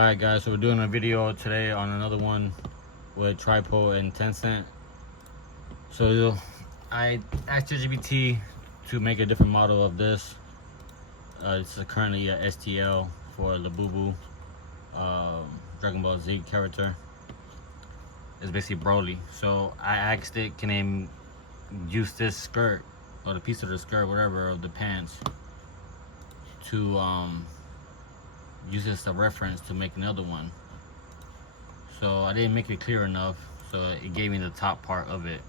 Alright guys, so we're doing a video today on another one with Tripo and Tencent. So I asked ChatGPT to make a different model of this. It's currently a STL for the Boo Boo Dragon Ball Z character. It's basically Broly. So I asked it, can I use this skirt or the piece of the skirt, whatever, of the pants to use this as a reference to make another one. So I didn't make it clear enough, so it gave me the top part of it,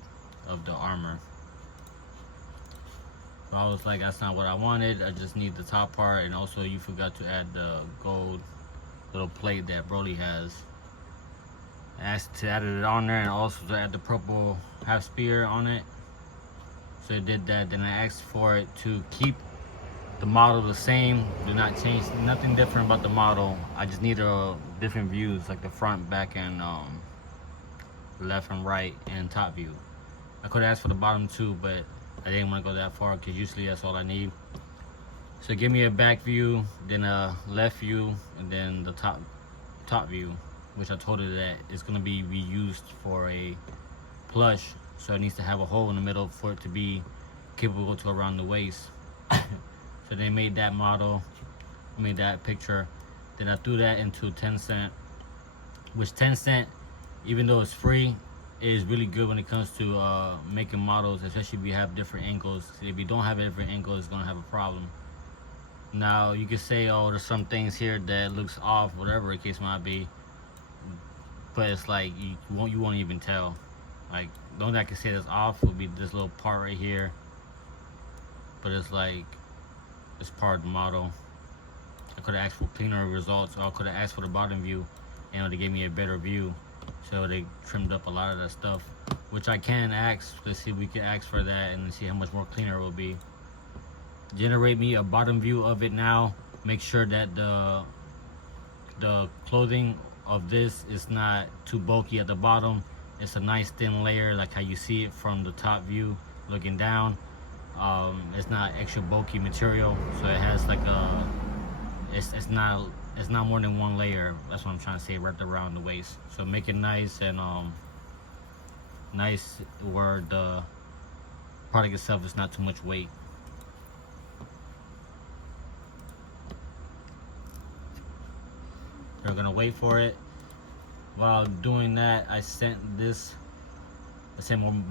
of the armor. So I was like, that's not what I wanted, I just need the top part, and also you forgot to add the gold little plate that Broly has. I asked to add it on there, and also to add the purple half spear on it. So it did that. Then I asked for it to keep the model the same, do not change nothing different about the model. I just need different views, like the front, back, and left and right, and top view. I could ask for the bottom too, but I didn't want to go that far because usually that's all I need. So give me a back view, then a left view, and then the top view, which I told it that it's gonna be reused for a plush, so it needs to have a hole in the middle for it to be capable to around the waist. So they made that model, made that picture. Then I threw that into Tencent, which Tencent, even though it's free, is really good when it comes to making models, especially if you have different angles. If you don't have different angles, it's gonna have a problem. Now you could say, oh, there's some things here that looks off, whatever the case might be, but it's like you won't even tell. Like the only thing I can say that's off would be this little part right here, but it's like it's part of the model. I could have asked for cleaner results, or I could have asked for the bottom view, and they gave me a better view. So they trimmed up a lot of that stuff, which I can ask. Let's see if we can ask for that and see how much more cleaner it will be. Generate me a bottom view of it now. Make sure that the clothing of this is not too bulky at the bottom. It's a nice thin layer, like how you see it from the top view looking down. It's not extra bulky material, so it has like a it's not more than one layer. That's what I'm trying to say, wrapped around the waist. So make it nice and nice where the product itself is not too much weight. We're gonna wait for it. While doing that, I sent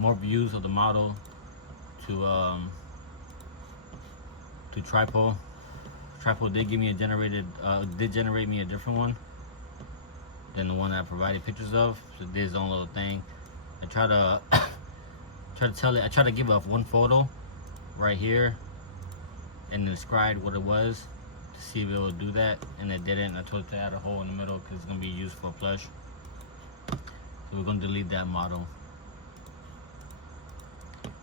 more views of the model to Tripo. Tripo did give me did generate me a different one than the one I provided pictures of. So it did its own little thing. I try to give up one photo right here and describe what it was to see if it would do that, and it didn't. I told it to add a hole in the middle because it's gonna be used for a plush. So we're gonna delete that model.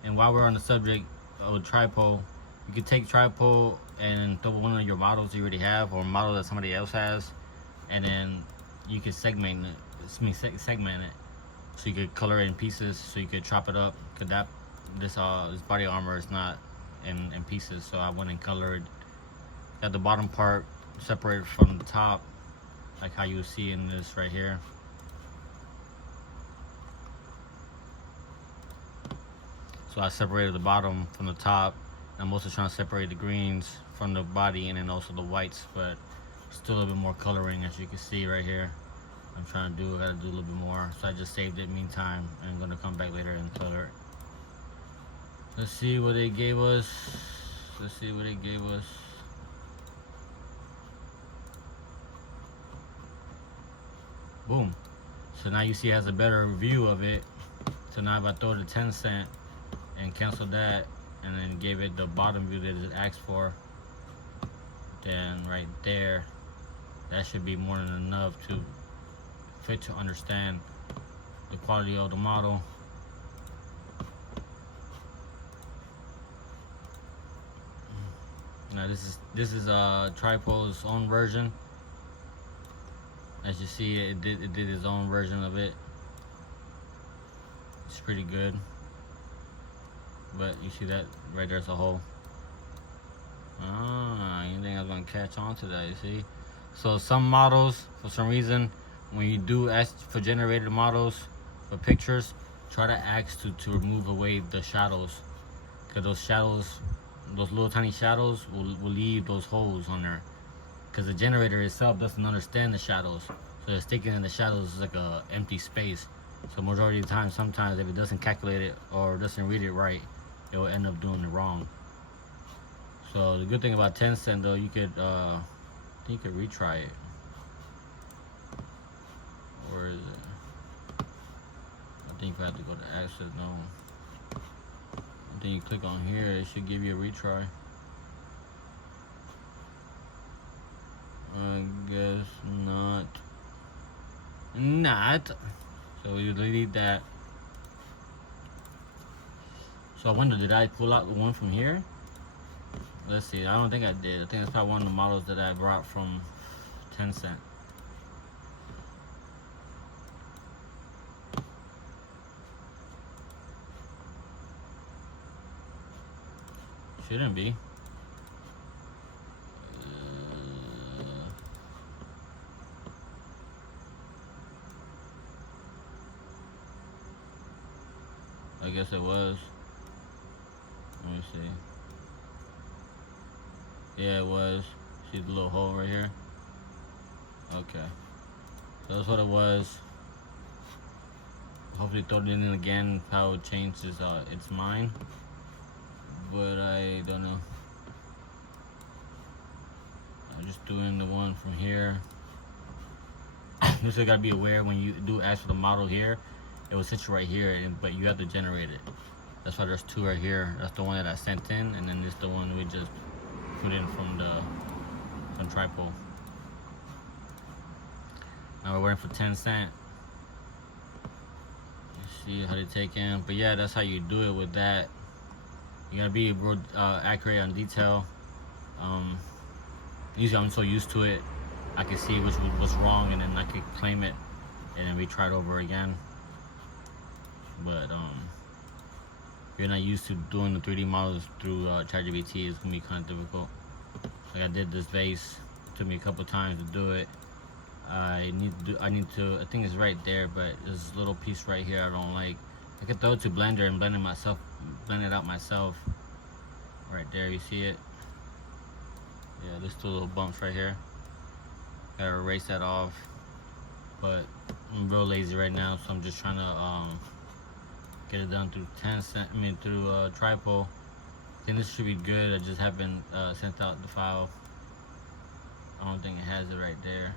And while we're on the subject of Tripo, you can take Tripo and throw one of your models you already have, or a model that somebody else has, and then you can segment it. So you could color it in pieces. So you could chop it up. Cause this body armor is not in pieces. So I went and colored. Got the bottom part separated from the top, like how you see in this right here. So I separated the bottom from the top. I'm also trying to separate the greens from the body, and then also the whites, but still a little bit more coloring, as you can see right here. I gotta do a little bit more. So I just saved it meantime, and I'm gonna come back later and color it. Let's see what they gave us. Boom. So now you see it has a better view of it. So now if I throw the 10 cent and cancel that, and then give it the bottom view that it asked for, then right there, that should be more than enough to understand the quality of the model. Now this is Tripo's own version. As you see, it did its own version of it. It's pretty good. But you see that right there's a hole. You think I was gonna catch on to that, you see? So some models, for some reason, when you do ask for generated models for pictures, try to ask to remove away the shadows, because those shadows, those little tiny shadows will leave those holes on there, because the generator itself doesn't understand the shadows, so it's thinking in the shadows is like a empty space. So majority of the time, sometimes if it doesn't calculate it or doesn't read it right, it will end up doing it wrong. So the good thing about Tencent though, you could retry it. Or is it? I think you have to go to access. No. I think you click on here, it should give you a retry. I guess not. So you delete that. So I wonder, did I pull out the one from here? Let's see. I don't think I did. I think it's probably one of the models that I brought from Tencent. Shouldn't be. I guess it was. Let me see. Yeah, it was. See the little hole right here? Okay. That's what it was. Hopefully throw it in again, how it changes its mind. But I don't know. I'm just doing the one from here. You still gotta be aware when you do ask for the model here, it will sit you right here, but you have to generate it. That's why there's two right here. That's the one that I sent in, and then this the one we just put in from Tripo. Now we're waiting for Tencent. Let's see how they take in. But yeah, that's how you do it with that. You gotta be real accurate on detail. Usually I'm so used to it, I can see what's wrong, and then I could claim it, and then retry it over again. But if you're not used to doing the 3D models through ChatGPT, it's gonna be kind of difficult. Like I did this vase, it took me a couple times to do it. I think it's right there, but there's this little piece right here I don't like. I could throw it to Blender and blend it out myself. Right there, you see it? Yeah, there's two little bumps right here. Gotta erase that off. But I'm real lazy right now, so I'm just trying to get it done through through Tripo. I think this should be good. I just haven't sent out the file. I don't think it has it right there.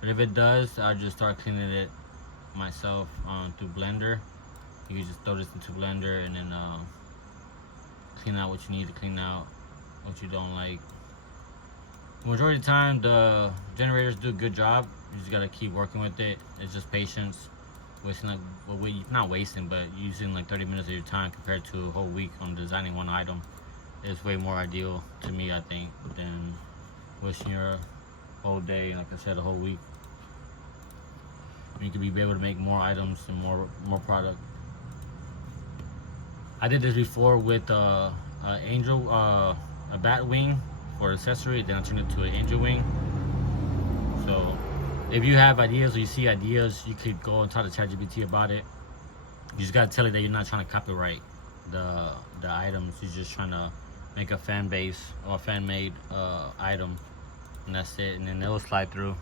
But if it does, I'll just start cleaning it myself through Blender. You can just throw this into Blender and then clean out what you need to clean out, what you don't like. Majority of the time, the generators do a good job. You just gotta keep working with it. It's just patience. Not wasting, but using like 30 minutes of your time compared to a whole week on designing one item is way more ideal to me, I think, than wasting your whole day, like I said, a whole week. You could be able to make more items and more product. I did this before with a bat wing for accessory, then I turned it to an angel wing. So if you have ideas or you see ideas, you could go and talk to ChatGPT about it. You just gotta tell it that you're not trying to copyright the items. You're just trying to make a fan base or a fan made item, and that's it. And then it'll slide through.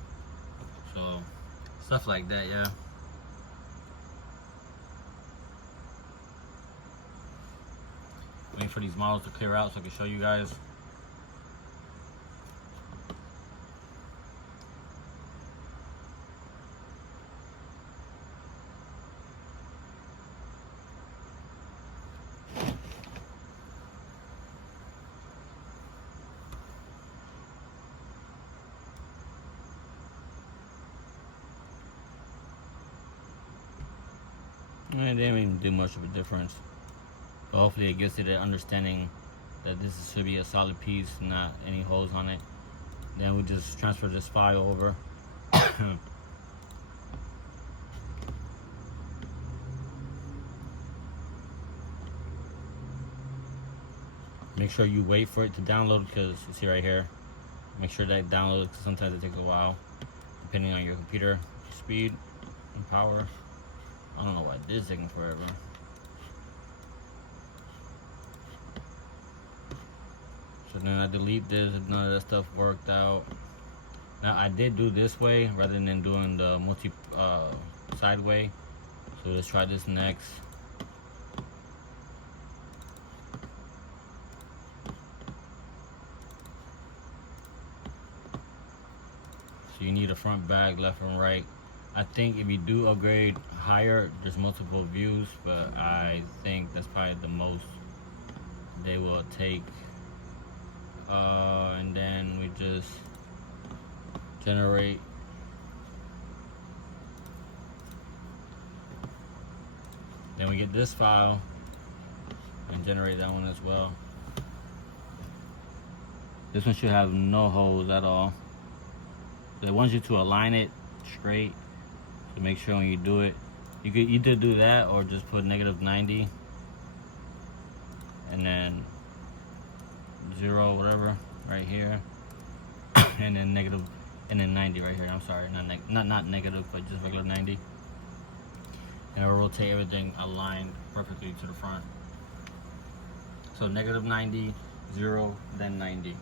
So stuff like that, yeah. Waiting for these models to clear out so I can show you guys. It didn't even do much of a difference. But hopefully it gives you the understanding that this should be a solid piece, not any holes on it. Then we just transfer this file over. Make sure you wait for it to download, because you see right here, Make sure that downloads, because sometimes it takes a while, depending on your computer speed and power. I don't know why this is taking forever. So then I delete this, none of that stuff worked out. Now I did do this way rather than doing the multi side way. So let's try this next. So you need a front, back, left and right. I think if you do upgrade higher, there's multiple views, but I think that's probably the most they will take. And then we just generate. Then we get this file and generate that one as well. This one should have no holes at all. They want you to align it straight, so make sure when you do it, you could either do that or just put -90 and then 0 whatever right here, and then negative, and then 90 right here. I'm sorry, not negative, but just regular 90, and it'll rotate everything aligned perfectly to the front. So -90, 0, then 90.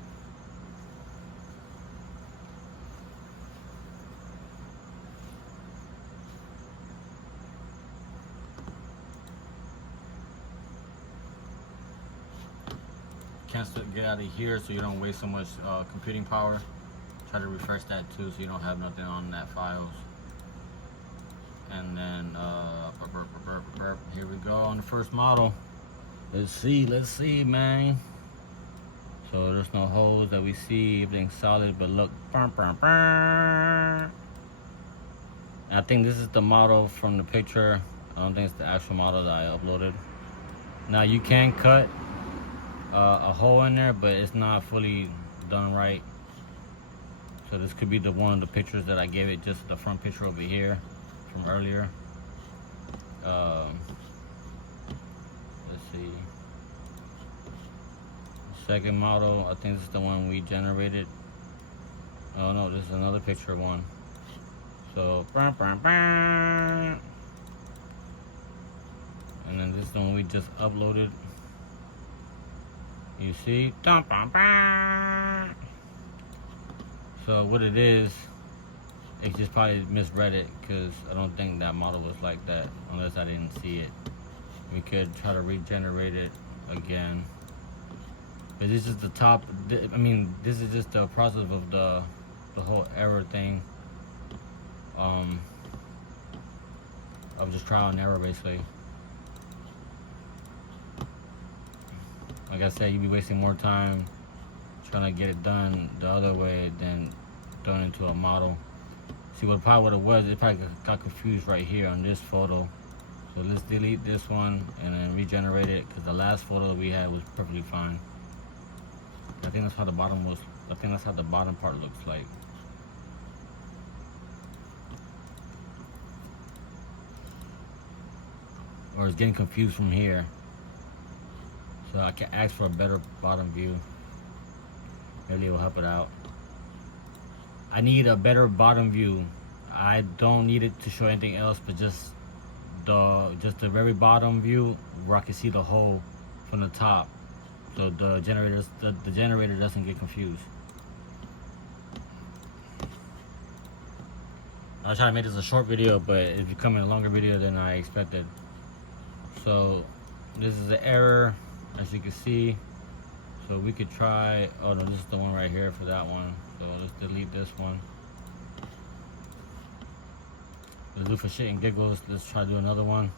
Cancel, get out of here so you don't waste so much computing power. Try to refresh that too so you don't have nothing on that files. And then here we go on the first model. Let's see, man. So there's no holes that we see, everything's solid, but look. I think this is the model from the picture. I don't think it's the actual model that I uploaded. Now you can cut a hole in there, but it's not fully done right. So this could be the one of the pictures that I gave it, just the front picture over here from earlier. Let's see. Second model, I think this is the one we generated. Oh no, this is another picture one. So, and then this is the one we just uploaded. You see? So what it is, it just probably misread it, because I don't think that model was like that unless I didn't see it. We could try to regenerate it again. But this is the top, I mean, this is just the process of the whole error thing. Of just trial and error, basically. Like I said, you'd be wasting more time trying to get it done the other way than throwing it into a model. See, what it was, it probably got confused right here on this photo. So let's delete this one and then regenerate it, because the last photo that we had was perfectly fine. I think that's how the bottom was. I think that's how the bottom part looks like. Or it's getting confused from here. So I can ask for a better bottom view. Maybe it will help it out. I need a better bottom view. I don't need it to show anything else, but just the very bottom view where I can see the hole from the top, so the generator doesn't get confused. I'll try to make this a short video, but it's becoming a longer video than I expected. So this is the error, as you can see. So we could try, oh no, this is the one right here for that one. So let's delete this one. Let's do for shit and giggles. Let's try to do another one.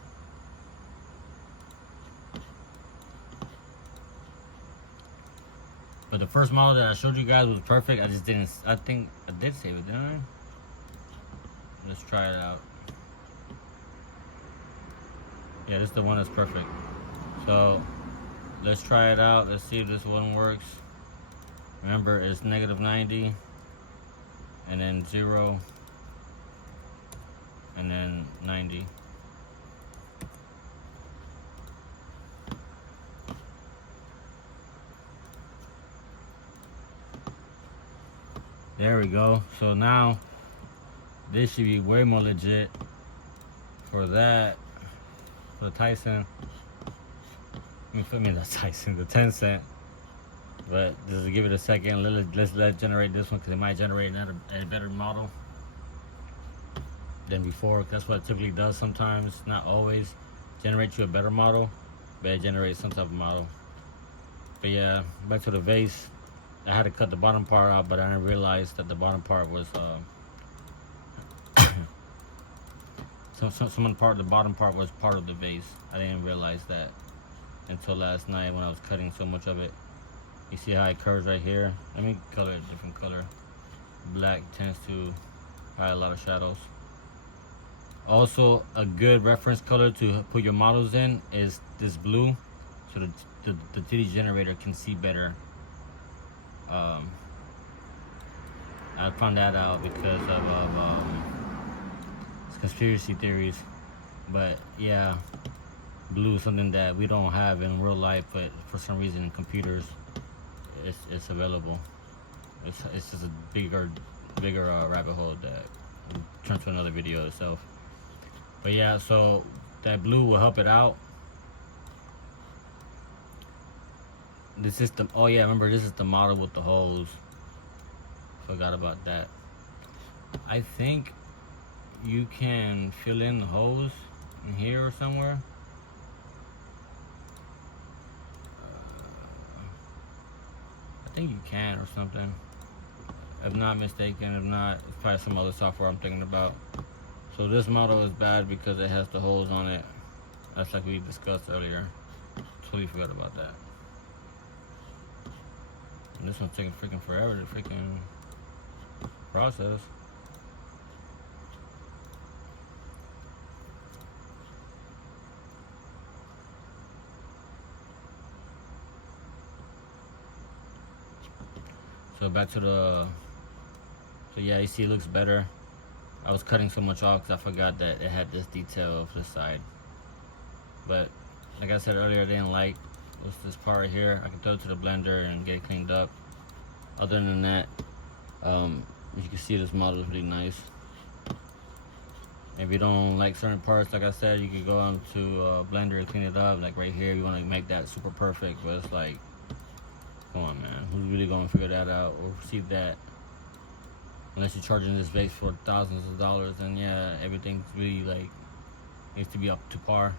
But the first model that I showed you guys was perfect. I just didn't, I think I did save it, didn't I? Let's try it out. Yeah, this is the one that's perfect. So let's try it out. Let's see if this one works. Remember, it's -90 and then 0 and then 90. There we go. So now this should be way more legit for that. For the Tyson. I mean the Tyson, the Tencent. But just to give it a second, let's let it generate this one because it might generate a better model than before. That's what it typically does sometimes, not always. Generate you a better model, but it generates some type of model. But yeah, back to the vase. I had to cut the bottom part out, but I didn't realize that the bottom part was some of the bottom part was part of the vase. I didn't realize that until last night when I was cutting so much of it. You see how it curves right here? Let me color it a different color. Black tends to hide a lot of shadows. Also, a good reference color to put your models in is this blue, so the 3D generator can see better. I found that out because of conspiracy theories. But yeah, blue is something that we don't have in real life, but for some reason in computers it's available. It's just a bigger rabbit hole that turns to another video itself. But yeah, so that blue will help it out. This is the, oh yeah, remember this is the model with the holes. Forgot about that. I think you can fill in the holes in here or somewhere. I think you can or something. If not mistaken, if not, it's probably some other software I'm thinking about. So this model is bad because it has the holes on it. That's like we discussed earlier. Totally forgot about that. And this one's taking freaking forever to freaking process. So back to the, so yeah, you see it looks better. I was cutting so much off because I forgot that it had this detail of the side. But like I said earlier, I didn't like this part right here. I can throw it to the blender and get it cleaned up. Other than that, as you can see, this model is really nice. If you don't like certain parts, like I said, you could go on to Blender and clean it up. Like right here, you want to make that super perfect, but it's like, come on, man, who's really gonna figure that out or see that? Unless you're charging this vase for thousands of dollars, then yeah, everything's really like needs to be up to par.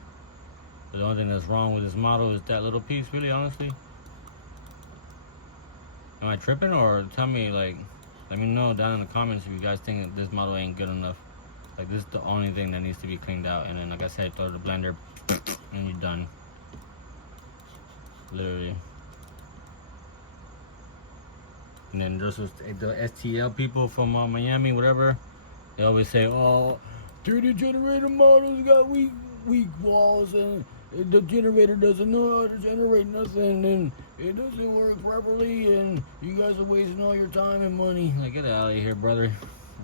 But the only thing that's wrong with this model is that little piece, really, honestly. Am I tripping, or tell me, like, let me know down in the comments if you guys think that this model ain't good enough. Like, this is the only thing that needs to be cleaned out, and then, like I said, throw the blender, and you're done. Literally. And then there's the STL people from Miami, whatever. They always say, "Oh, 3D generator models got weak walls, and the generator doesn't know how to generate nothing, and it doesn't work properly, and you guys are wasting all your time and money." Like, get out of here, brother.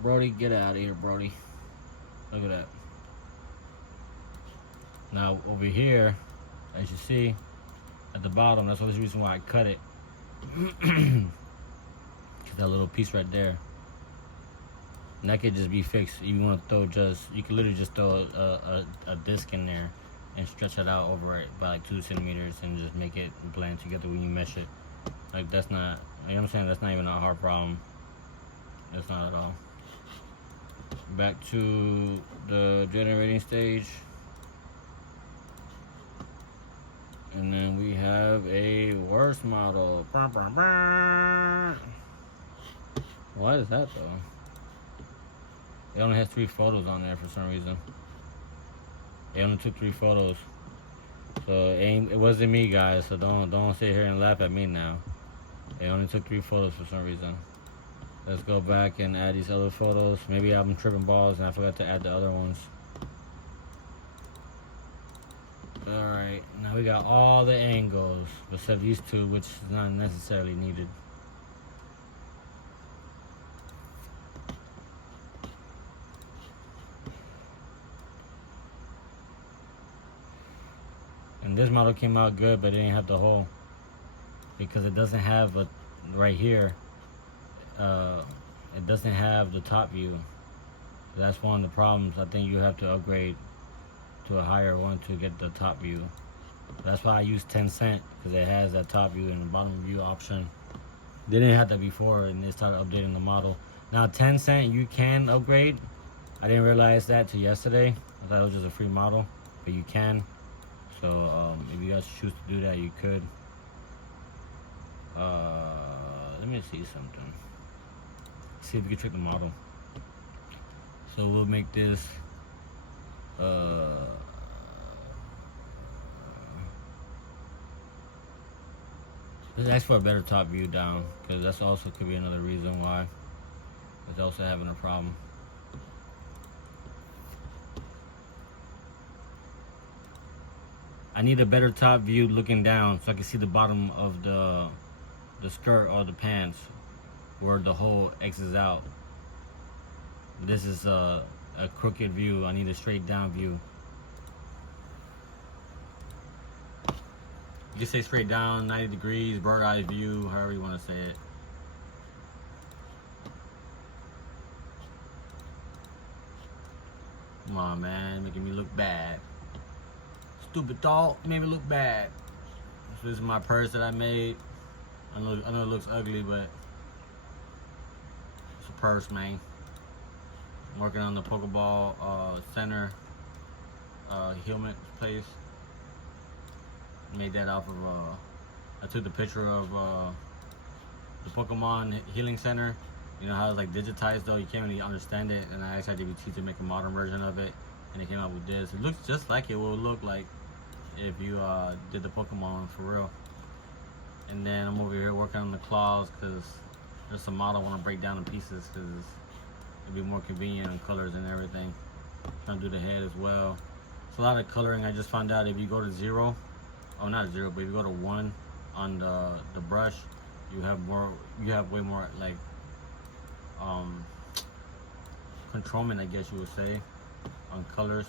Brody, get out of here, Brody. Look at that. Now, over here, as you see, at the bottom, that's the reason why I cut it. That little piece right there. And that could just be fixed. You want to throw you could literally just throw a disc in there and stretch it out over it by like 2 centimeters and just make it blend together when you mesh it. Like, that's not, you know what I'm saying? That's not even a hard problem. That's not at all. Back to the generating stage. And then we have a worse model. Why is that though? It only has 3 photos on there for some reason. It only took 3 photos. So it wasn't me, guys, so don't sit here and laugh at me now. It only took 3 photos for some reason. Let's go back and add these other photos. Maybe I'm tripping balls and I forgot to add the other ones. Alright, now we got all the angles except these 2, which is not necessarily needed. And this model came out good, but it didn't have the hole because it doesn't have a right here. it doesn't have the top view. So that's one of the problems. I think you have to upgrade to a higher one to get the top view. That's why I use Tencent, because it has that top view and the bottom view option. They didn't have that before, and they started updating the model. Now Tencent, you can upgrade. I didn't realize that till yesterday. I thought it was just a free model, but you can. So if you guys choose to do that, you could. Let me see something. See if we can trick the model. So we'll make this. Let's ask for a better top view down, because that's also could be another reason why it's also having a problem. I need a better top view looking down so I can see the bottom of the skirt or the pants where the hole X's out. This is a crooked view. I need a straight down view. You can say straight down, 90 degrees, bird eye view, however you want to say it. Come on, man, making me look bad. Stupid dog, made me look bad. This is my purse that I made. I know it looks ugly, but it's a purse, man. I'm working on the Pokeball center helmet place. Made that off of I took the picture of the Pokemon healing center. You know how it's like digitized though, you can't really understand it, and I asked ChatGPT to make a modern version of it, and it came out with this. It looks just like it would look like if you did the Pokemon for real. And then I'm over here working on the claws, because there's some model I want to break down in pieces, because it'd be more convenient on colors and everything. Trying to do the head as well. It's a lot of coloring. I just found out if you go to 0, oh not 0, but if you go to 1 on the brush, you have way more like controlment, I guess you would say, on colors.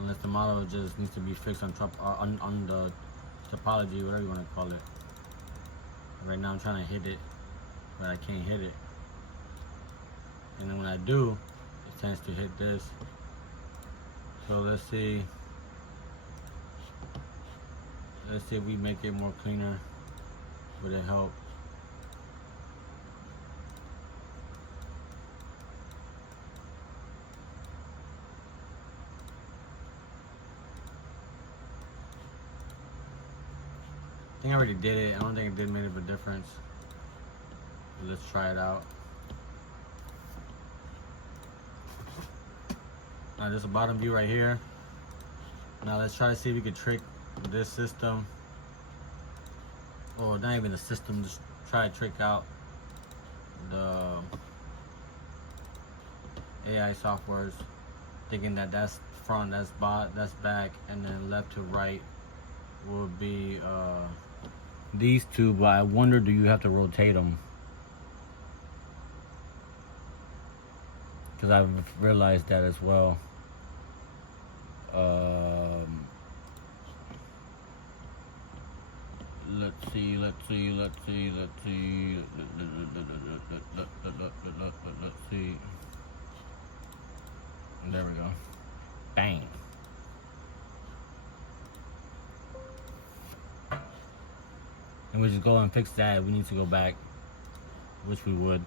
Unless the model just needs to be fixed on the topology, whatever you want to call it. Right now I'm trying to hit it, but I can't hit it. And then when I do, it tends to hit this. So let's see if we make it more cleaner. Would it help? I think I already did it. I don't think it did make a difference. But let's try it out. Now there's a bottom view right here. Now let's try to see if we can trick this system. Or not even the system, just try to trick out the AI softwares, thinking that that's front, that's back, and then left to right will be these two. But I wonder, do you have to rotate them? Because I've realized that as well. Let's see. Let's see. There we go. Bang. And we just go and fix that. We need to go back, which we would.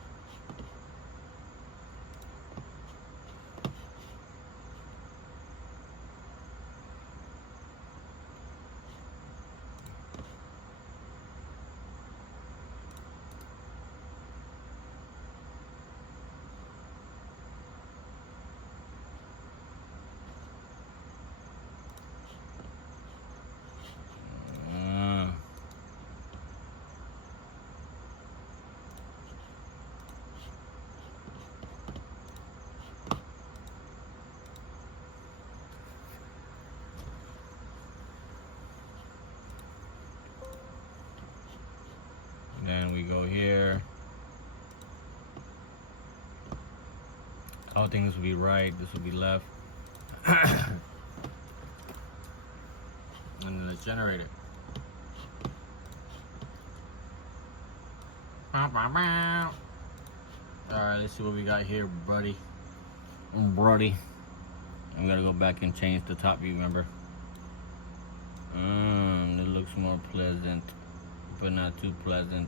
I think this will be right, this will be left. And then let's generate it. Alright, let's see what we got here, buddy. Brody. I'm gonna go back and change the top view, remember? It looks more pleasant, but not too pleasant.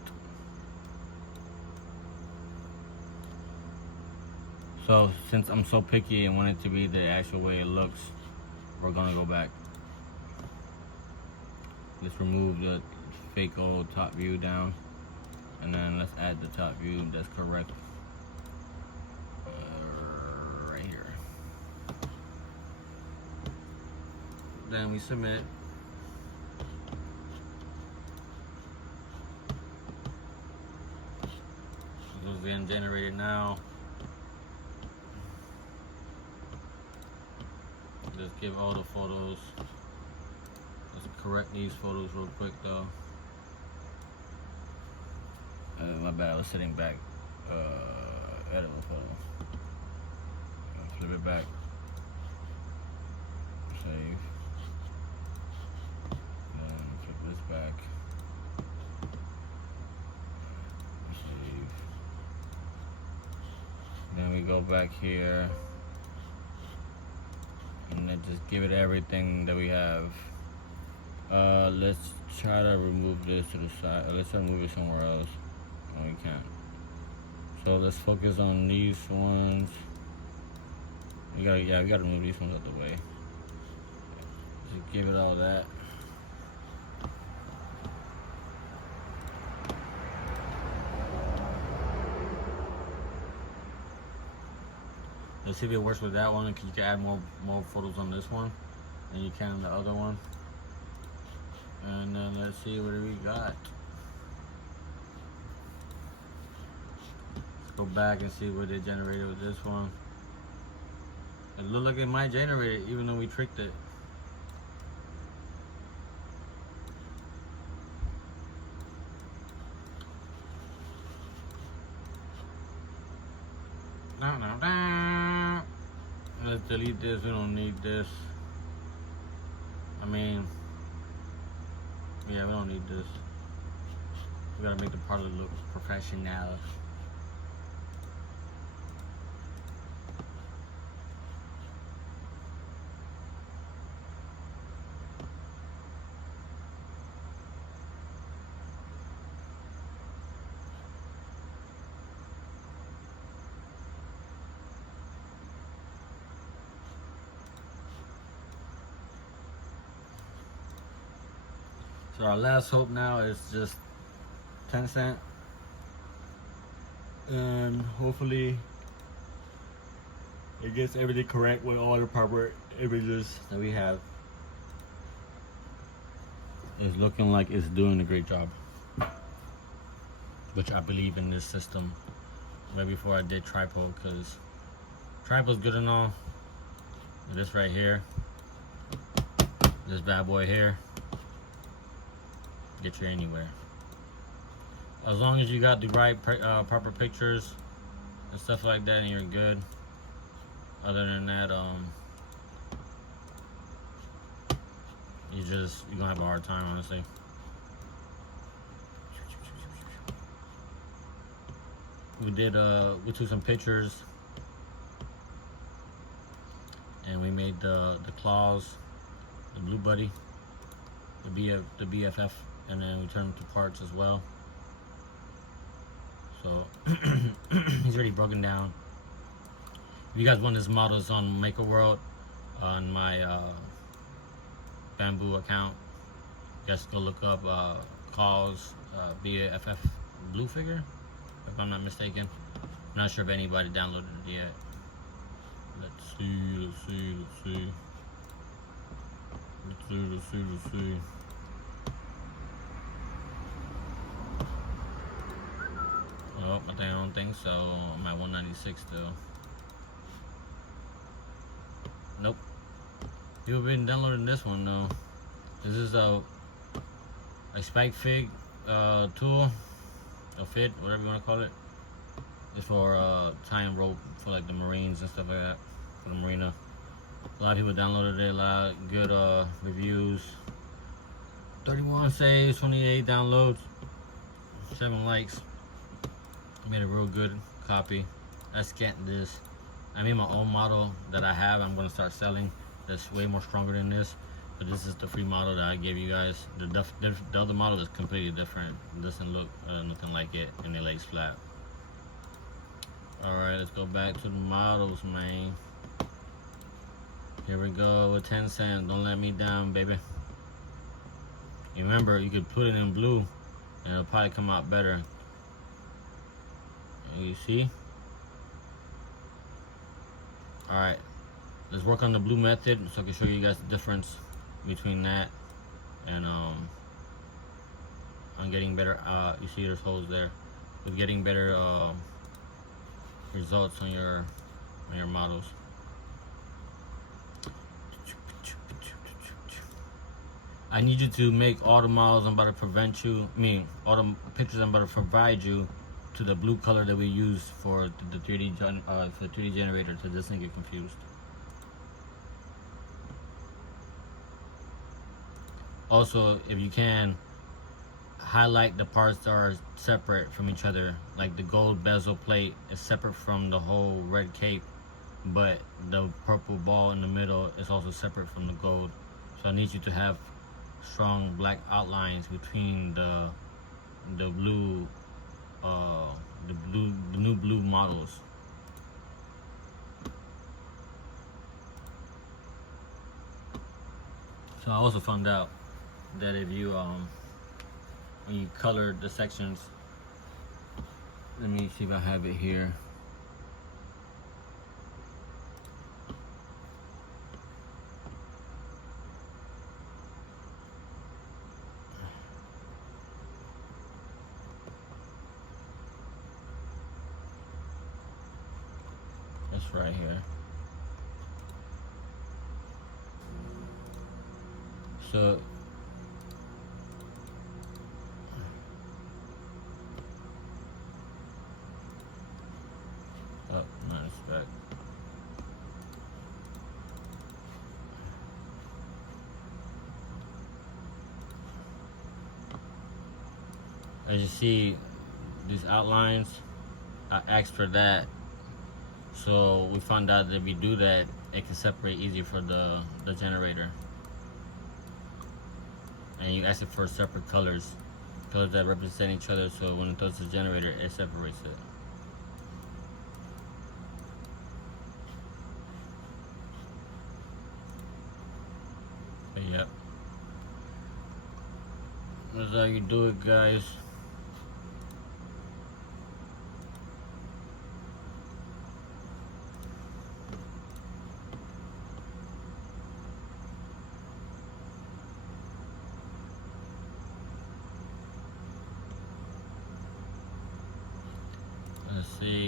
So since I'm so picky and want it to be the actual way it looks, we're gonna go back. Let's remove the fake old top view down, and then let's add the top view that's correct right here. Then we submit. It's getting generated now. Just give all the photos. Let's correct these photos real quick though. My bad, I was sitting back. Edit the photo. Flip it back. Save. Then flip this back. Save. Then we go back here. And then just give it everything that we have. Let's try to remove this to the side. Let's try to move it somewhere else. No, we can't. So let's focus on these ones. We gotta move these ones out the way. Just give it all that. Let's see if it works with that one, because you can add more photos on this one than you can on the other one. And then let's see what we got. Let's go back and see what they generated with this one. It looked like it might generate it, even though we tricked it. Let's delete this, we don't need this. I mean, yeah, we don't need this. We gotta make the parlor look professional. So our last hope now is just Tencent, and hopefully it gets everything correct with all the proper images that we have. It's looking like it's doing a great job, which I believe in this system way before I did Tripo, because Tripo's good and all, but this right here, this bad boy here, get you anywhere. As long as you got the right proper pictures and stuff like that, and you're good. Other than that, you're gonna have a hard time, honestly. We took some pictures, and we made the claws, the blue buddy, the BFF, and then we turned them to parts as well. So he's already broken down. If you guys want his models on Maker World on my Bamboo account, just go look up calls BFF blue figure, if I'm not mistaken. I'm not sure if anybody downloaded it yet. Let's see. Oh, I don't think so. I'm at 196 still. Nope. People have been downloading this one though. This is a spike fig tool, a fit, whatever you want to call it. It's for tying rope for like the Marines and stuff like that, for the marina. A lot of people downloaded it, a lot of good reviews. 31 saves, 28 downloads, 7 likes. Made a real good copy. I scanned this. I made my own model that I have. I'm gonna start selling. That's way more stronger than this. But this is the free model that I gave you guys. The other model is completely different. It doesn't look nothing like it, and it lays flat. All right, let's go back to the models, man. Here we go with Tencent. Don't let me down, baby. Remember, you could put it in blue, and it'll probably come out better. You see? Alright, let's work on the blue method so I can show you guys the difference between that and on getting better. You see there's holes there. With getting better results on your models. I need you to make all the models I'm about to all the pictures I'm about to provide you to the blue color that we use for the 3D generator, so this doesn't get confused. Also, if you can, highlight the parts that are separate from each other. Like the gold bezel plate is separate from the whole red cape, but the purple ball in the middle is also separate from the gold. So I need you to have strong black outlines between the new blue models. So I also found out that if you when you color the sections, let me see if I have it here. It's right here. So not back. As you see, these outlines, I asked for that. So we found out that if we do that, it can separate easy for the generator. And you ask it for separate colors that represent each other, so when it goes to the generator, it separates it. But yep, that's how you do it, guys.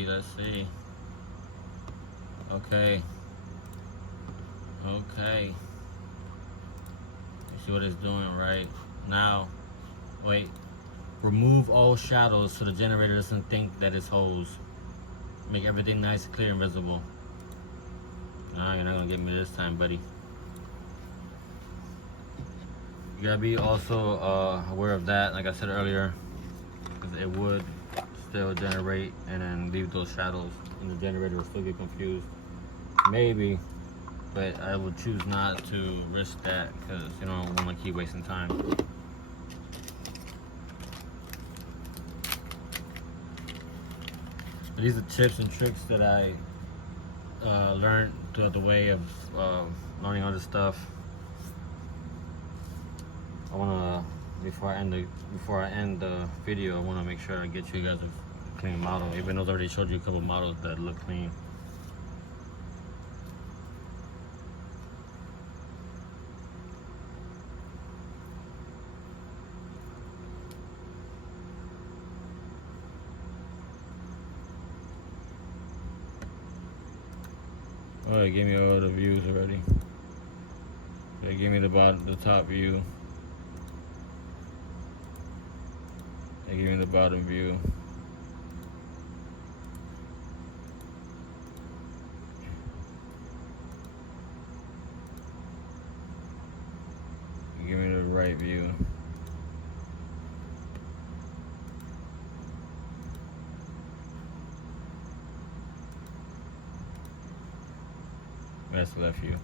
Let's see. Okay. You see what it's doing right now. Wait. Remove all shadows so the generator doesn't think that it's holes. Make everything nice, clear, and visible. Nah, you're not gonna get me this time, buddy. You gotta be also aware of that, like I said earlier, because it would still generate and then leave those shadows, and the generator will still get confused. Maybe, but I would choose not to risk that because you know I don't want to keep wasting time. These are tips and tricks that I learned throughout the way of learning all this stuff. I wanna before I end the video, I wanna make sure I get you guys a clean model, even though I already showed you a couple models that look clean. Oh, it gave me all the views already. They gave me the top view. They gave me the bottom view. right view. That's the left view.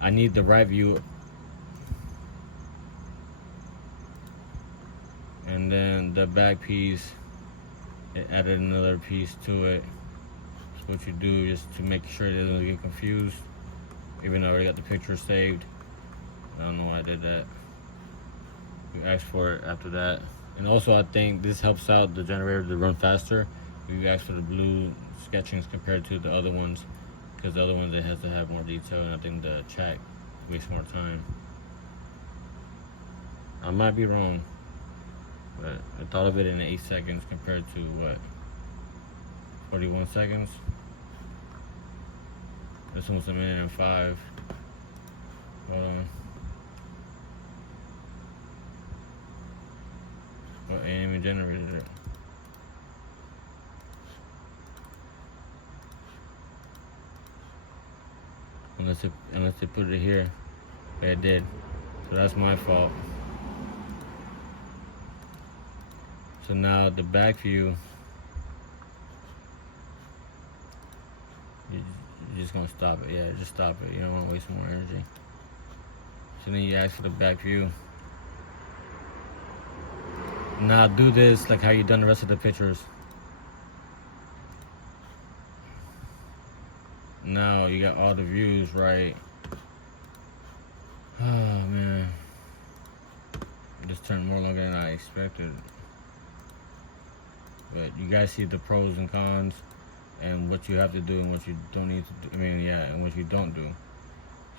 I need the right view. And then the back piece, it added another piece to it. So what you do is to make sure it doesn't get confused, even though I already got the picture saved. I don't know why I did that. You ask for it after that. And also I think this helps out the generator to run faster. You ask for the blue sketchings compared to the other ones, because the other ones it has to have more detail, and I think the chat wastes more time. I might be wrong, but I thought of it in 8 seconds compared to what, 41 seconds. This one's 1:05. Hold on. What AM generated it? Unless they put it here. But it did. So that's my fault. So now the back view, you're just gonna stop it. Yeah, just stop it. You don't wanna waste more energy. So then you ask for the back view. Now do this like how you done the rest of the pictures. Now you got all the views right. Oh man, this turned more longer than I expected. But you guys see the pros and cons, and what you have to do and what you don't need to do. I mean, yeah, and what you don't do.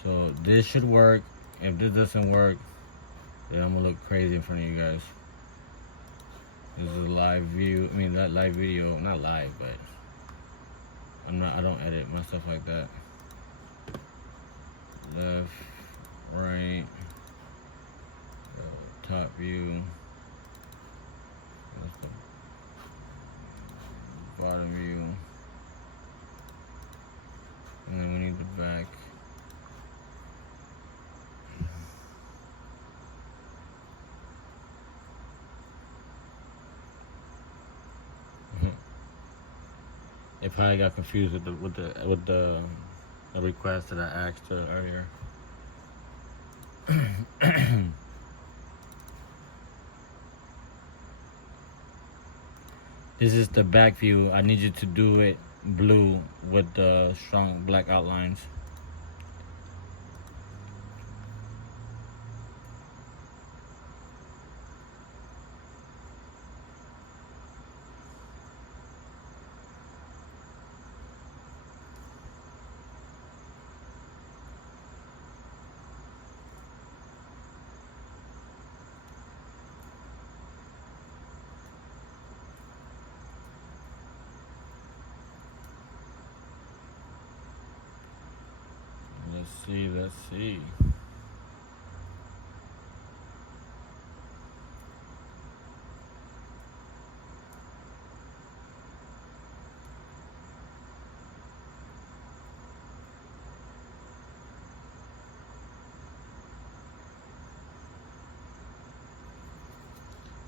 So this should work. If this doesn't work, then I'm gonna look crazy in front of you guys. This is a live view. I mean, not live video, not live, but I don't edit my stuff like that. Left, right, top view, bottom view, and then we need the back. It probably got confused with the request that I asked earlier. This is the back view. I need you to do it blue with the strong black outlines. Let's see.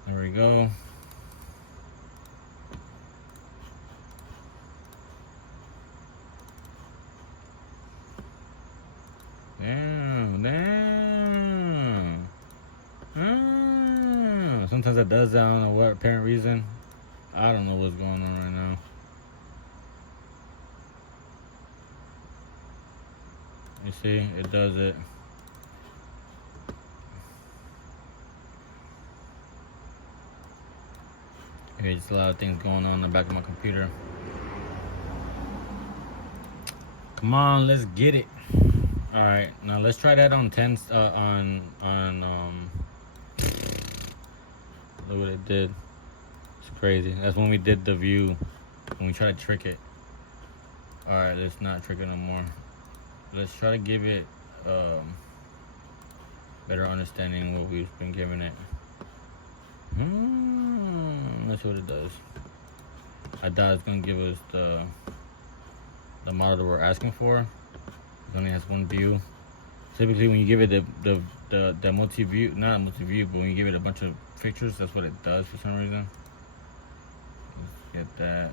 There we go. Sometimes it does that. I don't know what apparent reason. I don't know what's going on right now. You see, it does it. Okay, just a lot of things going on in the back of my computer. Come on, let's get it. All right, now let's try that on look what it did. It's crazy. That's when we did the view, when we tried to trick it. All right, let's not trick it no more. Let's try to give it better understanding of what we've been giving it. Let's see what it does. I thought it's gonna give us the model that we're asking for. It only has one view. Typically, when you give it the multi-view, not multi-view, but when you give it a bunch of pictures, that's what it does for some reason. Let's get that.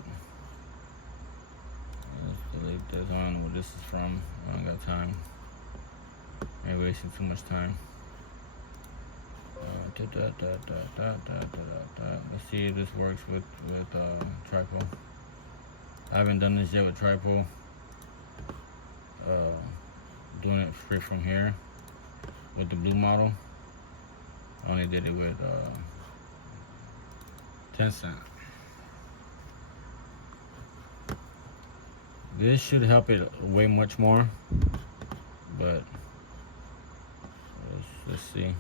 Let's delete this. I don't know what this is from. I don't got time. I'm wasting too much time. Let's see if this works with Tripo. I haven't done this yet with Tripo. Doing it free from here with the blue model. I only did it with Tencent. This should help it way much more, but let's see.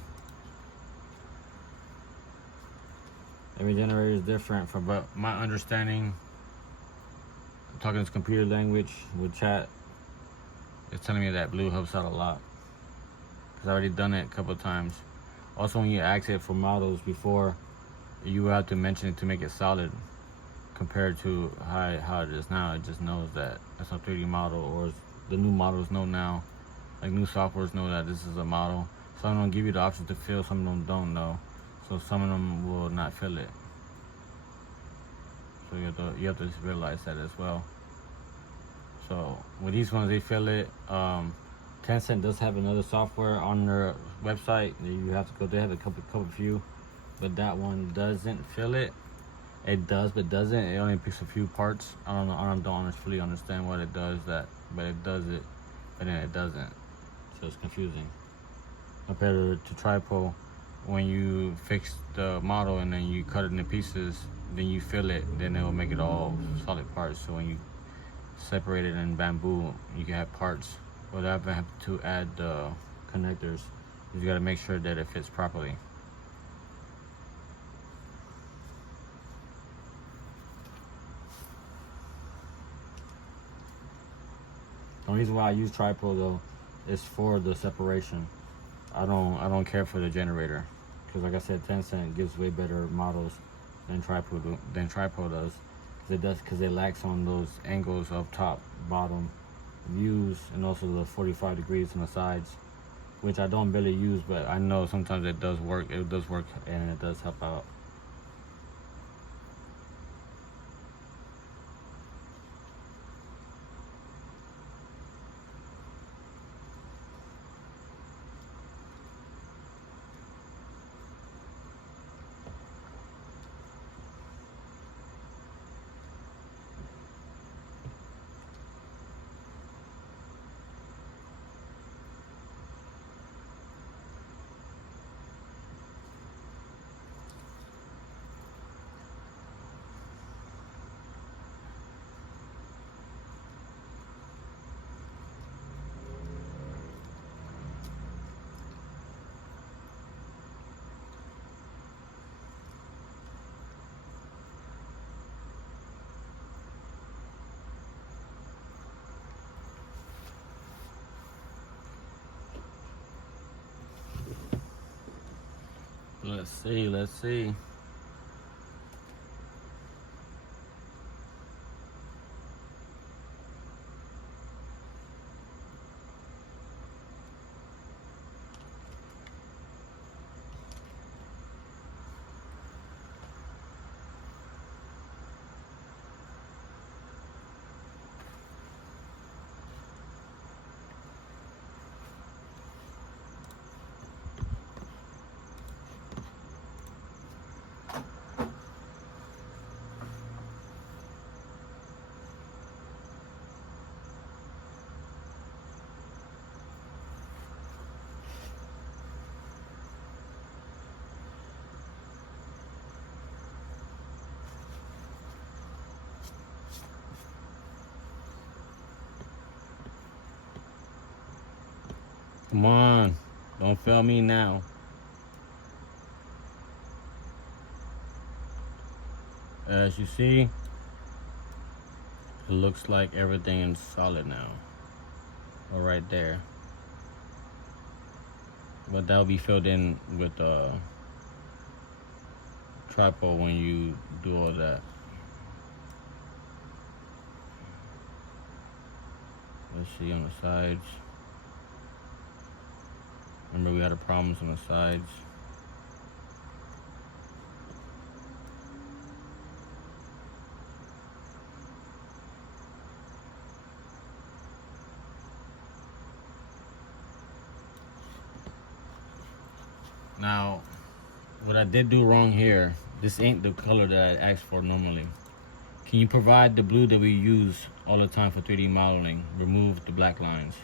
Every generator is different, but my understanding, talking this computer language with chat, it's telling me that blue helps out a lot. Because I've already done it a couple of times. Also, when you ask it for models before, you have to mention it to make it solid compared to how it is now. It just knows that it's a 3D model, or the new models know now. Like new softwares know that this is a model. Some of them give you the option to fill, some of them don't know. So some of them will not fill it. So you have to realize that as well. So with these ones, they fill it. Tencent does have another software on their website that you have to go. They have a couple few, but that one doesn't fill it. It does, but doesn't. It only picks a few parts. I don't know. I don't fully understand what it does that, but it does it, but then it doesn't. So it's confusing. Compared to Tripo, when you fix the model and then you cut it into pieces, then you fill it, then it will make it all solid parts. So when you separate it in bamboo, you can have parts without having to add the connectors. You got to make sure that it fits properly. The reason why I use Tripo though is for the separation. I don't care for the generator, because like I said, Tencent gives way better models than Tripo does. Because it lacks on those angles of top, bottom views, and also the 45 degrees on the sides, which I don't really use, but I know sometimes it does work. It does work, and it does help out. Let's see. Come on, don't fail me now. As you see, it looks like everything is solid now. Or right there. But that will be filled in with Tripo when you do all that. Let's see on the sides. Remember, we had a problems on the sides. Now, what I did do wrong here, this ain't the color that I asked for normally. Can you provide the blue that we use all the time for 3D modeling? Remove the black lines.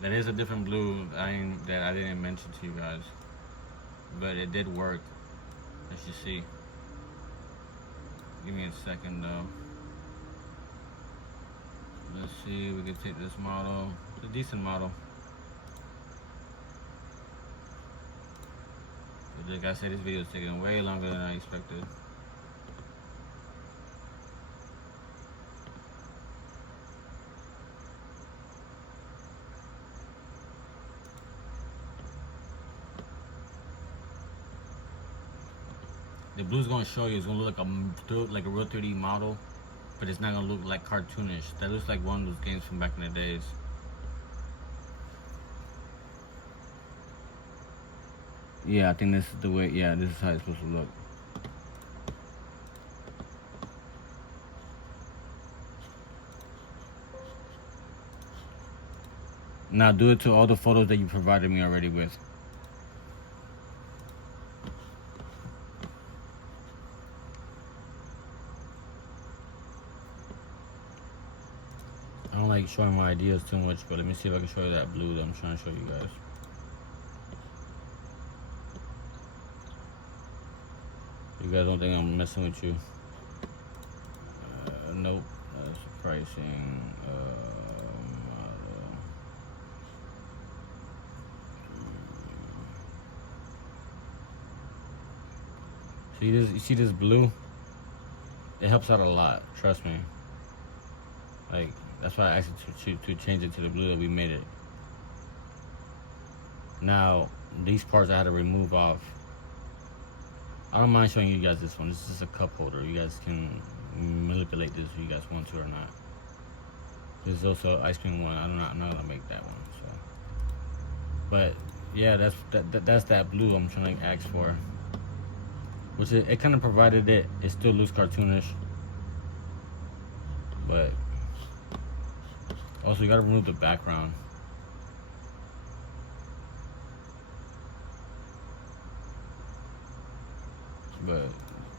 That is a different blue that I didn't mention to you guys, but it did work, as you see. Give me a second though. Let's see, we can take this model. It's a decent model. But like I said, this video is taking way longer than I expected. The blue's gonna show you, it's gonna look like a real 3D model, but it's not gonna look like cartoonish. That looks like one of those games from back in the days. Yeah, I think this is the way, yeah, this is how it's supposed to look. Now do it to all the photos that you provided me already with. I don't like showing my ideas too much, but let me see if I can show you that blue that I'm trying to show you guys. You guys don't think I'm messing with you? Nope. That's the pricing. Model. See this? You see this blue? It helps out a lot. Trust me. Like, that's why I asked you to change it to the blue that we made it. Now, these parts I had to remove off. I don't mind showing you guys this one. This is just a cup holder. You guys can manipulate this if you guys want to or not. This is also ice cream one. I'm not gonna make that one. So, but yeah, that's that blue I'm trying to ask for. Which it kind of provided it. It still looks cartoonish, but also you gotta remove the background. But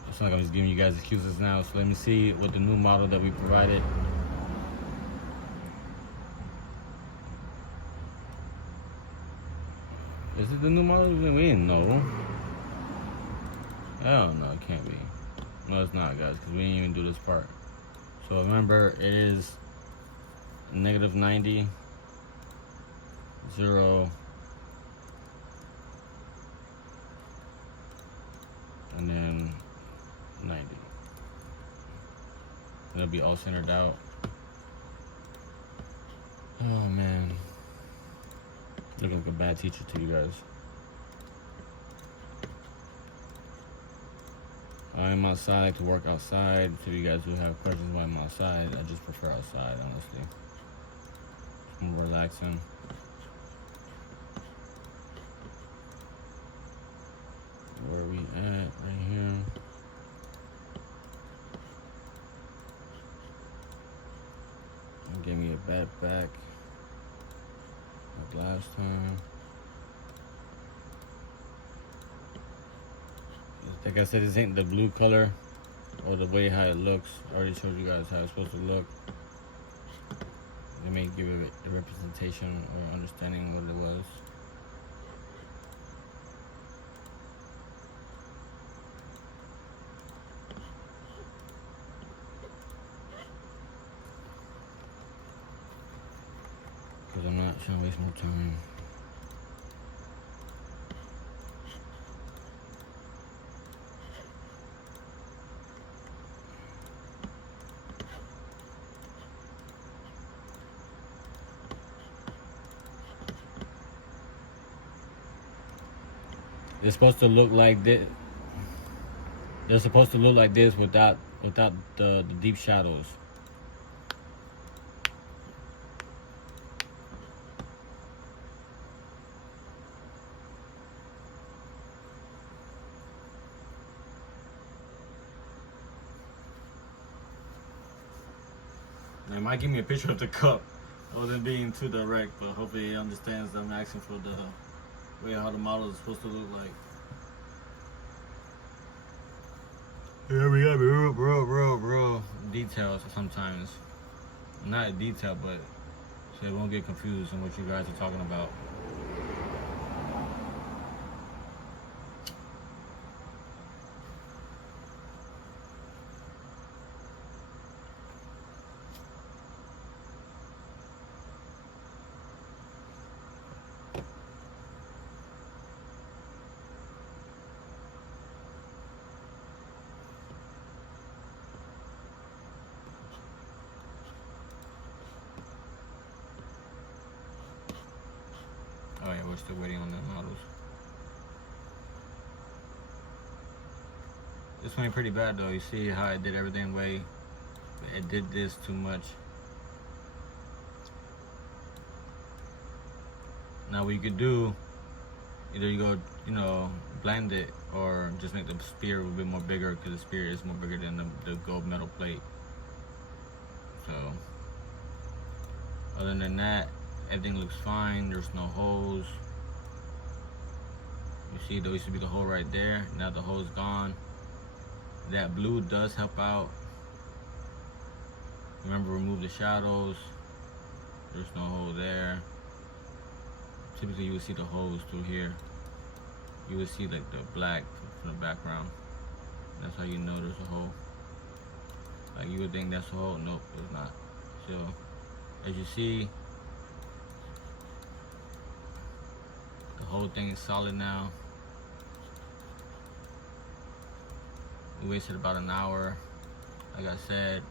it's not like I'm just giving you guys excuses now. So let me see what the new model that we provided. Is it the new model? We didn't know. Hell no, it can't be. No, it's not, guys, because we didn't even do this part. So remember, it is -90, 0, and then 90. It'll be all centered out. Oh man, look like a bad teacher to you guys. I'm outside, I like to work outside. So if you guys do have questions while I'm outside, I just prefer outside, honestly. It's more relaxing. Where are we at? Right here. Give me a bad back like last time. Like I said, this ain't the blue color or the way how it looks. I already showed you guys how it's supposed to look. It may give it a representation or understanding what it was. Because I'm not trying to waste more time. It's supposed to look like this. They're supposed to look like this without without the deep shadows. It might give me a picture of the cup. I wasn't being too direct, but hopefully it understands that I'm asking for the way how the model is supposed to look like. Yeah, we got real details sometimes. Not detail, but so it won't get confused on what you guys are talking about. Oh yeah, we're still waiting on the models. This one ain't pretty bad though. You see how I did everything way. It did this too much. Now what you could do, either you go, blend it, or just make the spear a little bit more bigger, because the spear is more bigger than the gold metal plate. So, other than that, everything looks fine. There's no holes. You see, there used to be the hole right there. Now the hole's gone. That blue does help out. Remember, remove the shadows. There's no hole there. Typically, you would see the holes through here. You would see like the black from the background. That's how you know there's a hole. Like you would think that's a hole. Nope, it's not. So, as you see, the whole thing is solid now. We wasted about an hour. Like I said,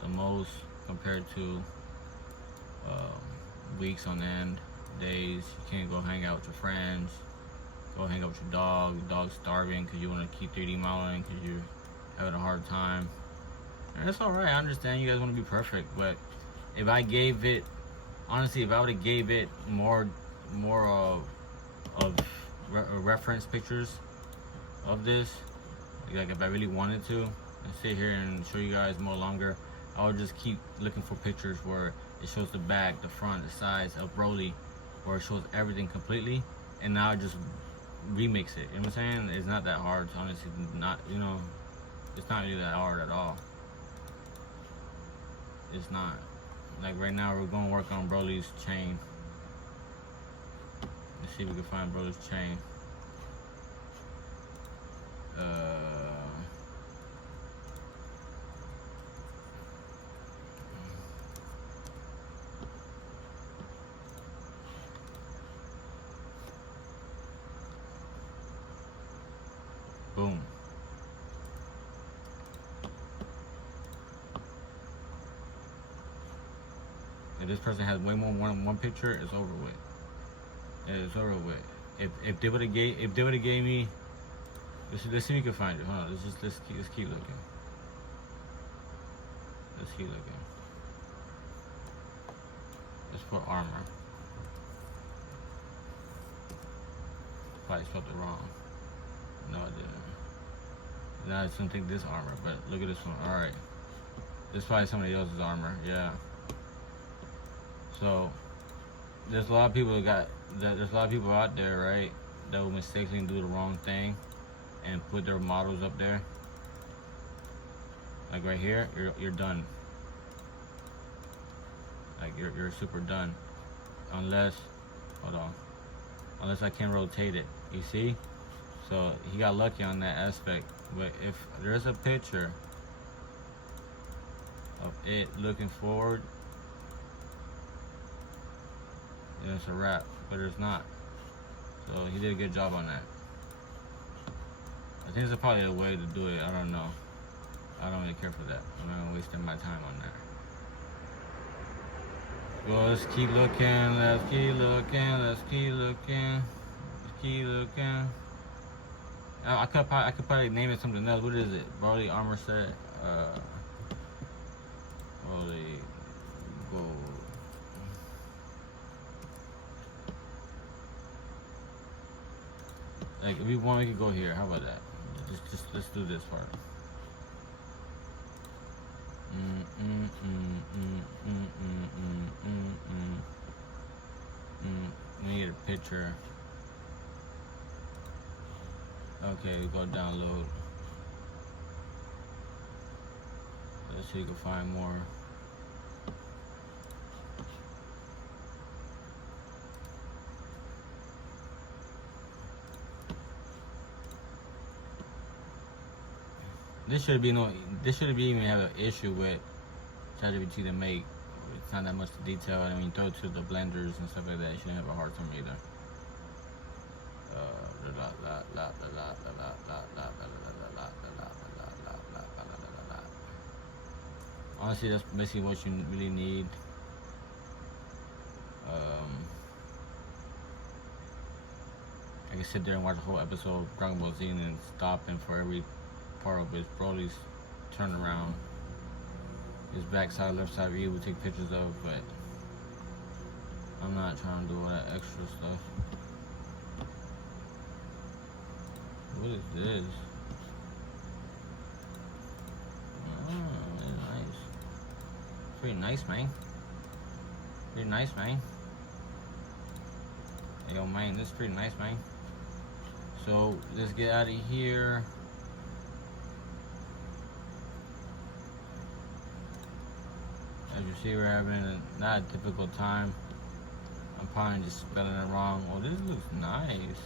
the most compared to weeks on end, days. You can't go hang out with your friends. Go hang out with your dog. Your dog's starving because you want to keep 3D modeling because you're having a hard time. And it's alright. I understand you guys want to be perfect, but if I gave it, honestly, if I would have gave it more of reference pictures of this, like if I really wanted to, and sit here and show you guys more longer, I would just keep looking for pictures where it shows the back, the front, the sides of Broly, where it shows everything completely, and now I just remix it. You know what I'm saying? It's not that hard, honestly. Not, it's not really that hard at all. It's not. Like right now, we're gonna work on Broly's chain. Let's see if we can find Broly's chain. Boom. If this person has way more one picture, it's over with. It's over with. If they would have gave me, let's see if we can find it. Hold on, let's keep looking. Let's keep looking. Let's put armor. Probably spelled it wrong. No, I didn't. Now I just don't think this armor, but look at this one. All right, this is probably somebody else's armor. Yeah. So there's a lot of people there's a lot of people out there, right, that will mistakenly do the wrong thing and put their models up there. Like right here, you're done. Like you're super done, unless, hold on, unless I can rotate it. You see? So he got lucky on that aspect. But if there's a picture of it looking forward, then it's a wrap. But there's not. So he did a good job on that. I think it's probably a way to do it. I don't know. I don't really care for that. I'm not gonna waste my time on that. Well, let's keep looking. Let's keep looking. Let's keep looking. Let's keep looking. I could probably name it something else. What is it? Broly armor set. Broly gold. Like if we want, we could go here. How about that? Just let's do this part. We need a picture. Okay, we go download. Let's see if we can find more. This should even have an issue with ChatGPT to make. It's not that much detail, and when you throw it to the blenders and stuff like that, you shouldn't have a hard time either. Honestly, that's basically what you really need. I can sit there and watch a whole episode of Dragon Ball Z and stop, and for every part of his Broly's turnaround, his backside, left side view, we take pictures of, but I'm not trying to do all that extra stuff. What is this? Oh, that's nice. Pretty nice, man. Pretty nice, man. Yo, man, this is pretty nice, man. So, let's get out of here. As you see, we're having not a typical time. I'm probably just spelling it wrong. Oh, this looks nice.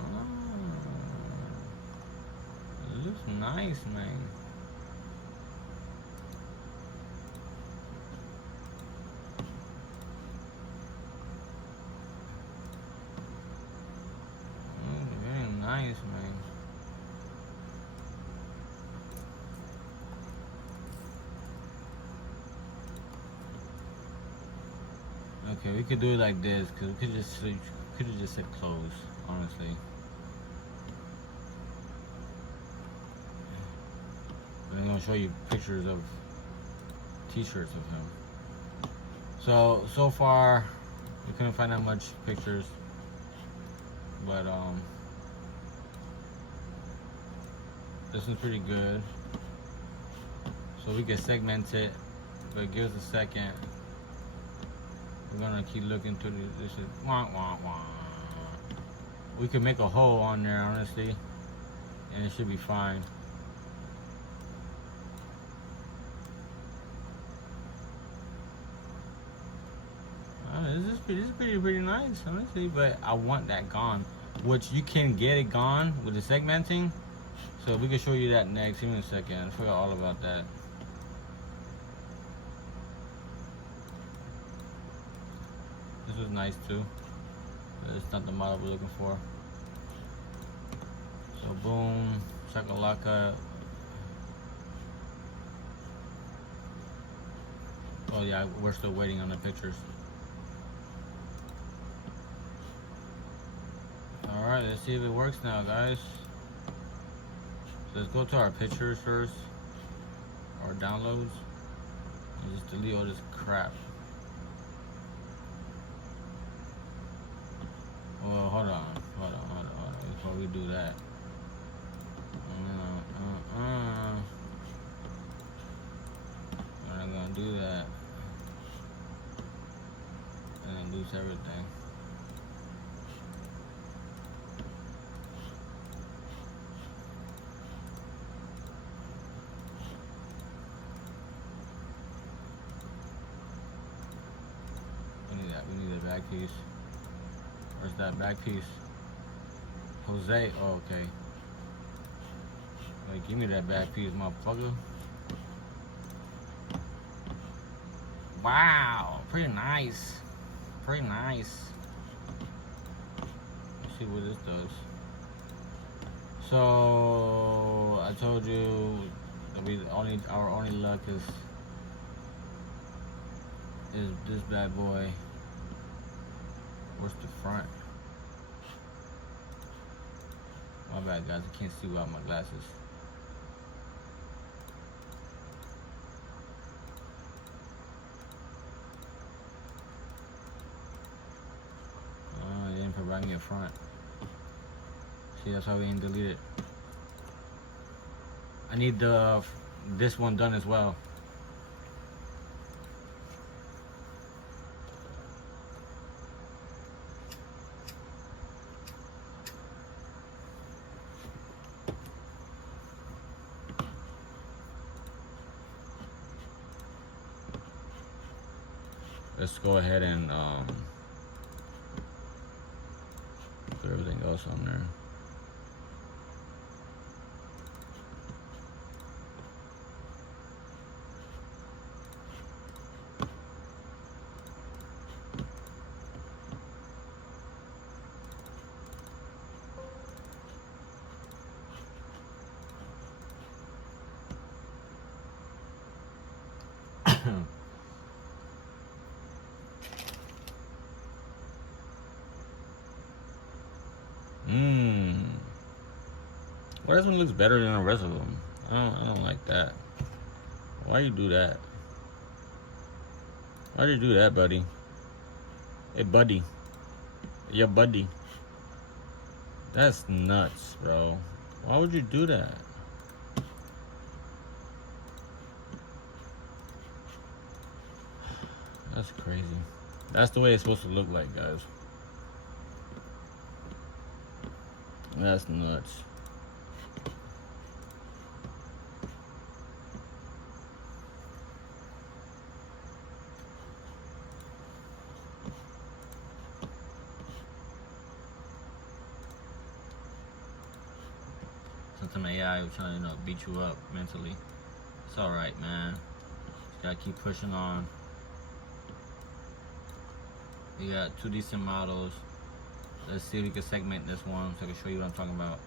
Oh, it looks nice, man. Very nice, man. Okay, we could do it like this, cause we could have just said close, honestly. But I'm gonna show you pictures of T-shirts of him. So far, we couldn't find that much pictures, but this one's pretty good. So we can segment it, but give us a second. We're gonna keep looking through this. Wah, wah, wah. We could make a hole on there, honestly, and it should be fine. This is pretty nice, honestly, but I want that gone, which you can get it gone with the segmenting. So we can show you that next. Give me a second. I forgot all about that. This was nice too. It's not the model we're looking for. So boom, shakalaka. Oh yeah, we're still waiting on the pictures. Alright, let's see if it works now, guys. So let's go to our pictures first, our downloads, and just delete all this crap. Well, hold on. Before we do that. We're not gonna do that. And then lose everything. We need a back piece. Where's that back piece? Jose, oh, okay. Like, give me that back piece, motherfucker. Wow, pretty nice. Pretty nice. Let's see what this does. So, I told you that our only luck is this bad boy. Where's the front? My bad, guys. I can't see without my glasses. Oh, they didn't provide me a front. See, that's why we didn't delete it. I need this one done as well. Let's go ahead and put everything else on there. Well, this one looks better than the rest of them. I don't like that. Why you do that? Why'd you do that, buddy? Hey, buddy. Yeah, buddy. That's nuts, bro. Why would you do that? That's crazy. That's the way it's supposed to look like, guys. That's nuts. Tencent AI was trying to, beat you up mentally. It's alright, man. Just gotta keep pushing on. We got 2 decent models. Let's see if we can segment this one so I can show you what I'm talking about.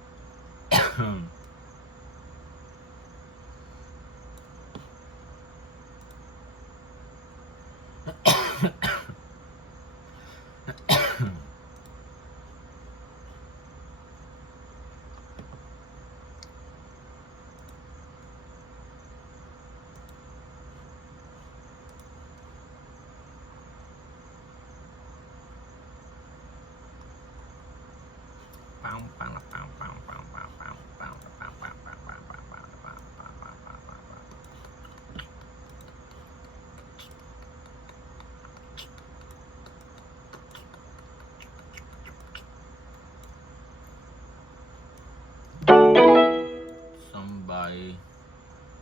Somebody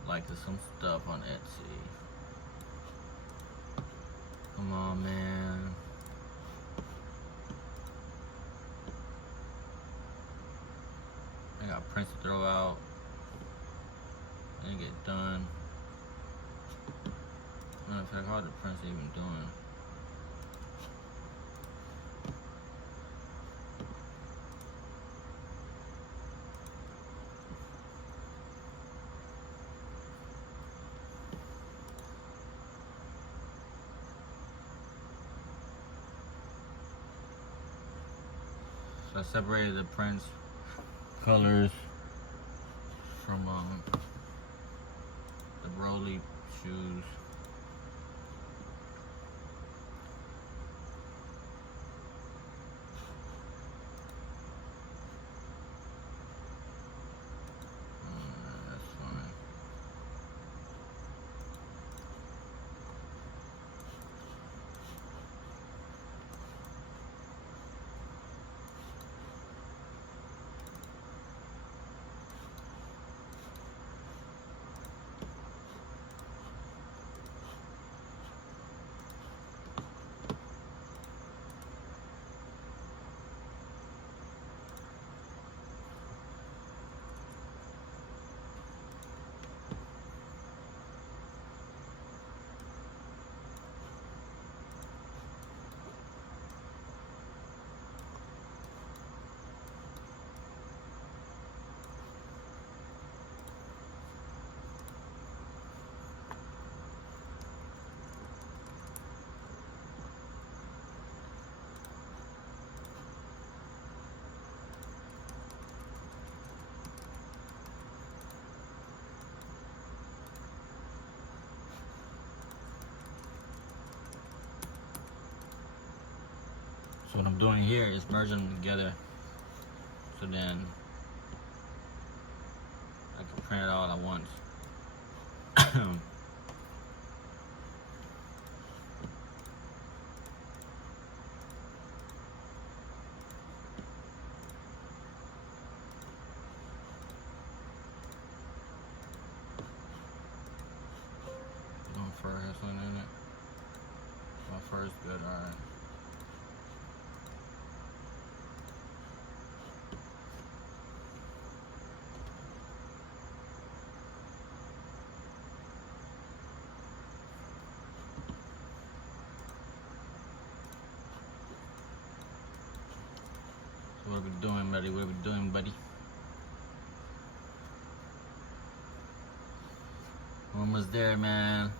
likes some stuff on Etsy. Come on, man. I got prints to throw out. Didn't get done. Matter of fact, how are the prints even doing? So I separated the prints, colors from the Broly shoes. That's fine. So what I'm doing here is merging them together, so then I can print it all at once. Going fur has one in it. My fur's good, alright. So what are we doing, buddy? What are we doing, buddy? Almost there, man.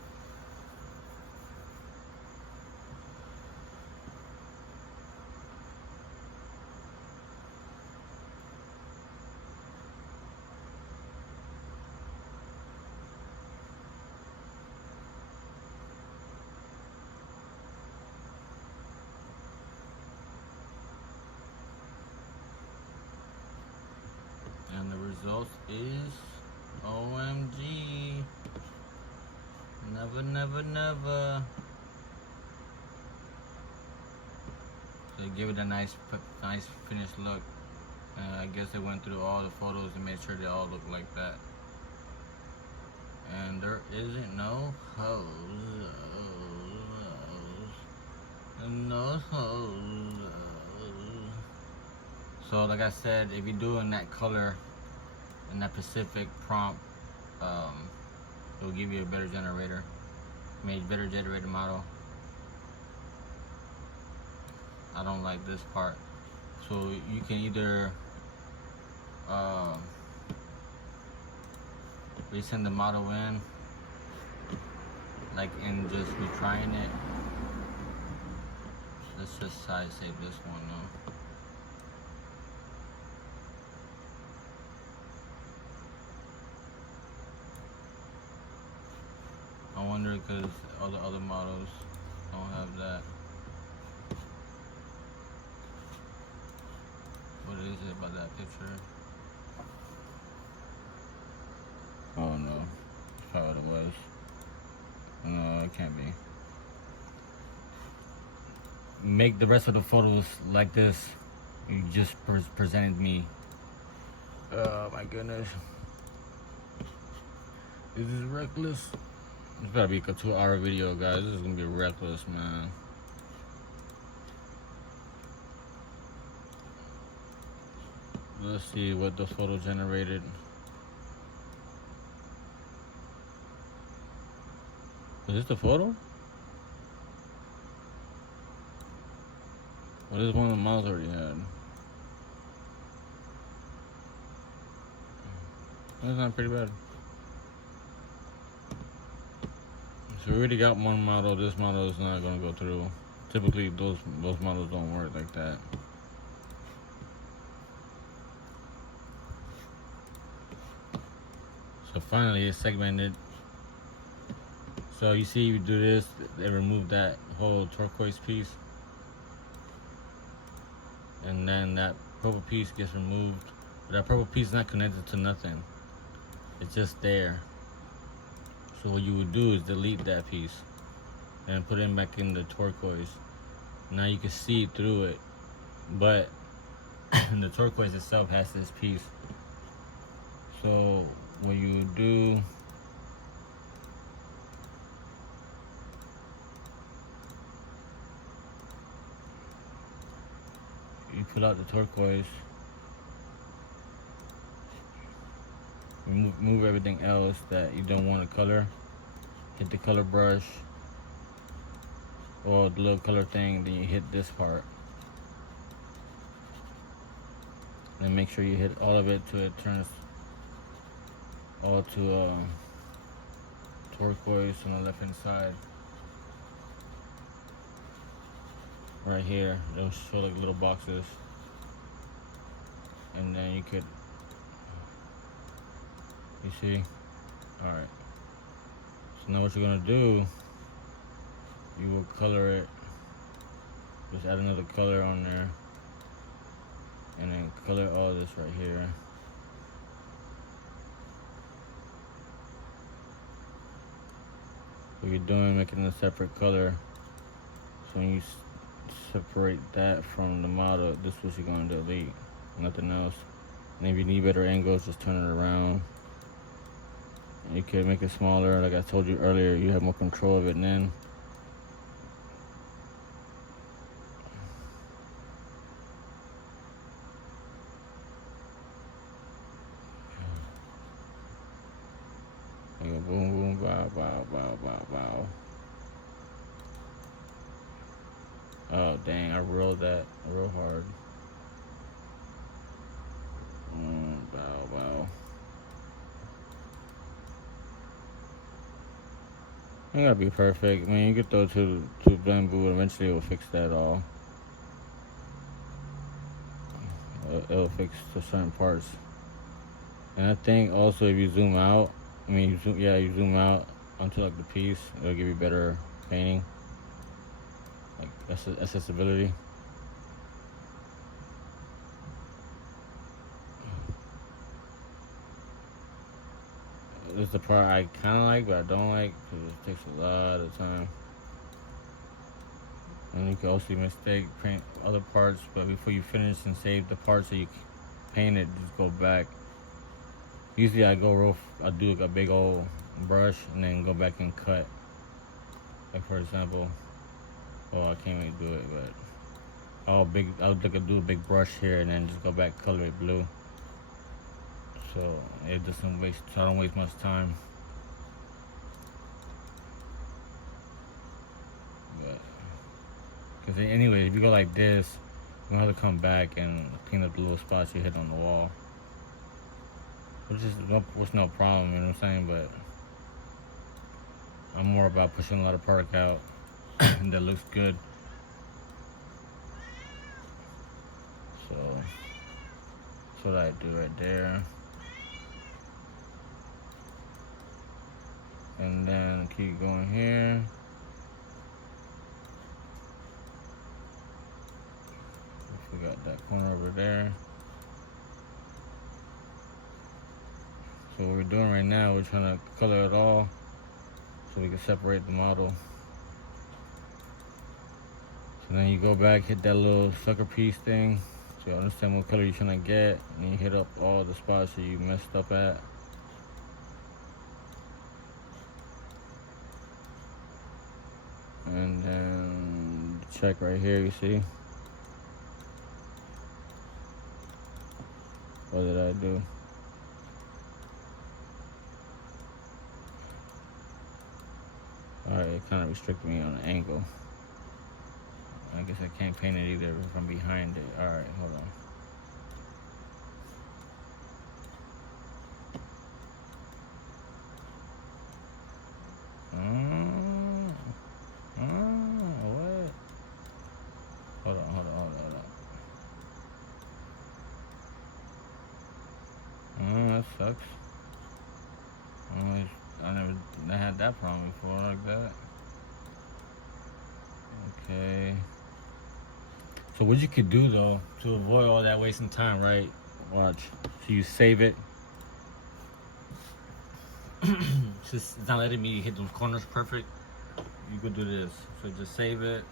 And the result is OMG. Never, never, never. So give it a nice finished look. I guess they went through all the photos and made sure they all look like that. And there isn't no hose. No hose. So like I said, if you're doing that color in that specific prompt, it will give you a better generator. Better generator model. I don't like this part. So you can either resend the model in, like in just retrying it. Let's just save this one though. I wonder because all the other models don't have that. What is it about that picture? Oh no, that's probably what it was. No, it can't be. Make the rest of the photos like this. You just presented me. Oh my goodness. This is reckless. It's gotta be a 2-hour video, guys. This is gonna be reckless, man. Let's see what the photo generated. Is this the photo? What is one of the models already had? That's not pretty bad. So we already got one model. This model is not gonna go through. Typically, those models don't work like that. So finally, it's segmented. So you see, you do this, they remove that whole turquoise piece, and then that purple piece gets removed. But that purple piece is not connected to nothing. It's just there. So what you would do is delete that piece and put it back in the turquoise. Now you can see through it, but the turquoise itself has this piece. So what you do, you pull out the turquoise, remove everything else that you don't want to color, hit the color brush or the little color thing, then you hit this part. And make sure you hit all of it till it turns all to turquoise on the left hand side. Right here, they'll show like little boxes. And then you could, you see? Alright. So now what you're gonna do, you will color it Just add another color on there, and then color all this right here. What you're doing, making a separate color. So when you separate that from the model, this is what you're gonna delete, nothing else. And if you need better angles, just turn it around. And you can make it smaller, like I told you earlier. You have more control of it then. You go boom, boom, bow, bow, bow, bow, bow. Oh dang, I rolled that real hard. Bow, bow. It gotta be perfect. I mean, you could throw to bamboo. Eventually, it will fix that all. It'll fix to certain parts. And I think also if you zoom out, I mean, you zoom out onto like the piece, it'll give you better painting, like accessibility. This is the part I kind of like, but I don't like because it takes a lot of time. And you can also paint other parts, but before you finish and save the parts that you paint it, just go back. Usually I do like a big old brush and then go back and cut. Like for example, I can't really do it, but I'll do a big brush here and then just go back, color it blue. So it doesn't waste. So I don't waste much time. Because anyway, if you go like this, you're gonna have to come back and clean up the little spots you hit on the wall. Which no problem, you know what I'm saying? But I'm more about pushing a lot of product out that looks good. So that's what I do right there. And then keep going here. We got that corner over there. So what we're doing right now, we're trying to color it all so we can separate the model. So then you go back, hit that little sucker piece thing so you understand what color you're trying to get, and you hit up all the spots that you messed up at. And then check right here, you see? What did I do? Alright, it kind of restricted me on the angle. I guess I can't paint it either from behind it. Alright, hold on. What? Hold on. That sucks. I never had that problem before like that. Okay. So what you could do though, to avoid all that wasting time, right? Watch. So you save it. It's not letting me hit those corners perfect. You could do this. So just save it.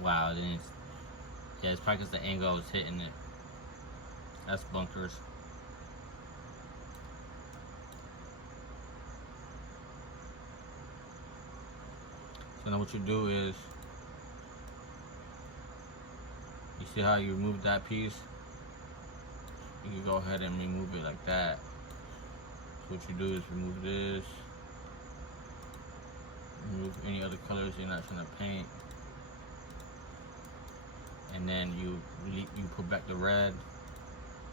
Wow, it's probably because the angle I was hitting it. That's bunkers. So now what you do is, you see how you remove that piece? You can go ahead and remove it like that. So what you do is remove this, remove any other colors you're not trying to paint, and then you put back the red,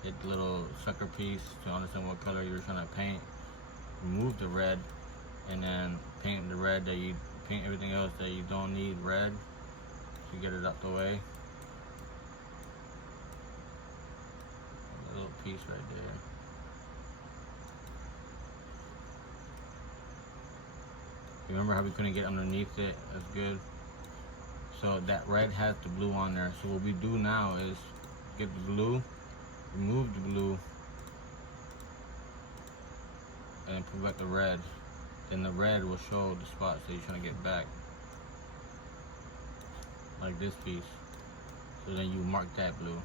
hit the little sucker piece to understand what color you're trying to paint, remove the red, and then paint the red that you paint everything else that you don't need red to get it out the way. A little piece right there. Remember how we couldn't get underneath it as good? So that red has the blue on there. So what we do now is get the blue, remove the blue, and put back the red. Then the red will show the spots that you're trying to get back. Like this piece. So then you mark that blue.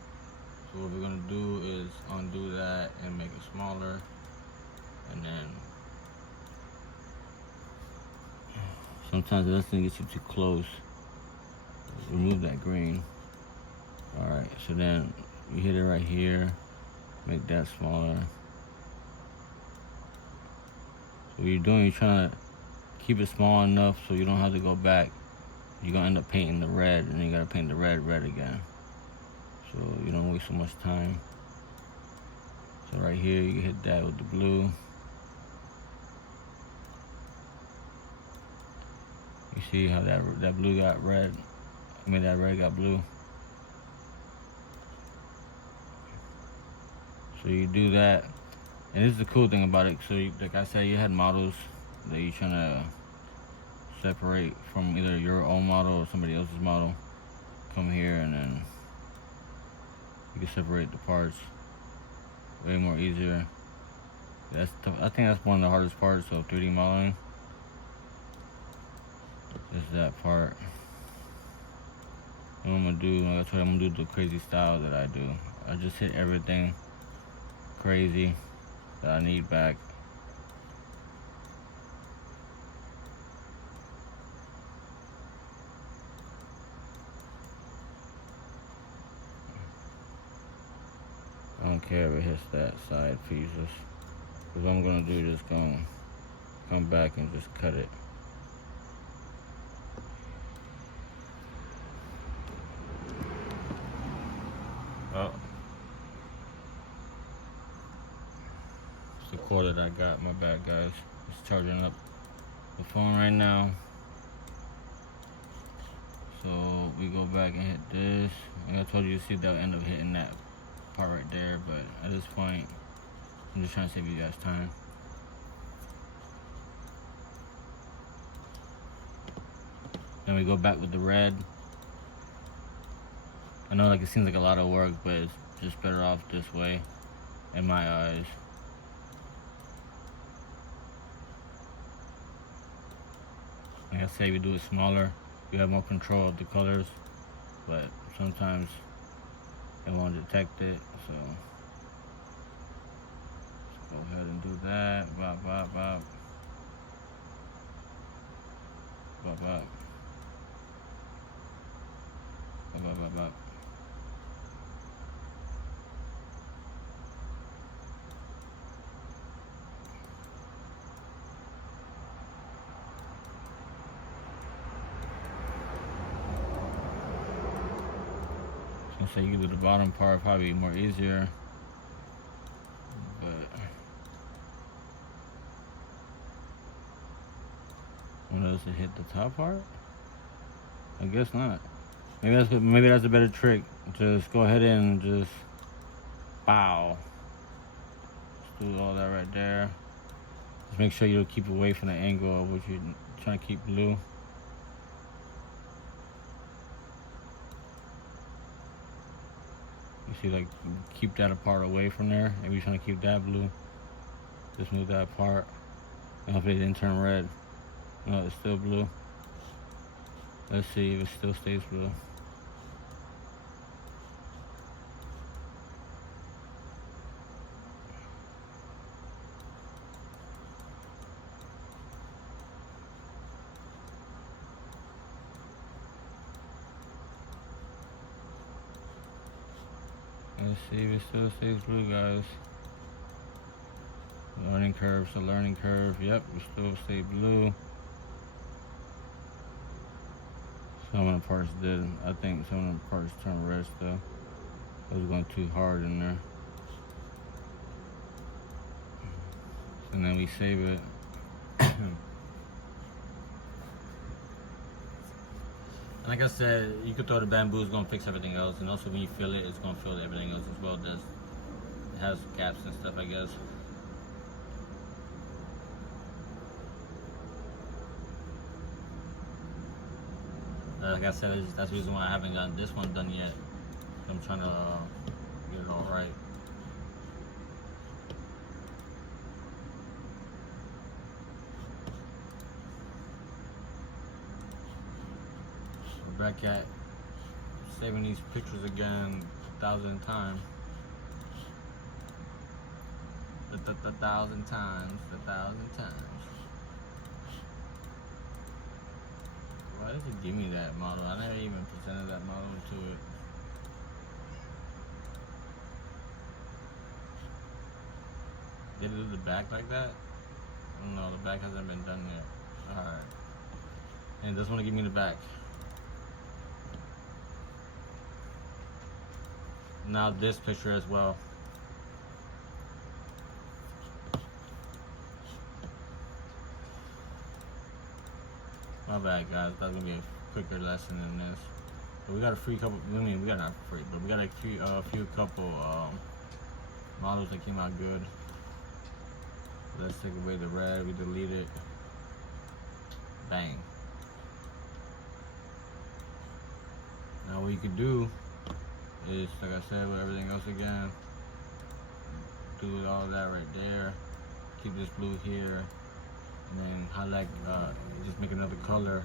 So what we're gonna do is undo that and make it smaller, and then sometimes it doesn't get you too close. Remove that green. Alright, so then you hit it right here, make that smaller. So what you're doing, you're trying to keep it small enough so you don't have to go back. You're gonna end up painting the red, and then you gotta paint the red again. So you don't waste so much time. So right here, you hit that with the blue. You see how that blue got red? I mean, that red got blue. So you do that, and this is the cool thing about it. So like I said, you had models that you're trying to separate from either your own model or somebody else's model. Come here, and then you can separate the parts way more easier. That's tough. I think that's one of the hardest parts of 3D modeling. Is that part. And what I'm gonna do, like I told you, I'm gonna do the crazy style that I do. I just hit everything crazy that I need back. I don't care if it hits that side pieces. Because what I'm gonna do is just gonna come back and just cut it. Oh. It's the cord that I got, my bad guys. It's charging up the phone right now. So we go back and hit this. Like I told you, see they'll end up hitting that part right there, but at this point, I'm just trying to save you guys time. Then we go back with the red. I know like it seems like a lot of work, but it's just better off this way, in my eyes. Like I say, we do it smaller, you have more control of the colors, but sometimes it won't detect it, so let's go ahead and do that. Bop, bop, bop. Bop, bop. Bop, bop, bop, bop. So you can do the bottom part, probably more easier, but when does it hit the top part? I guess not. Maybe that's a better trick. Just go ahead and just bow. Just do all that right there. Just make sure you don't keep away from the angle of what you're trying to keep blue. You see, like, keep that apart away from there. If you're trying to keep that blue, just move that apart. And hopefully it didn't turn red. No, it's still blue. Let's see if it still stays blue. Let's see if it still stays blue, guys. Learning curve, so learning curve. Yep, we still stay blue. Some of the parts did. I think some of the parts turned red still. It was going too hard in there. And then we save it. Like I said, you could throw the bamboo, it's gonna fix everything else, and also when you fill it, it's gonna fill everything else as well. It has gaps and stuff, I guess. Like I said, that's the reason why I haven't got this one done yet. I'm trying to get it all right. We're back at saving these pictures again 1,000 times. The 1,000 times. Why did it give me that model? I never even presented that model to it. Did it do the back like that? No, the back hasn't been done yet. Alright. And it doesn't want to give me the back. Now this picture as well. My bad, guys. That's gonna be a quicker lesson than this. But we got a free couple. I mean, we got not free, but we got a few couple models that came out good. Let's take away the red. We delete it. Bang. Now what you can do is, like I said, with everything else again, do all that right there. Keep this blue here, and then highlight. Just make another color,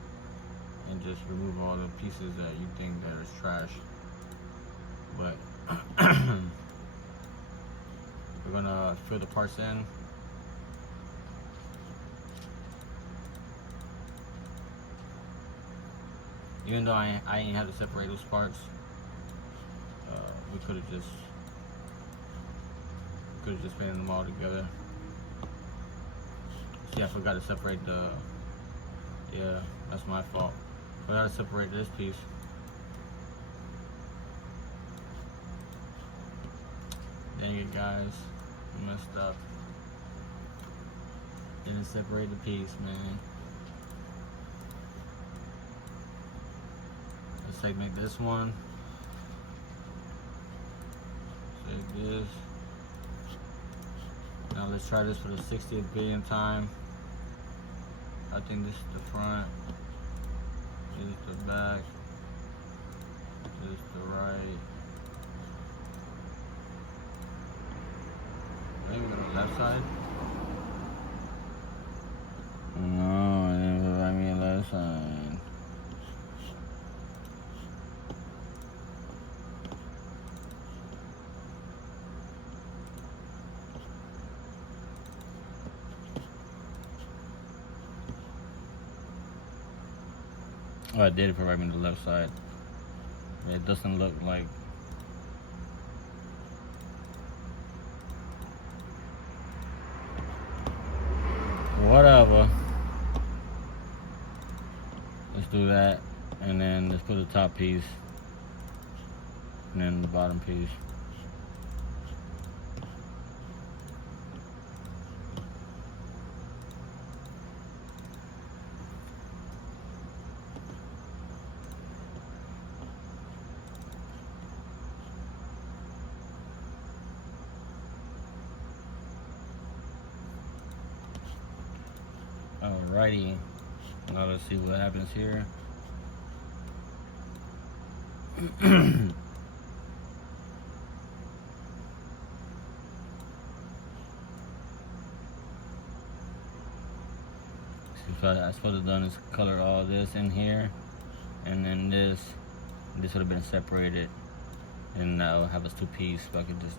and just remove all the pieces that you think that is trash. But we're gonna fill the parts in. Even though I ain't have to separate those parts, we could have just painted them all together. See, I forgot to separate the. Yeah, that's my fault. I gotta separate this piece. Dang it, guys, I messed up. Didn't separate the piece, man. Let's segment this one. Save this. Now let's try this for the 60th billionth time. I think this is the front. This is the back. This is the right. Maybe we go to the left side. No, it didn't provide me a left side. Oh, I did provide me the left side. It doesn't look like. Whatever. Let's do that, and then let's put the top piece, and then the bottom piece. Alrighty, now let's see what happens here. So what I supposed to have done is color all this in here, and then this would have been separated, and now have a two-piece. So I could just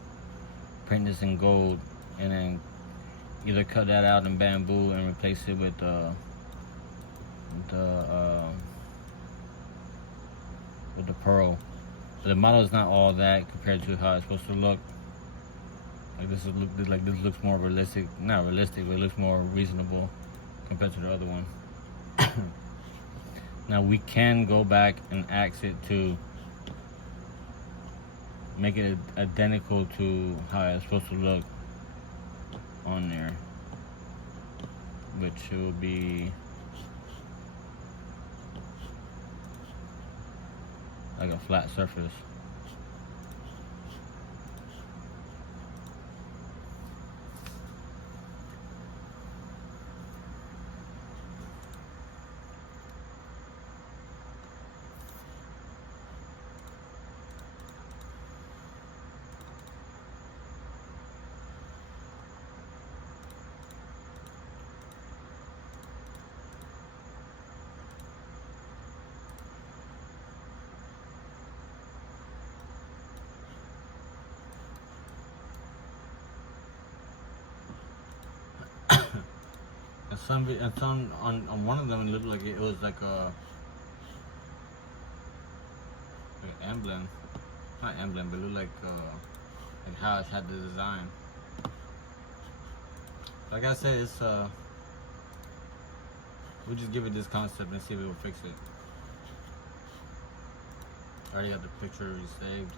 print this in gold, and then either cut that out in bamboo and replace it with the pearl. But the model is not all that compared to how it's supposed to look. Like this looks more realistic. Not realistic, but it looks more reasonable compared to the other one. Now we can go back and ask it to make it identical to how it's supposed to look on there, which will be like a flat surface. And some on one of them it looked like it was like an emblem, not emblem, but it looked like how it had the design. Like I said, it's we'll just give it this concept and see if it will fix it. I already got the picture saved.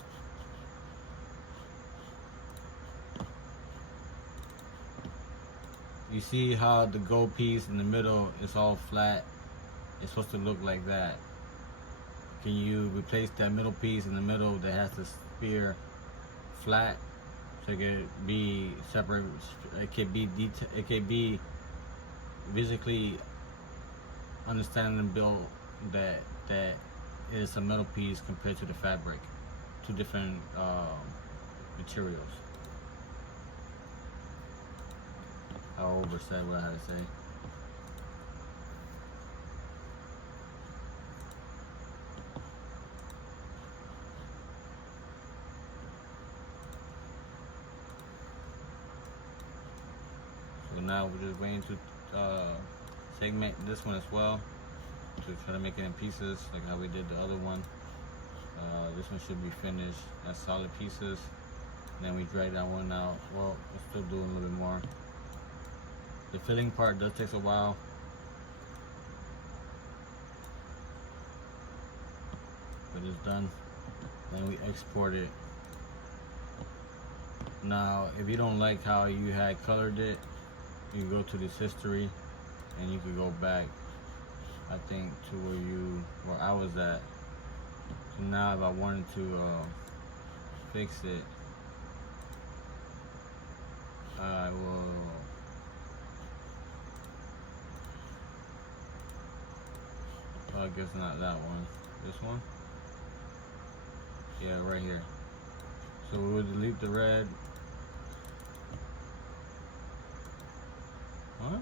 You see how the gold piece in the middle is all flat? It's supposed to look like that. Can you replace that middle piece in the middle that has the spear flat so it could be separate? It could be physically understandable that it is a metal piece compared to the fabric, two different materials. I oversaid what I had to say. So now we're just waiting to segment this one as well to try to make it in pieces like how we did the other one. This one should be finished as solid pieces. And then we drag that one out. Well, we're still doing a little bit more. The filling part does take a while. But it's done. Then we export it. Now, if you don't like how you had colored it, you can go to this history and you can go back, I think, to where I was at. So now if I wanted to fix it, I will I guess not that one. This one? Yeah, right here. So we will delete the red. Huh?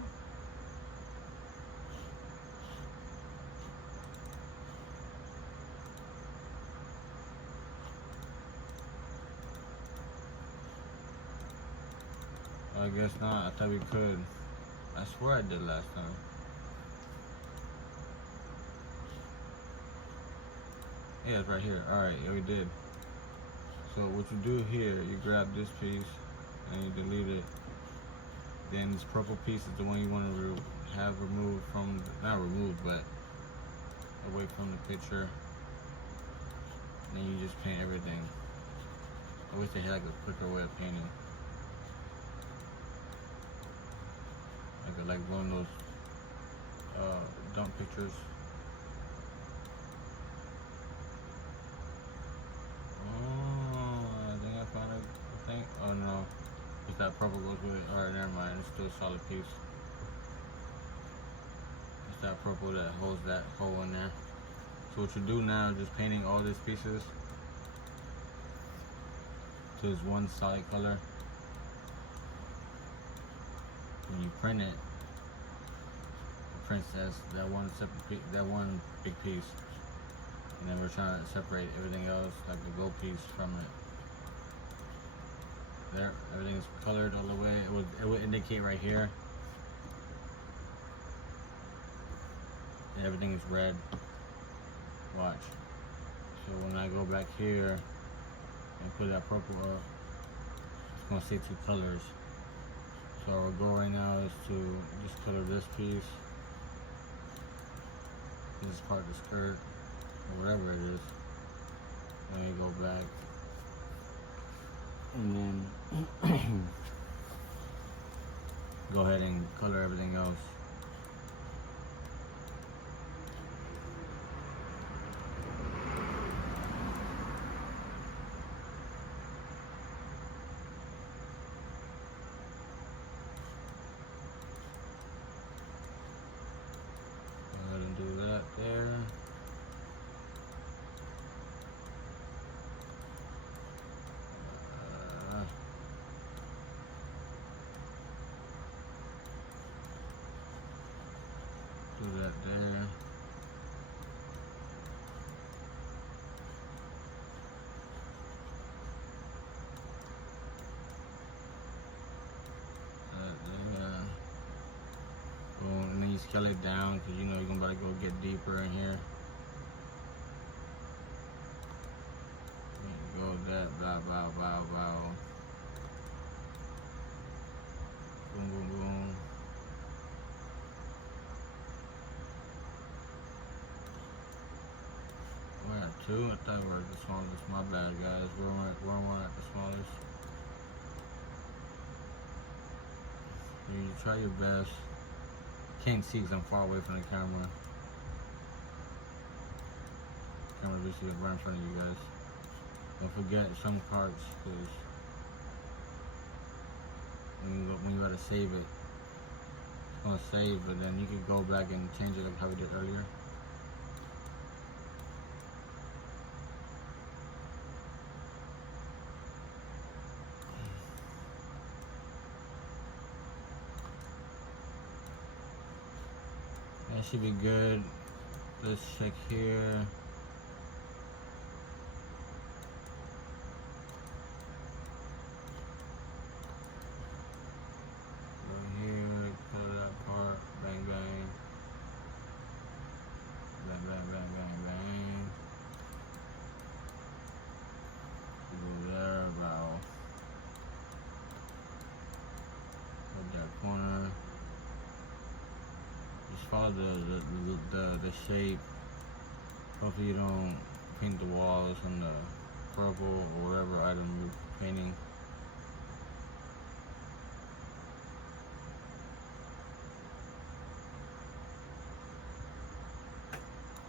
I guess not. I thought we could. I swear I did last time. Yeah, it's right here. Alright, yeah, we did. So what you do here, you grab this piece and you delete it. Then this purple piece is the one you want to have removed from, not removed, but away from the picture. And then you just paint everything. I wish they had like a quicker way of painting. Like one of those dump pictures. Oh, I think I found it. I think. Oh no, it's that purple goes with it. Alright, never mind. It's still a solid piece. It's that purple that holds that hole in there. So what you do now is just painting all these pieces to this one solid color. When you print it, it prints as that one separate that one big piece. And then we're trying to separate everything else, like the gold piece, from it. There, everything is colored all the way. It would indicate right here. And everything is red. Watch. So when I go back here and put that purple up, it's gonna say two colors. So our goal right now is to just color this piece. This is part of the skirt or whatever it is. Let me go back. And then go ahead and color everything else. Go ahead and do that there. Do that there. Boom, and then you scale it down because you know you're about to go get deeper in here. Go that, blah, blah, blah, blah. Boom, boom, boom. We're at 2. I thought we were at the smallest. My bad, guys. We're at the smallest. You try your best. Can't see because I'm far away from the camera. Camera basically right in front of you guys. Don't forget some parts because when you gotta save it, it's gonna save, but then you can go back and change it like how we did earlier. That should be good. Let's check here. Go here, color that part. Bang, bang. Bang, bang, bang, bang, bang. Go there, about. Go that corner. Just follow the shape. Hopefully you don't paint the walls on the purple or whatever item you're painting.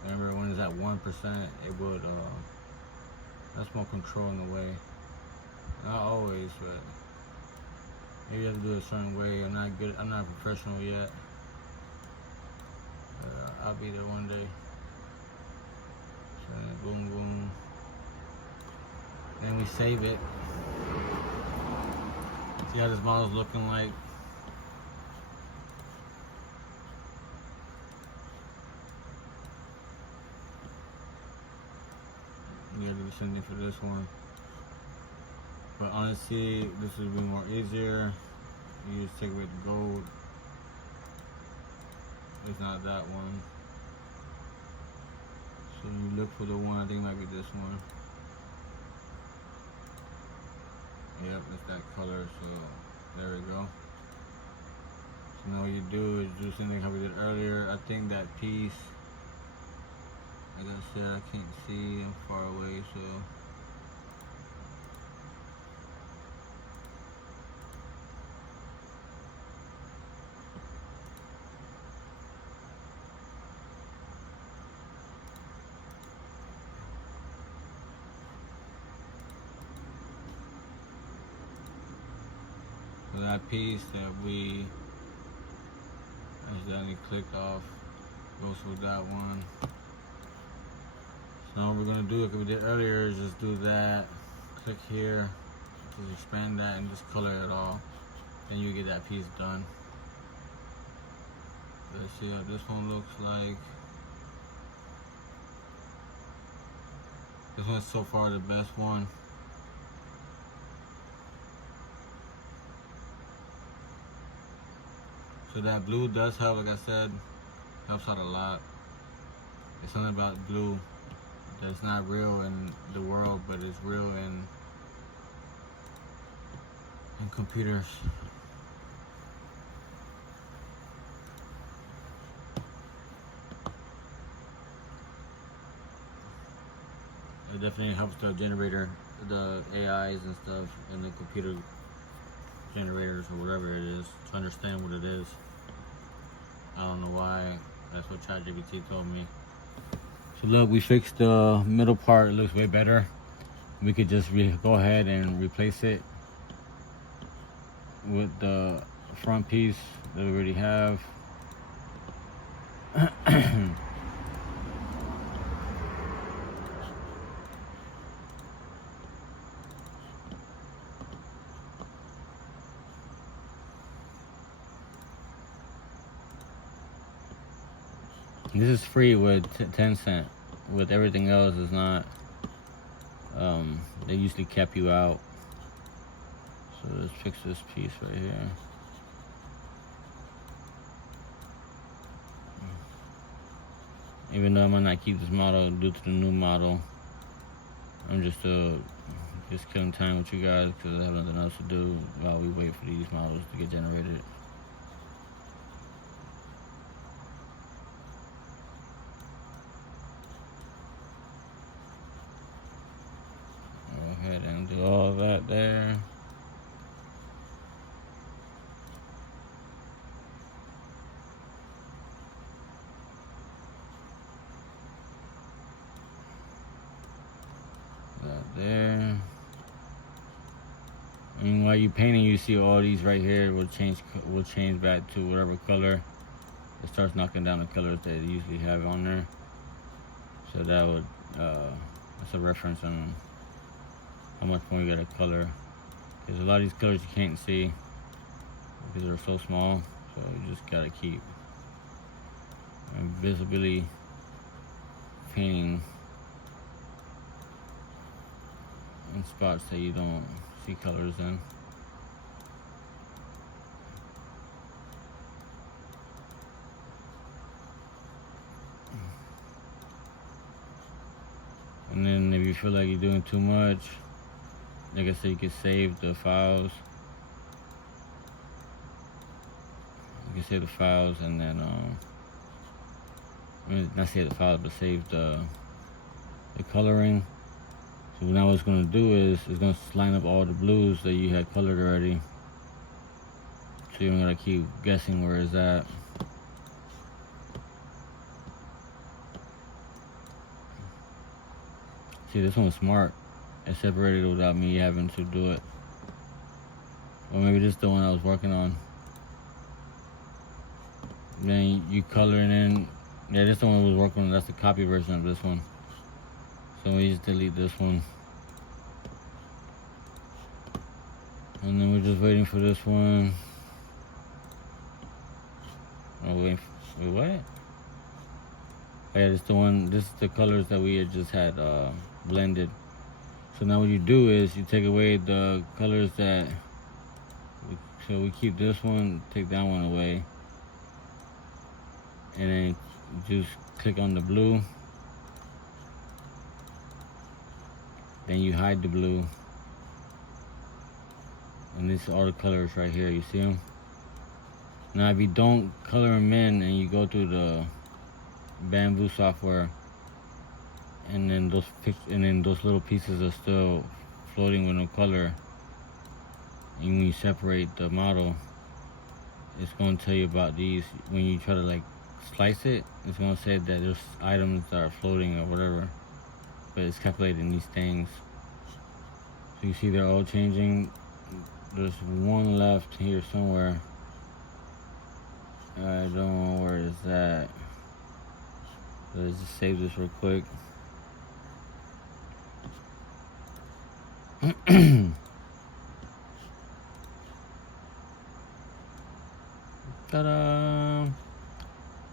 Remember when it's at 1%, it would that's more control in the way. Not always, but maybe you have to do it a certain way. I'm not professional yet. I'll be there one day. So boom, boom. Then we save it. See how this model's looking like. You gotta do the same thing for this one. But honestly, this would be more easier. You just take away the gold. It's not that one. So when you look for the one, I think it might be this one. Yep, it's that color, so there we go. So now what you do is do something how we did earlier. I think that piece, like I said, I can't see, I'm far away, so that piece that we accidentally clicked off goes with that one. So now what we're gonna do like we did earlier is just do that, click here, just expand that and just color it all. Then you get that piece done. Let's see how this one looks like. This one's so far the best one. So that blue does help, like I said, helps out a lot. It's something about blue that's not real in the world, but it's real in computers. it definitely helps the generator, the AIs and stuff, and the computer generators or whatever it is to understand what it is. I don't know why. That's what ChatGPT told me. So look, we fixed the middle part. It looks way better. We could just go ahead and replace it with the front piece that we already have. This is free with Tencent. With everything else, it's not. They usually cap you out. So let's fix this piece right here. Even though I might not keep this model due to the new model, I'm just killing time with you guys because I have nothing else to do while we wait for these models to get generated. Go ahead and do all that there. There. And while you painting, you see all these right here will change back to whatever color. It starts knocking down the colors that they usually have on there. So that would that's a reference on how much more you gotta color. Because a lot of these colors you can't see because they're so small. So you just gotta keep visibly painting in spots that you don't see colors in. And then if you feel like you're doing too much, like I said, you can save the files. You can save the files and then I mean, not save the files, but save the coloring. So now what it's going to do is it's going to line up all the blues that you had colored already. So you don't got to keep guessing where it's at. See, this one's smart. It separated it without me having to do it. Or maybe this is the one I was working on. Then you coloring in. Yeah, this is the one I was working on. That's the copy version of this one. So we just delete this one. And then we're just waiting for this one. Oh, wait, what? Oh, yeah, this is the one. This is the colors that we had just had blended. So now what you do is you take away the colors that. So we keep this one, take that one away, and then just click on the blue. Then you hide the blue. And this is all the colors right here, you see them? Now if you don't color them in and you go through the bamboo software and then those little pieces are still floating with no color, and when you separate the model, it's going to tell you about these. When you try to like slice it, it's going to say that there's items that are floating or whatever, but it's calculating these things. So you see they're all changing. There's one left here somewhere. I don't know where it's at. Let's just save this real quick. Ta-da!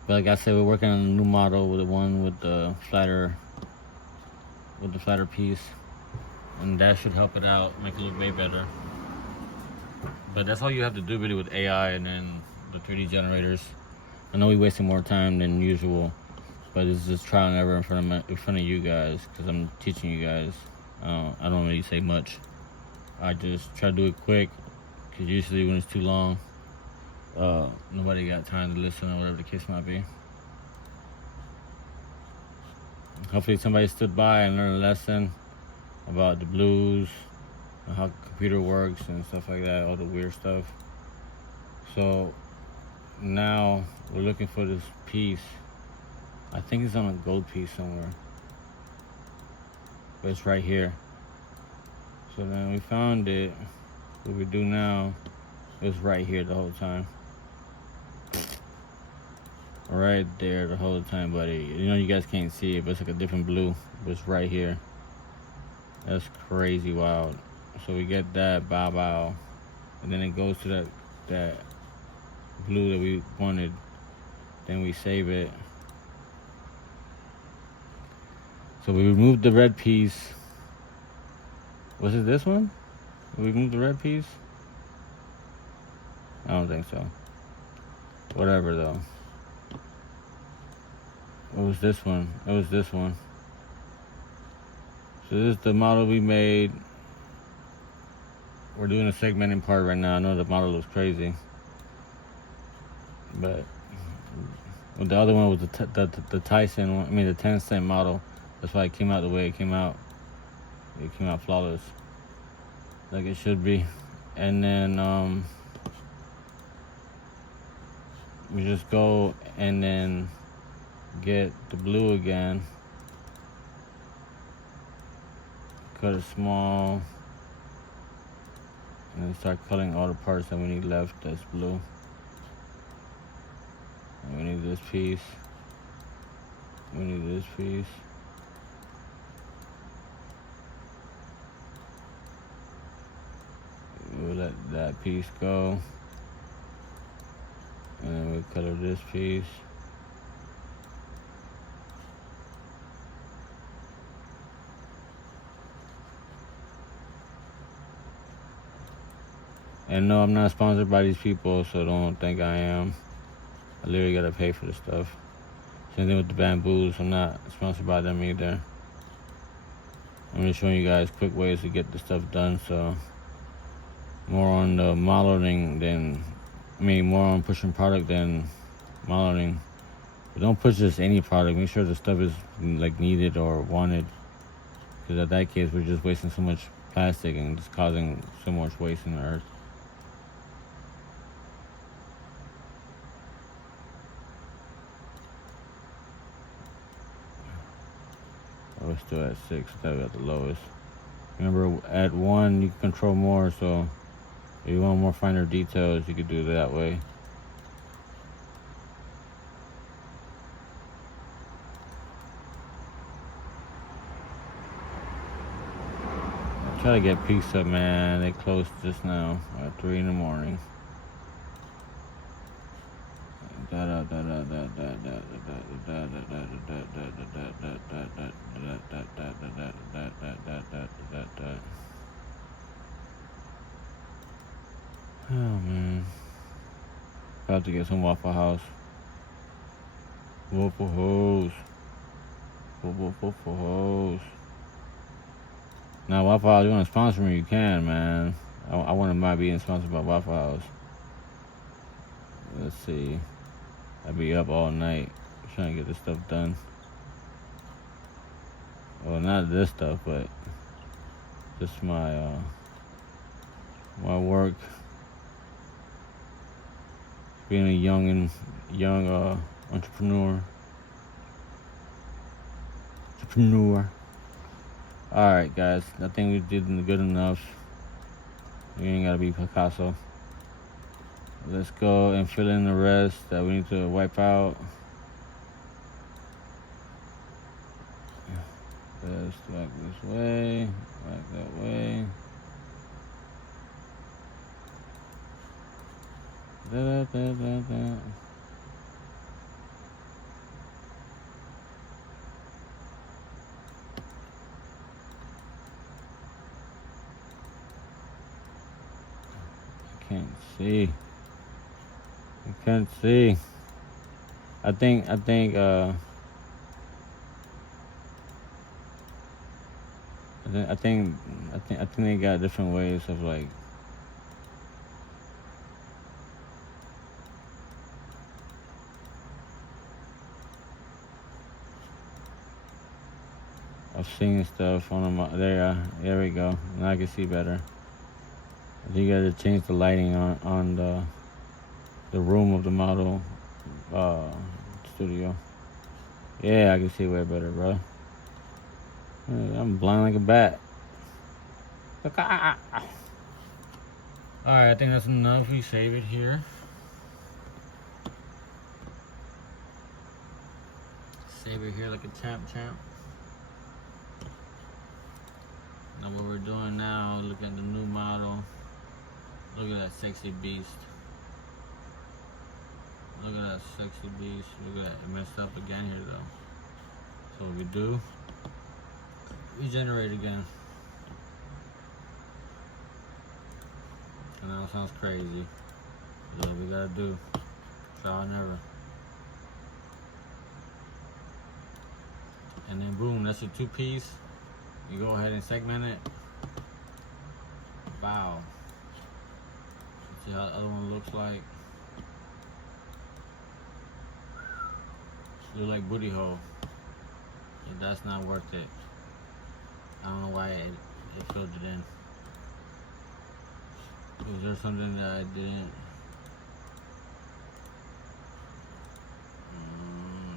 But like I said, we're working on a new model with the one with the flatter piece, and that should help it out, make it look way better. But that's all you have to do really with AI and then the 3D generators. I know we wasted more time than usual, but it's just trial and error in front of you guys because I'm teaching you guys. I don't really say much. I just try to do it quick because usually when it's too long, nobody got time to listen or whatever the case might be. Hopefully somebody stood by and learned a lesson about the blues and how computer works and stuff like that, all the weird stuff. So now we're looking for this piece. I think it's on a gold piece somewhere, but it's right here. So then we found it. What we do now is right here the whole time. Right there the whole time, buddy. You know you guys can't see it, but it's like a different blue. But it's right here. That's crazy wild. So we get that bow, and then it goes to that blue that we wanted. Then we save it. So we removed the red piece. Was it this one? Did we remove the red piece? I don't think so. Whatever though. It was this one. It was this one. So this is the model we made. We're doing a segmenting part right now. I know the model looks crazy, but the other one was the Tyson one. I mean the Tencent model. That's why it came out the way it came out. It came out flawless, like it should be. And then we just go and then get the blue again. Cut it small. And then start cutting all the parts that we need left that's blue. And we need this piece. We need this piece. We'll let that piece go. And then we'll color this piece. And no, I'm not sponsored by these people, so don't think I am. I literally gotta pay for this stuff. Same thing with the bamboos. I'm not sponsored by them either. I'm just showing you guys quick ways to get the stuff done. So more on the modeling than, more on pushing product than modeling. But don't push just any product. Make sure the stuff is like needed or wanted. Because at that case, we're just wasting so much plastic and just causing so much waste in the earth. We're still at 6. That got the lowest. Remember, at 1 you can control more. So if you want more finer details, you could do it that way. Try to get pizza, man. They closed just now at 3 in the morning. Oh man, about to get some Waffle House. Waffle House. Waffle House. Now Waffle House, you want to sponsor me? You can, man. I wouldn't mind being sponsored by Waffle House. Let's see. I'll be up all night trying to get this stuff done. Well, not this stuff, but just my my work. Being a young entrepreneur. Alright guys, I think we did good enough. We ain't gotta be Picasso. Let's go and fill in the rest that we need to wipe out. Let's walk this way, walk that way. Da. Can't see. I can't see. I think they got different ways of like of seeing stuff on the there. There we go. Now I can see better. You gotta change the lighting on the room of the model uh, studio. Yeah, I can see way better, bro. I'm blind like a bat. Alright, I think that's enough. We save it here. Save it here like a champ. Now what we're doing now, look at the new model. Look at that sexy beast. Look at that sexy beast. Look at that. It messed up again here though. So what we do, we generate again. And now it sounds crazy. That's what we gotta do. Trial and error. And then boom, that's your 2-piece. You go ahead and segment it. Wow. See how the other one looks like. Look like booty hole. But that's not worth it. I don't know why it filled it in. Was there something that I didn't?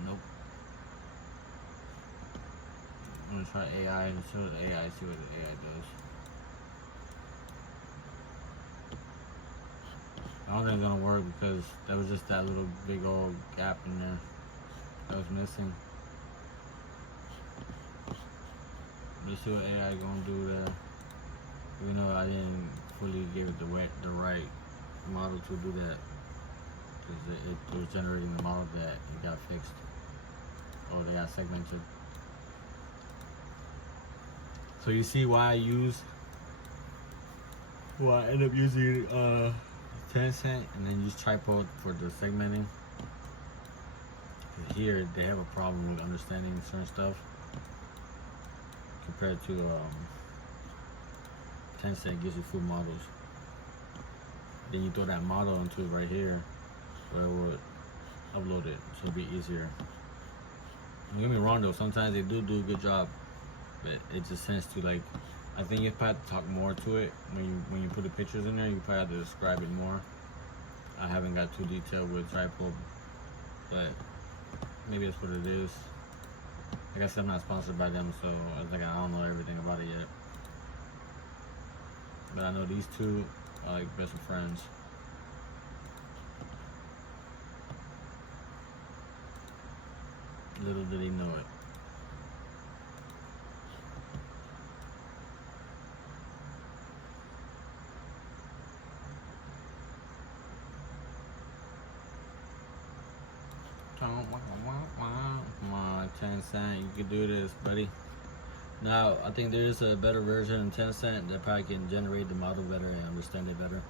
Nope. I'm gonna try AI and see what the AI does. I don't think it's gonna work because that was just that little big old gap in there that was missing. Let's see what AI gonna do there. Even though I didn't fully give it the right model to do that, because it was generating the model that it got fixed, or they got segmented. So you see why I end up using Tencent and then use Tripo for the segmenting. Here they have a problem with understanding certain stuff compared to Tencent gives you full models. Then you throw that model into it right here where it would upload it, so it'll be easier. Don't get me wrong though, sometimes they do a good job, but it just tends to like, I think you probably have to talk more to it when you put the pictures in there. You probably have to describe it more. I haven't got too detailed with Tripo, but maybe that's what it is. Like I said, I'm not sponsored by them, so I don't know everything about it yet. But I know these two are like best of friends. Little did he know it. Come on, Tencent, you can do this, buddy. Now, I think there is a better version in Tencent that probably can generate the model better and understand it better.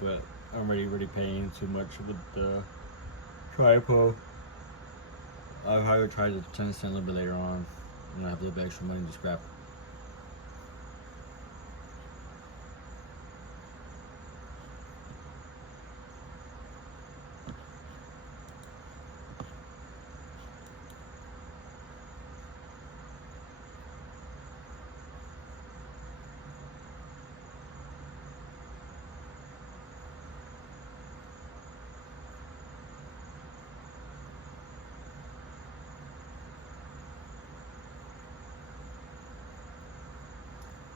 But I'm already paying too much with the Tripo. I'll probably try the Tencent a little bit later on. You know, I have a little bit extra money to scrap.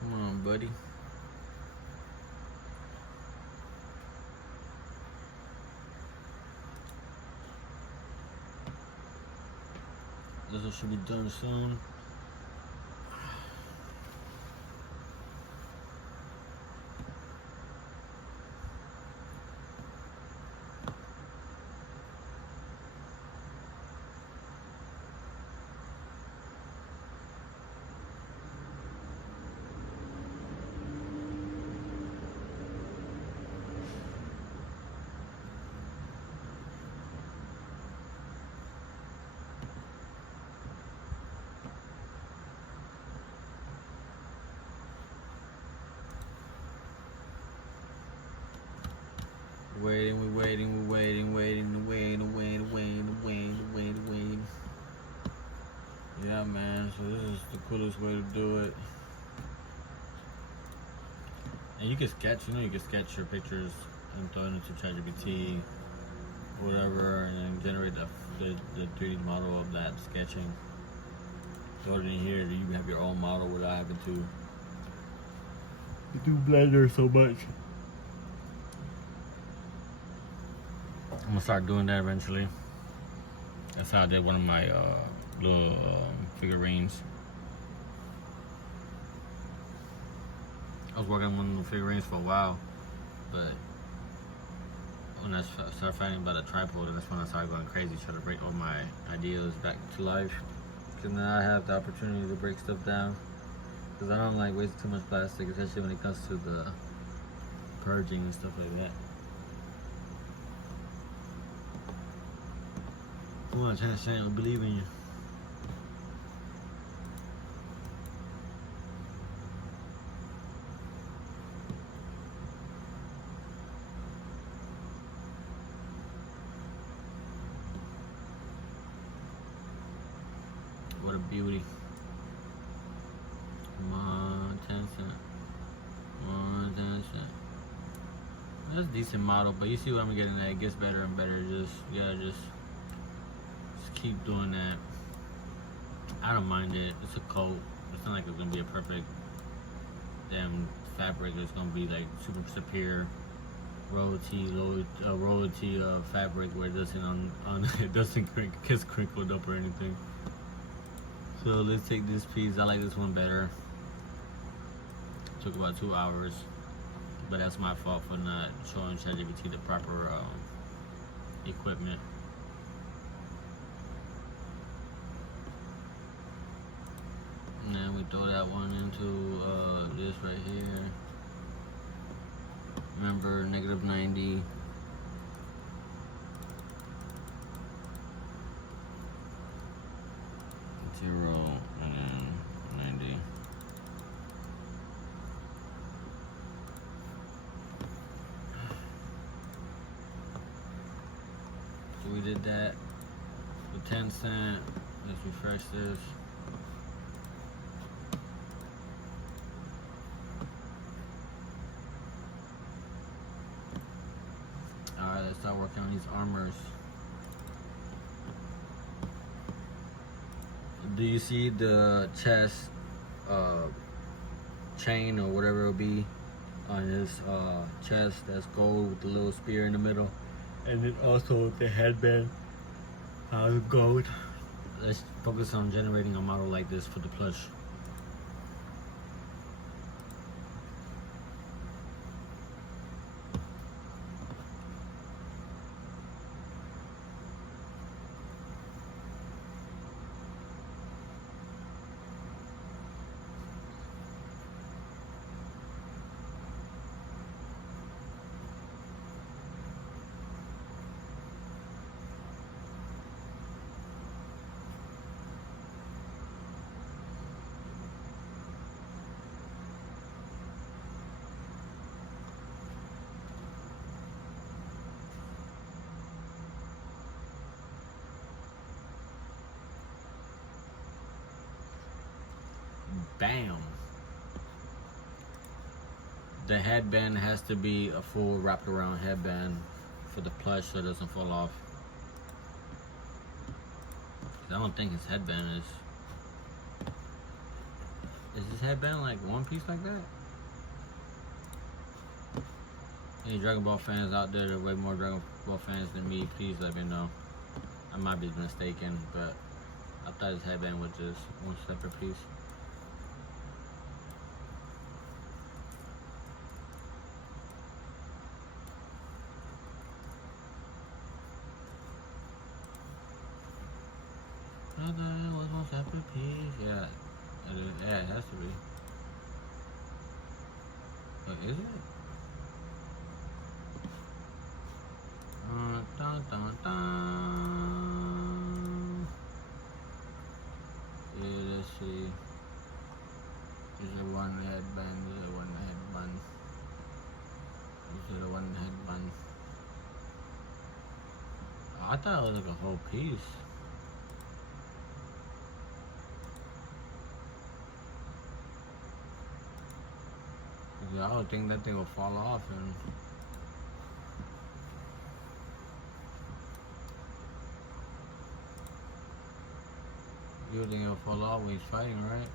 Come on, buddy. This should be done soon. Waiting. Yeah, man. So this is the coolest way to do it. And you can sketch. You know, you can sketch your pictures and throw it into ChatGPT, whatever, and then generate the 3D model of that sketching. Throw it in here. You have your own model without having to do Blender so much. I'm gonna start doing that eventually. That's how I did one of my little figurines. I was working on one of the figurines for a while, but when I started finding about a tripod, and that's when I started going crazy, trying to bring all my ideas back to life. Because now I have the opportunity to break stuff down. Because I don't like wasting too much plastic, especially when it comes to the purging and stuff like that. Come on, Tencent, I believe in you. What a beauty. Come on, Tencent. Come on, Tencent. That's a decent model, but you see what I'm getting at. It gets better and better. Just keep doing that. I don't mind it. It's a coat. It's not like it's gonna be a perfect damn fabric. It's gonna be like super superior royalty fabric where it doesn't it doesn't gets crinkled up or anything. So let's take this piece. I like this one better. Took about 2 hours, but that's my fault for not showing ChatGPT the proper equipment. And then we throw that one into this right here. Remember, -90. Zero and then 90. So we did that with Tencent. Let's refresh this. Alright, let's start working on these armors. Do you see the chest chain or whatever it'll be on his chest? That's gold with the little spear in the middle. And then also the headband, gold. Let's focus on generating a model like this for the plush. Bam! The headband has to be a full wrapped around headband for the plush so it doesn't fall off. I don't think his headband is. Is his headband like one piece like that? Any Dragon Ball fans out there that are way more Dragon Ball fans than me, please let me know. I might be mistaken, but I thought his headband was just one separate piece. I thought it was one separate piece. Yeah, yeah, it has to be. Wait, is it? Dun, dun, dun. Yeah, let's see. Is there one headband? Is there one headband? Is there one headband? Oh, I thought it was like a whole piece. I don't think that thing will fall off. And you think it'll fall off when he's fighting, right?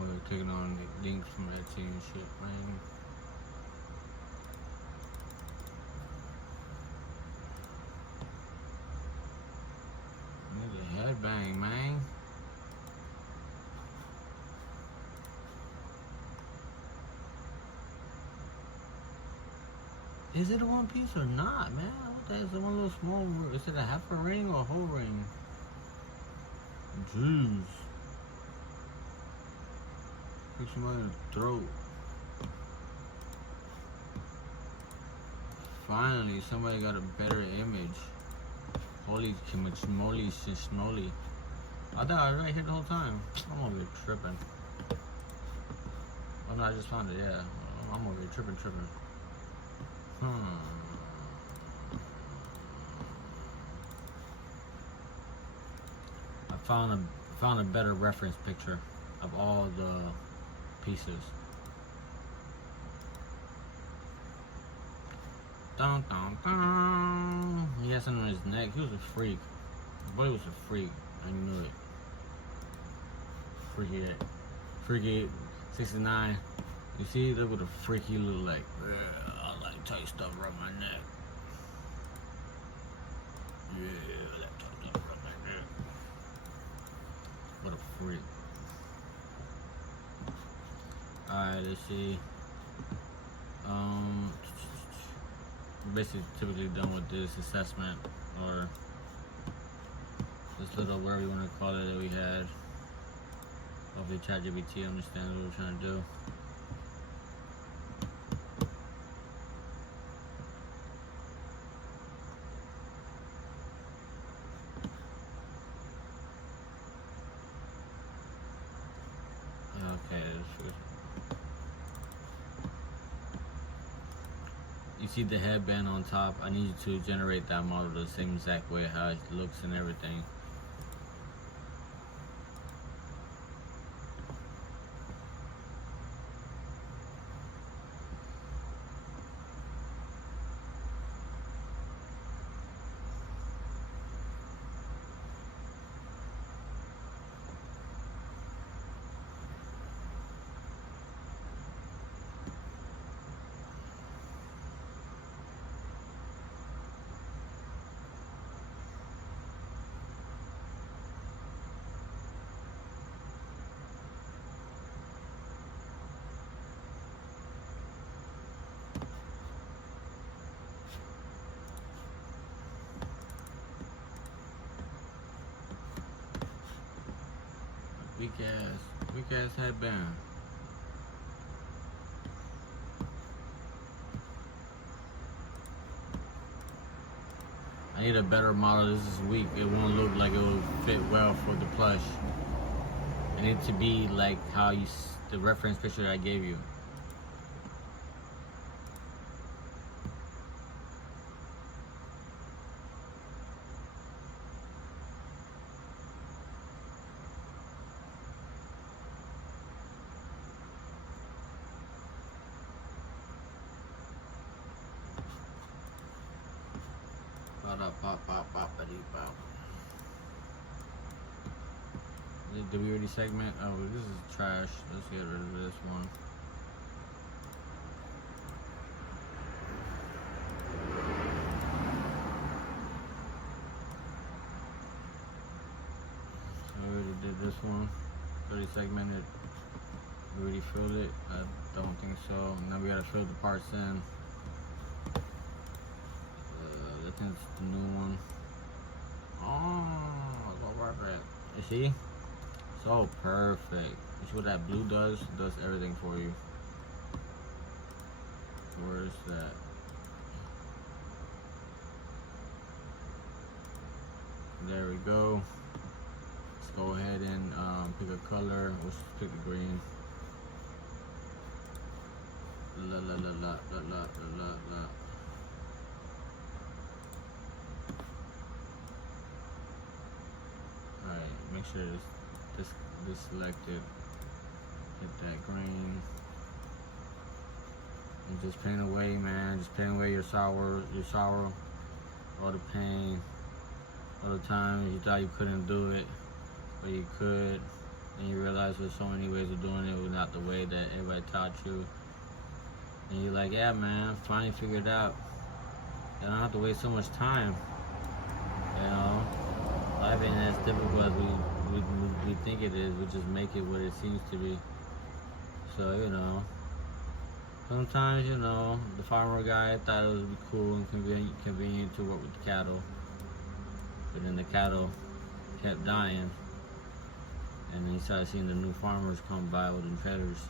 Or they're taking on links from Etsy and shit, man. Nigga headbang, man. Is it a one piece or not, man? What the hell is it? One little small, is it a half a ring or a whole ring? Jeez. Put somebody in the throat. Finally, somebody got a better image. Holy moly, shishnoli. I thought I was right here the whole time. I'm over here tripping. Oh no, I just found it, yeah. I'm over here tripping. I found a better reference picture of all the pieces. Dun, dun, dun. He had something on his neck. He was a freak. The boy was a freak. I knew it. Freaky 69. You see, look what a freaky look like. Yeah, I like tight stuff around my neck. Yeah, I like tight stuff around my neck. What a freak. Alright, let's see. Basically typically done with this assessment or this little whatever you want to call it that we had. Hopefully ChatGPT understands what we're trying to do. Okay, you see the headband on top. I need you to generate that model the same exact way how it looks and everything. Weak ass headband. I need a better model. This is weak. It won't look like it will fit well for the plush. I need it to be like how the reference picture that I gave you. Did we already segment? Oh, this is trash. Let's get rid of this one. I already did this one. Already segmented. We already filled it. I don't think so. Now we gotta fill the parts in. I think it's the new one. Oh, go right back. You see? So perfect. You see what that blue does? It does everything for you. Where is that? There we go. Let's go ahead and pick a color. Let's pick the green. La la la la la la la la. Alright, make sure this selected. Hit that green. And just paint away, man. Just paint away your sorrow, all the pain, all the times you thought you couldn't do it, but you could. And you realize there's so many ways of doing it without the way that everybody taught you. And you're like, yeah, man, finally figured out. I don't have to waste so much time. You know, life ain't as difficult as we think it is. We just make it what it seems to be. So, you know, sometimes, you know, the farmer guy thought it would be cool and convenient to work with the cattle. But then the cattle kept dying. And then he started seeing the new farmers come by with them trailers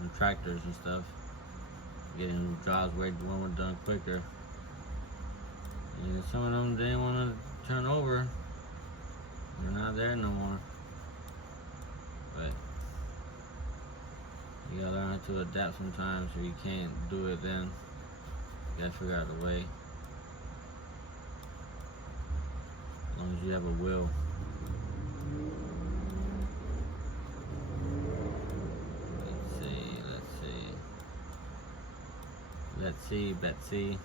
and tractors and stuff, getting jobs way more done quicker. And some of them didn't want to turn over. They're not there no more. But you gotta learn how to adapt sometimes. If you can't do it, then you gotta figure out a way. As long as you have a will. Let's see, Betsy.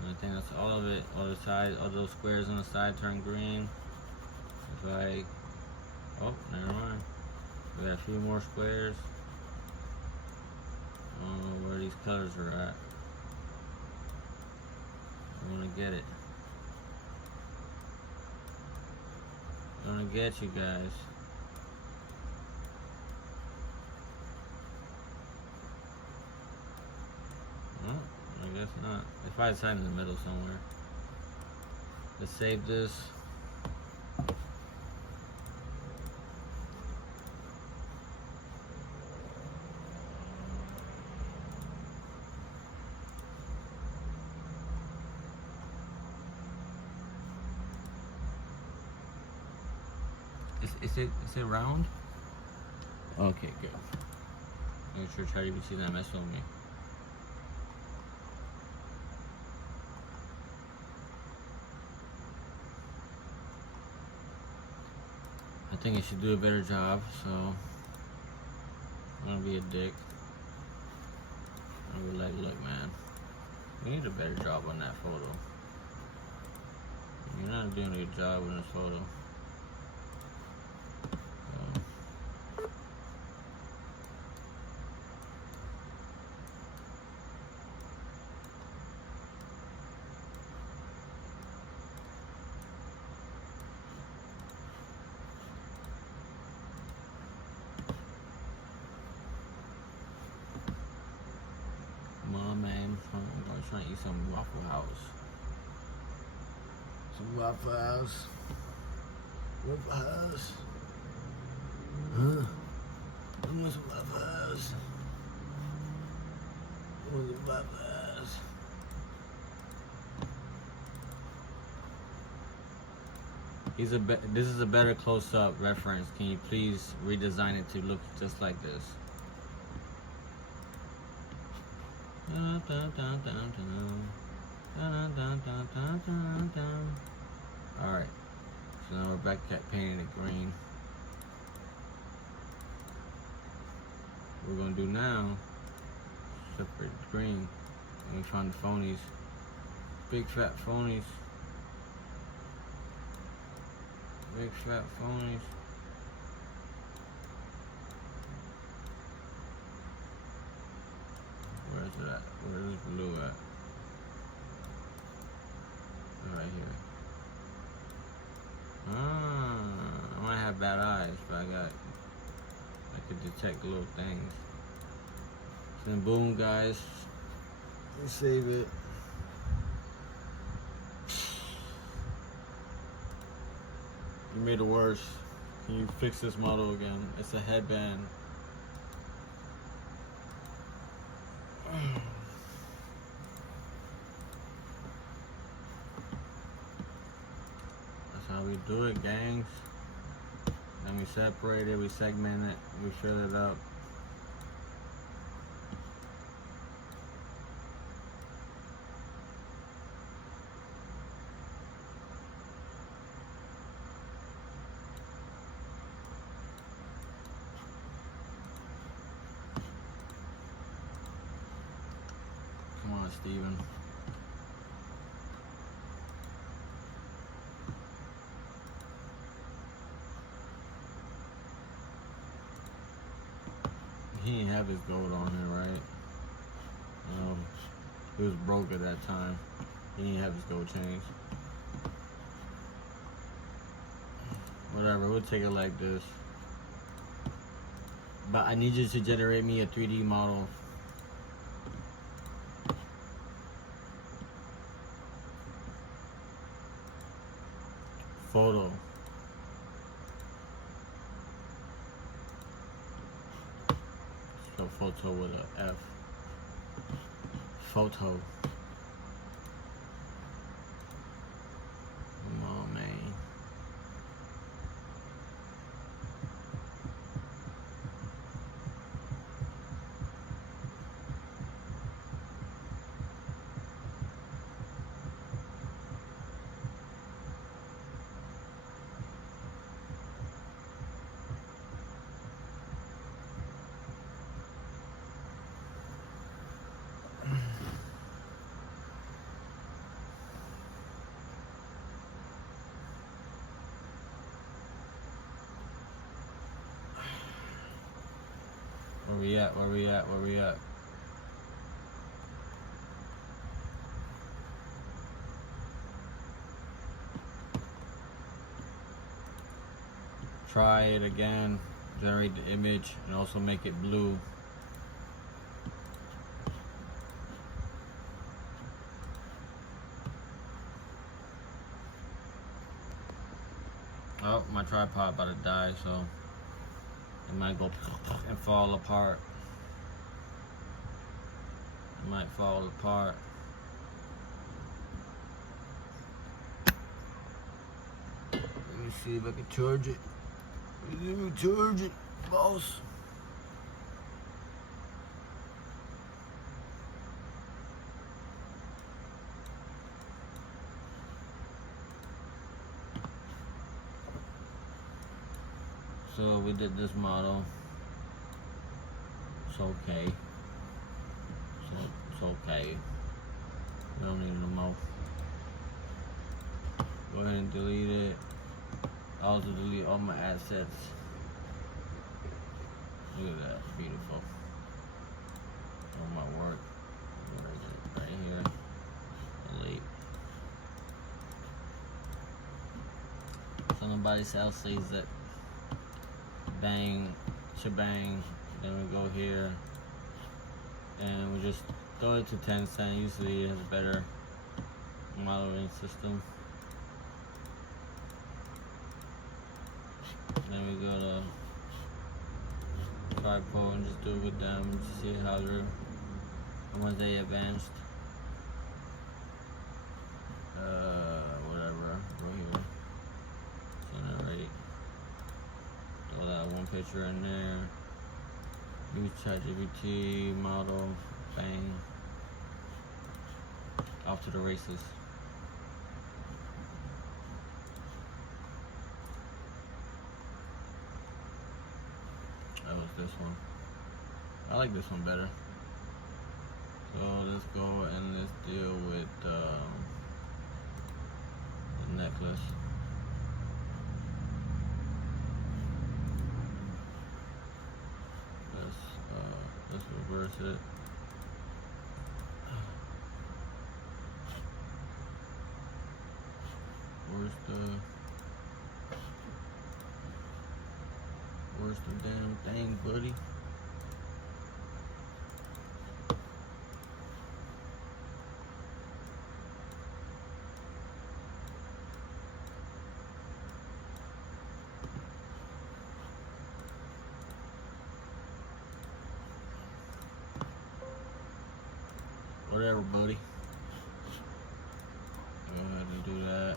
And I think that's all of it. All the sides, all those squares on the side turn green. If I, oh, never mind. We got a few more squares. I don't know where these colors are at. I want to get it. I want to get you guys. Oh, I guess not. If I decide in the middle somewhere. Let's save this. Is it round? Okay, good. Make sure ChatGPT not messing with me. I think it should do a better job, so I'm gonna be a dick. I'm gonna be like, look, man, you need a better job on that photo. You're not doing a good job on this photo. Come on, man. I'm trying to eat some Waffle House. Some Waffle House. Waffle House. Huh? I want some Waffle House. I want some Waffle House. This is a better close-up reference. Can you please redesign it to look just like this? Alright, so now we're back at painting it green. What we're gonna do now, separate green, and we find the phonies. Big fat phonies. Big fat phonies. Where is it at? Where is blue at? Right here. I might have bad eyes, but I could detect little things. Then boom, guys. Let's save it. You made it worse. Can you fix this model again? It's a headband. That's how we do it, gangs. Then we separate it, we segment it, we fill it up. on Steven. He didn't have his gold on here, right? He was broke at that time. He didn't have his gold chains. Whatever, we'll take it like this. But I need you to generate me a 3D model. Photo. So photo with a F. Photo. Come on, man. Where we at? Where we at? Where we at? Try it again. Generate the image and also make it blue. Oh, my tripod about to die, so it might go and fall apart. It might fall apart. Let me see if I can charge it. Let me charge it, boss. So we did this model. It's okay. It's okay. We don't need it no more. Go ahead and delete it. I also delete all my assets. Look at that, beautiful. All my work. Where is it? Right here. Delete. So nobody else sees it. Bang, shebang. Then we go here. And we just throw it to Tencent. Usually it has a better modeling system. Then we go to Tripo and just do it with them to see how much they advanced. Whatever. Go here. Generate. Throw that one picture in there. Use ChatGPT model. Bang. Off to the races. That was this one. I like this one better. So let's go and let's deal with the necklace. Let's reverse it. Where's the damn thing, buddy? Whatever, buddy. Go ahead and do that.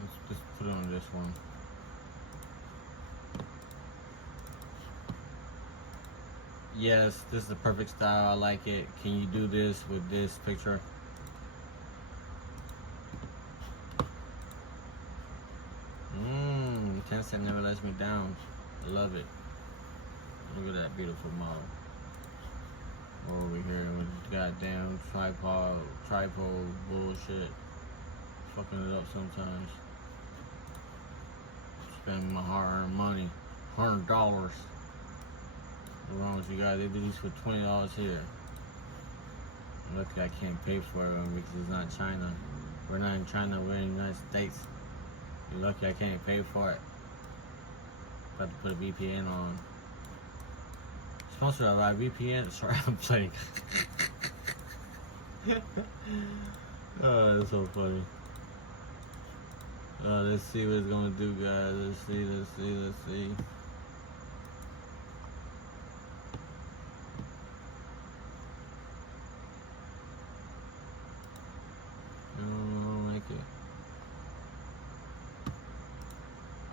Let's just put it on this one. Yes, this is the perfect style. I like it. Can you do this with this picture? Tencent never lets me down. I love it. Look at that beautiful model. Over here with goddamn tripod bullshit. Fucking it up sometimes. Spending my hard-earned money. $100. What's wrong with you guys? They do these for $20 here. Lucky I can't pay for it because it's not China. We're not in China, we're in the United States. You're lucky I can't pay for it. About to put a VPN on. Sponsored by VPN? Sorry, I'm playing. Oh, that's so funny. Let's see what it's gonna do, guys. Let's see. I don't like it.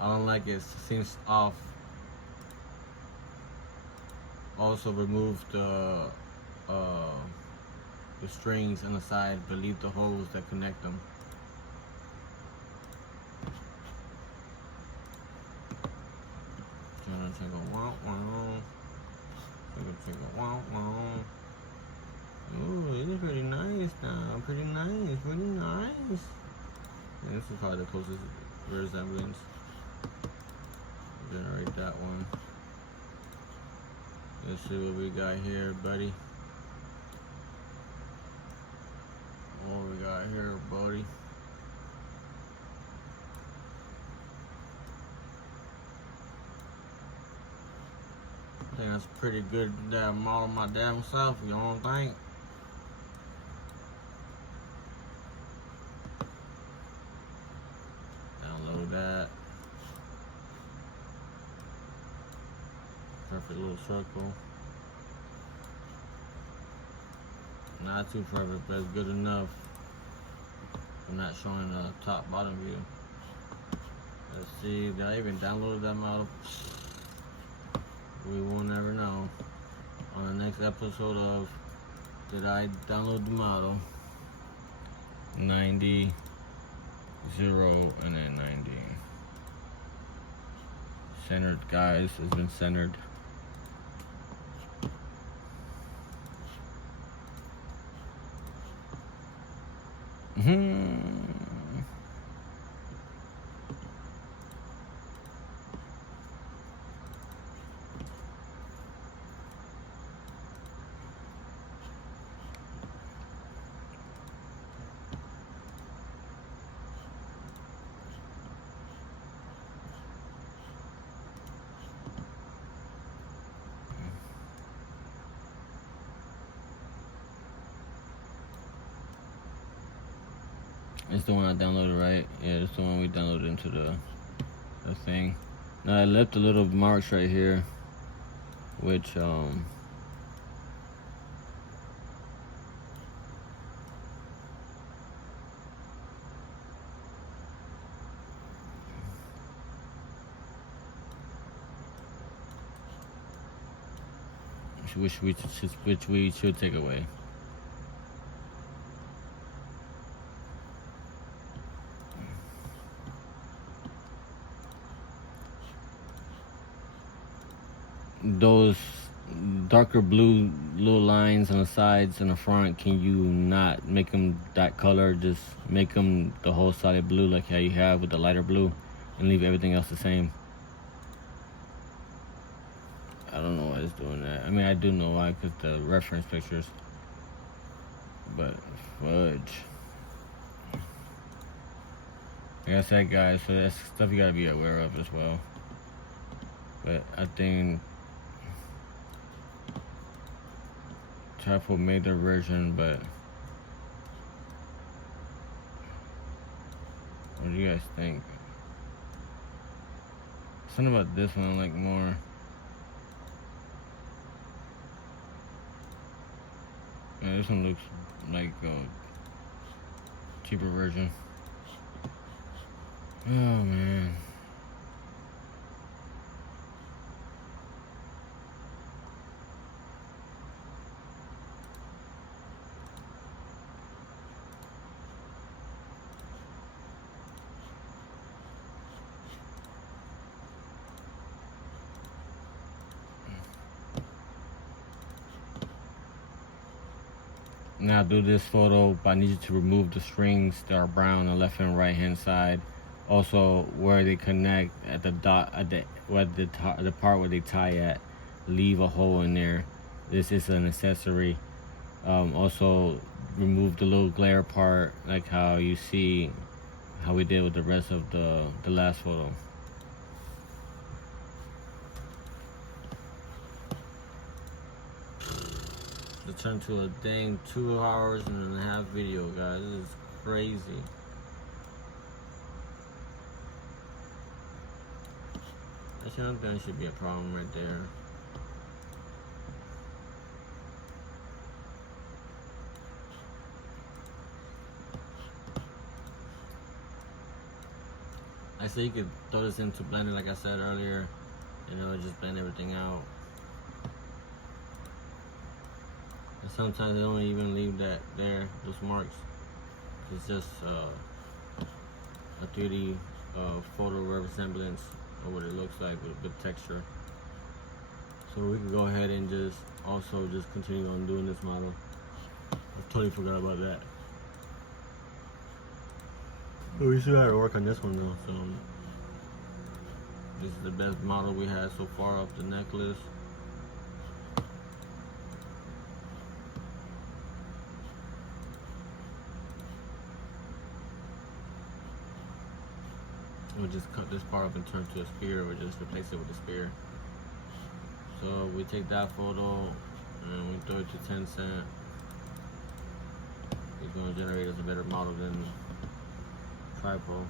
I don't like it. It seems off. Also remove the strings on the side, but leave the holes that connect them. Ooh, it is pretty nice now. Pretty nice. Yeah, this is probably the closest resemblance. Generate that one. Let's see what we got here, buddy. What we got here, buddy? I think that's pretty good damn model my damn self, you don't think? Download that. Perfect little circle. Not too perfect, but it's good enough. I'm not showing the top bottom view. Let's see, did I even download that model? We will never know. On the next episode of Did I Download the Model? 90, 0, and then 90. Centered, guys, it's been centered. It's the one I downloaded, right? Yeah, it's the one we downloaded into the thing. Now I left the little marks right here, which which we should take away. Those darker blue little lines on the sides and the front, can you not make them that color? Just make them the whole solid blue like how you have with the lighter blue and leave everything else the same. I don't know why it's doing that. I mean, I do know why, because the reference pictures. But fudge. Like I said, guys, so that's stuff you gotta be aware of as well. But I think Tripo made their version, but what do you guys think? Something about this one I like more. Yeah, this one looks like a cheaper version. Oh man. Now do this photo, but I need you to remove the strings that are brown on the left and right hand side. Also, where they connect at the dot at the part where they tie at, leave a hole in there. This is an accessory. Also, remove the little glare part, like how you see how we did with the rest of the last photo. To turn to a dang 2 hours and a half video, guys. This is crazy. Actually, I don't think it should be a problem right there. I say you could throw this into Blender like I said earlier, and it would just blend everything out. And sometimes they don't even leave that there, those marks. It's just a 3D photo resemblance of what it looks like with a good texture. So we can go ahead and just also just continue on doing this model. I totally forgot about that. But we still have to work on this one though. So this is the best model we had so far of the necklace. We'll just cut this part up and turn to a spear, or just replace it with a spear. So we take that photo and we throw it to Tencent. It's going to generate us a better model than Tripo.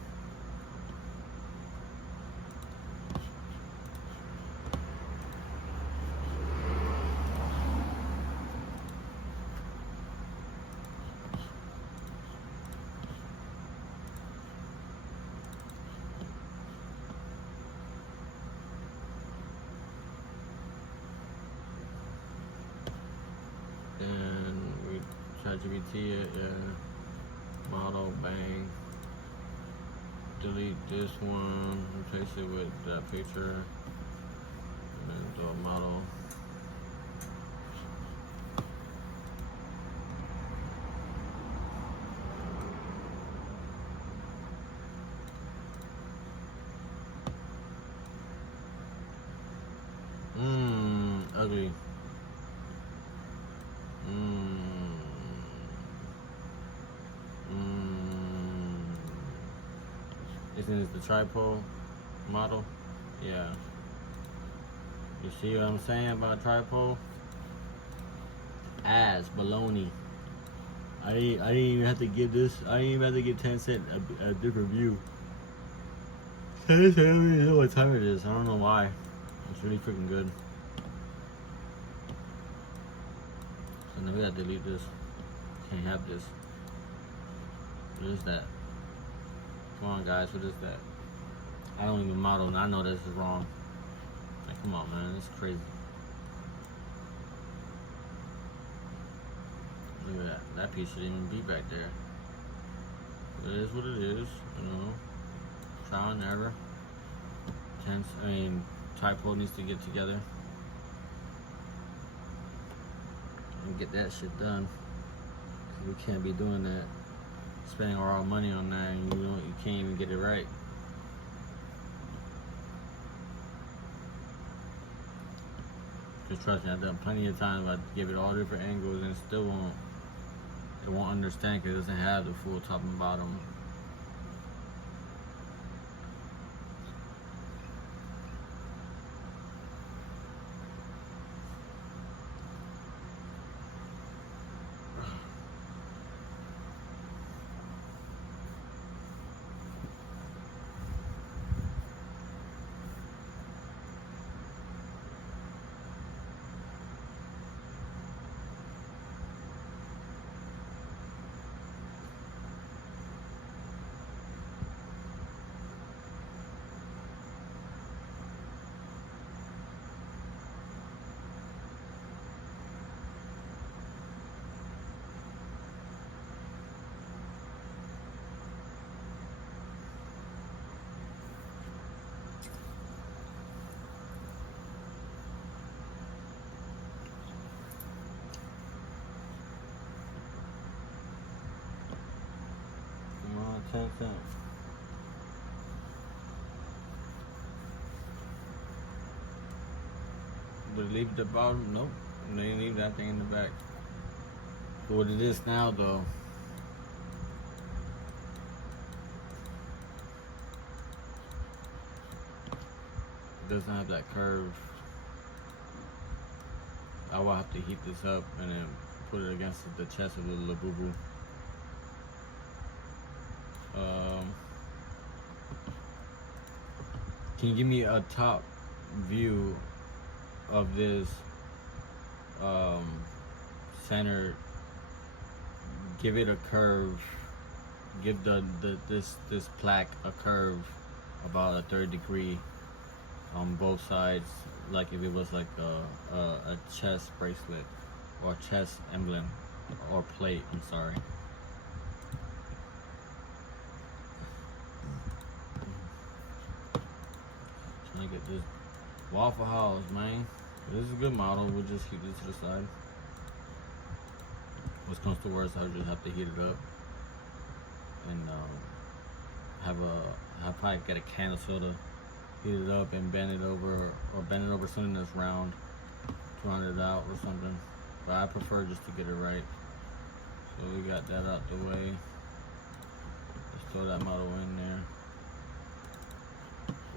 Then we ChatGPT it, yeah. Model, bang. Delete this one, replace it with that picture, and then do a model. Ugly. Isn't it the Tripo model? Yeah. You see what I'm saying about Tripo? Ass, baloney. I didn't even have to give this. I didn't even have to give Tencent a different view. Tencent, I don't even know what time it is. I don't know why. It's really freaking good. So now we gotta delete this. Can't have this. What is that? Come on, guys. What is that? I don't even model, and I know this is wrong. Like, come on, man. This is crazy. Look at that. That piece shouldn't even be back there. It is what it is, you know. Trial and error. Tripo needs to get together and get that shit done. We can't be doing that, spending all our money on that, and you can't even get it right. Just trust me, I've done plenty of times. I give it all different angles and still won't understand because it doesn't have the full top and bottom. What's up? Did it leave the bottom? Nope. They didn't leave that thing in the back. But what it is now, though, it doesn't have that curve. I will have to heat this up and then put it against the chest of the little boo-boo. Can you give me a top view of this center? Give it a curve. Give this plaque a curve about a 30 degree on both sides, like if it was like a chest bracelet or chest emblem or plate. I'm sorry. Trying to get this Waffle House, man. This is a good model. We'll just keep this to the side. Worst comes to worst, I'll just have to heat it up and have probably get a can of soda, heat it up and bend it over, or bend it over something that's round to round it out or something. But I prefer just to get it right. So we got that out the way. Let's throw that model in there.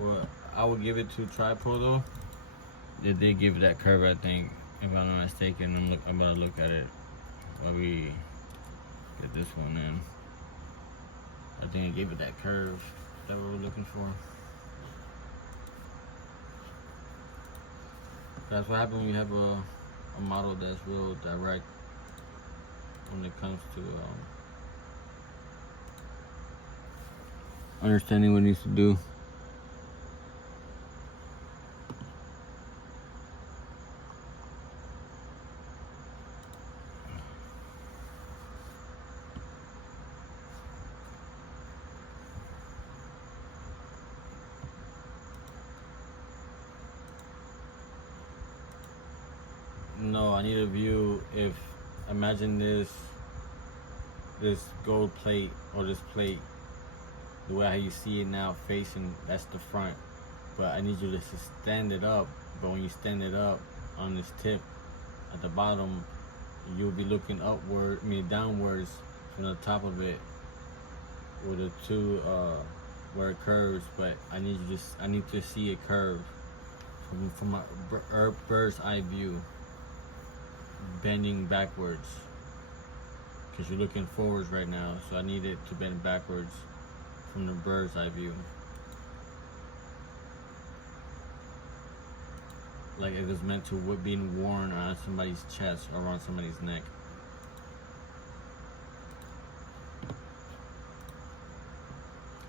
Well, I would give it to Tripo though. They did give that curve, I think, if I'm not mistaken. I'm about to look at it while we get this one in. I think it gave it that curve that we were looking for. That's what happens when you have a model that's real direct when it comes to understanding what it needs to do. No, I need a view. If imagine this gold plate or this plate, the way how you see it now facing, that's the front. But I need you to stand it up. But when you stand it up on this tip at the bottom, you'll be looking upward, downwards from the top of it with the two where it curves. But I need to see it curve from a bird's eye view, bending backwards, because you're looking forwards right now, so I need it to bend backwards from the bird's eye view, like it was meant to being worn on somebody's chest or around somebody's neck.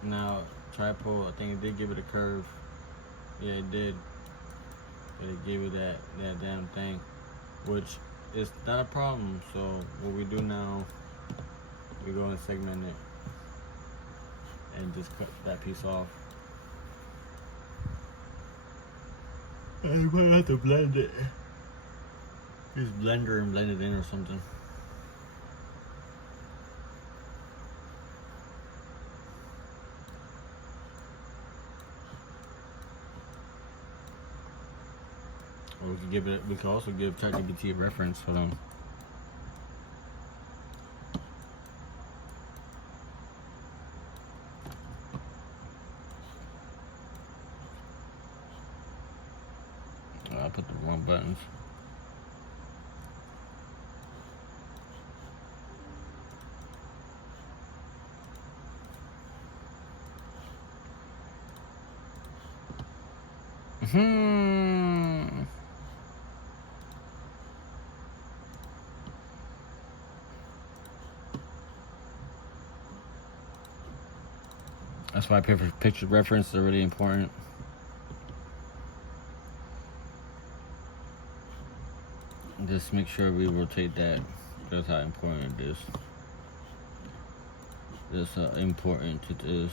Now Tripo, I think it did give it a curve. Yeah, it did, but it gave it that damn thing, which is not a problem. So what we do now, we go and segment it and just cut that piece off. I'm gonna have to blend it. Use blender and blend it in or something. Or we could also give ChatGPT a reference. Hold on. I put the wrong buttons. That's why picture references are really important. Just make sure we rotate that. That's how important it is. That's how important it is.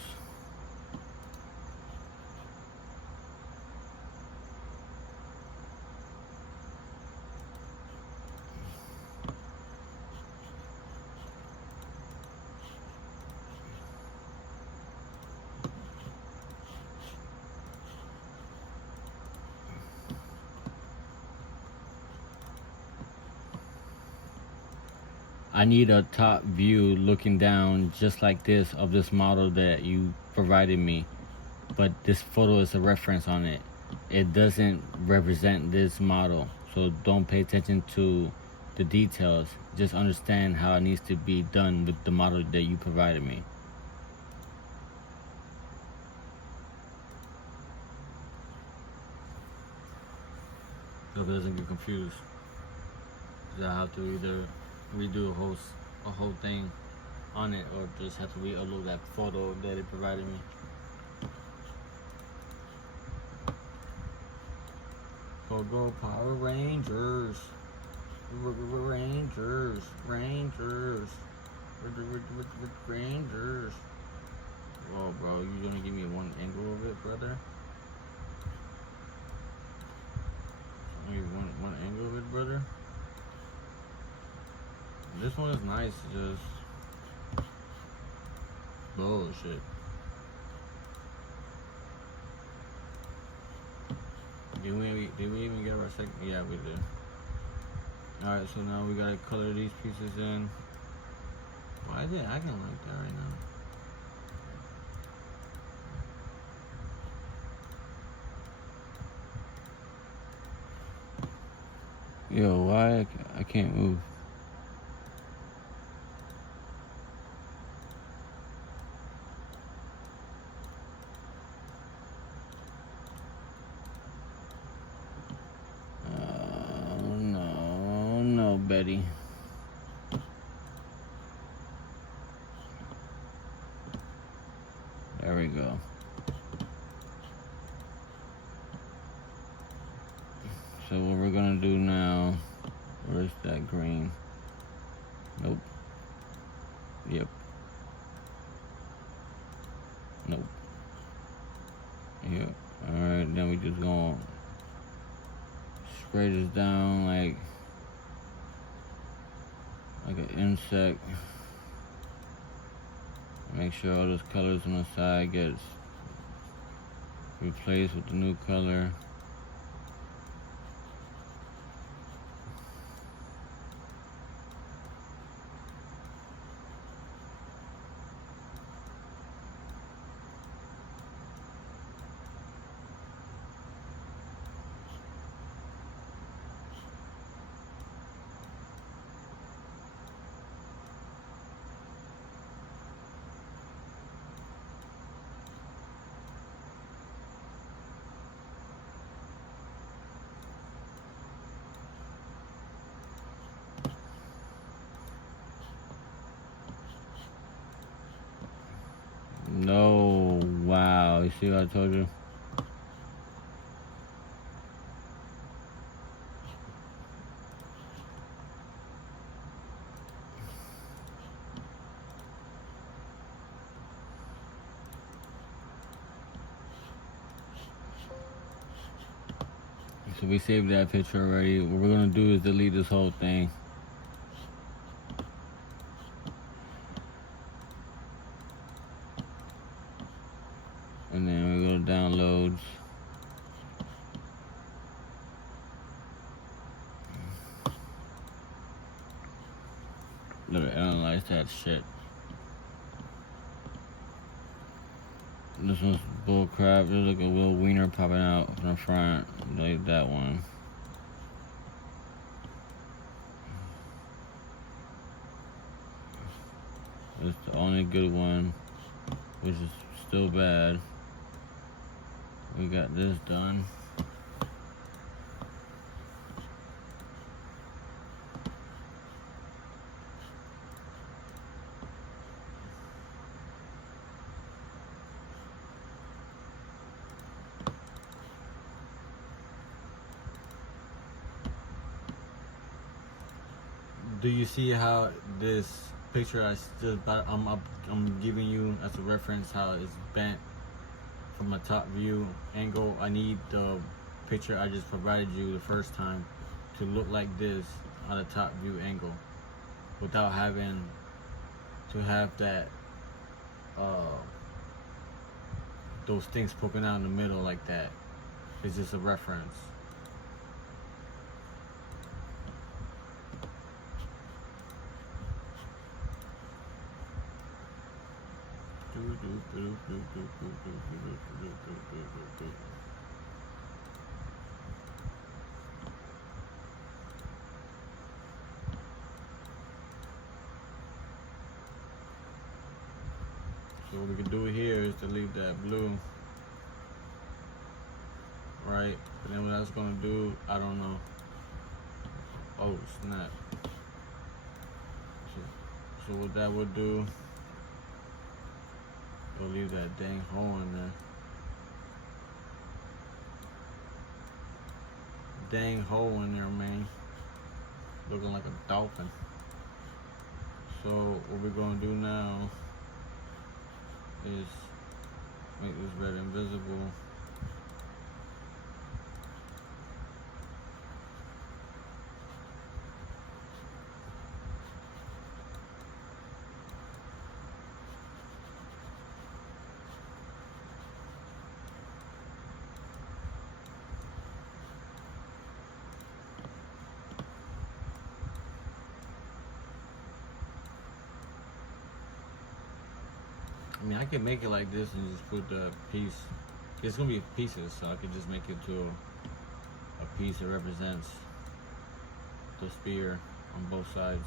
I need a top view looking down just like this of this model that you provided me, but this photo is a reference on it. It doesn't represent this model, so don't pay attention to the details. Just understand how it needs to be done with the model that you provided me. So if it doesn't get confused, I have to either redo a whole thing on it, or just have to re-upload that photo that it provided me. Go Power Rangers, Rangers, Rangers, Rangers. Whoa, bro, you gonna give me one angle of it, brother? Only one angle of it, brother. This one is nice, just bullshit. Did we even get our second? Yeah, we did. Alright, so now we gotta color these pieces in. Why is it acting like that right now? Yo, why I can't move? No, Betty. There we go. So what we're gonna do now, where's that green? Nope. Yep. Nope. Yep. Alright, then we just gonna spray this down like an insect. Make sure all those colors on the side gets replaced with the new color. No, wow, you see what I told you? So we saved that picture already. What we're gonna do is delete this whole thing. And then we go to downloads. Let it analyze that shit. This one's bullcrap. There's like a little wiener popping out from the front, like that one. It's the only good one, which is still bad. We got this done. Do you see how this picture I'm giving you as a reference, how it's bent from a top view angle? I need the picture I just provided you the first time to look like this on a top view angle, without having to have that those things poking out in the middle like that. It's just a reference. So what we can do here is to leave that blue, right? And then what that's gonna do, I don't know. Oh snap! So what that would do, it'll leave that dang hole in there. Dang hole in there, man. Looking like a dolphin. So what we're gonna do now is make this red invisible. I mean, I could make it like this and just put the piece. It's gonna be pieces, so I could just make it to a piece that represents the spear on both sides.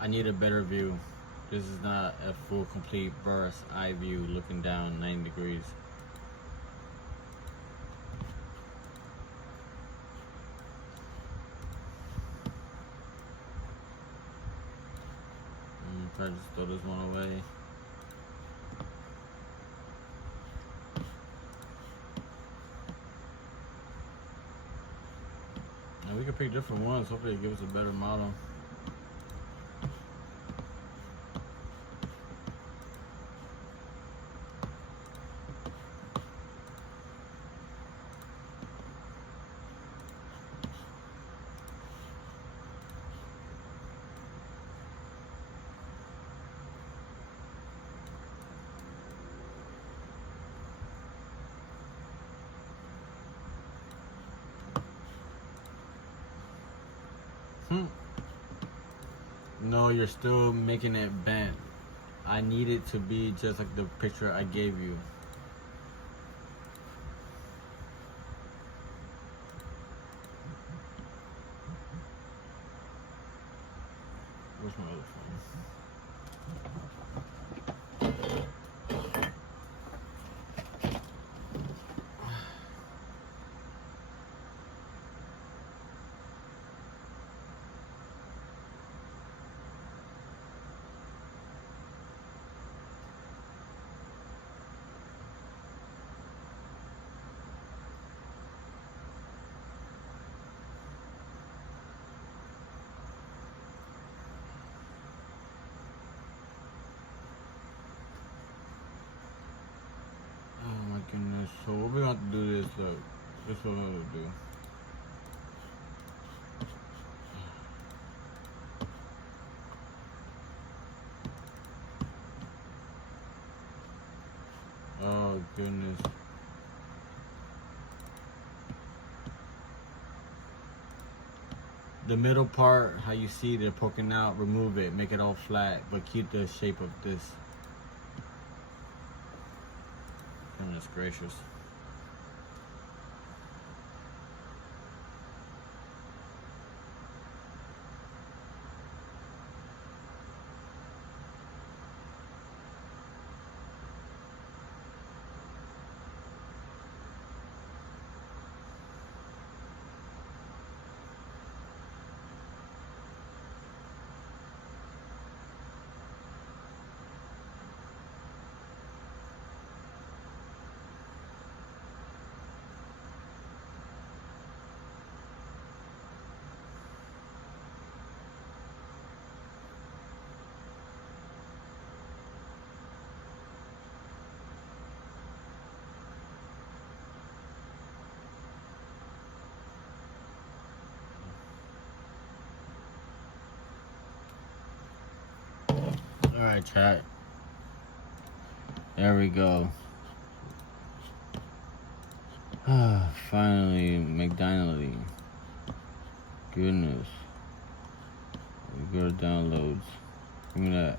I need a better view. This is not a full complete bird's eye view looking down 90 degrees. Try to just throw this one away. And we can pick different ones. Hopefully it gives us a better model. No, you're still making it bent. I need it to be just like the picture I gave you. Where's my other phone? Oh my goodness. So what we're gonna have to do is look. This is what I'm gonna do. Oh goodness. The middle part, how you see they're poking out, remove it, make it all flat, but keep the shape of this. Goodness gracious. Alright, chat. There we go. Finally, McDonald's. Goodness. We go to downloads. Give me that.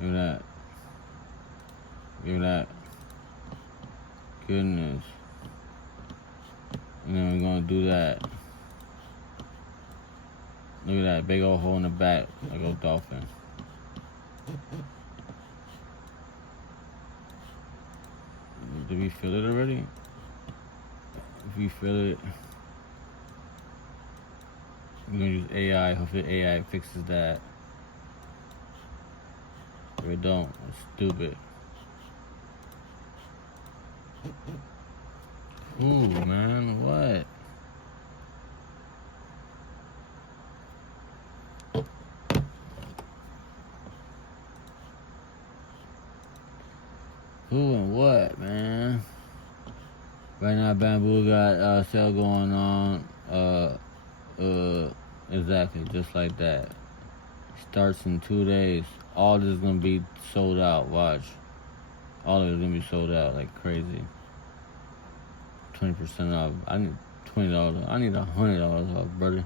Give me that. Give me that. Goodness. And then we're gonna do that. Look at that big old hole in the back, like a dolphin. Did we feel it already? If we feel it, we're gonna use AI. Hopefully AI fixes that. If it don't, it's stupid. Ooh, man, what? Who and what, man? Right now, Bamboo got a sale going on. Exactly, just like that. Starts in 2 days. All this is gonna be sold out. Watch. All of it's gonna be sold out like crazy. 20% off. I need $20. I need $100 off, brother.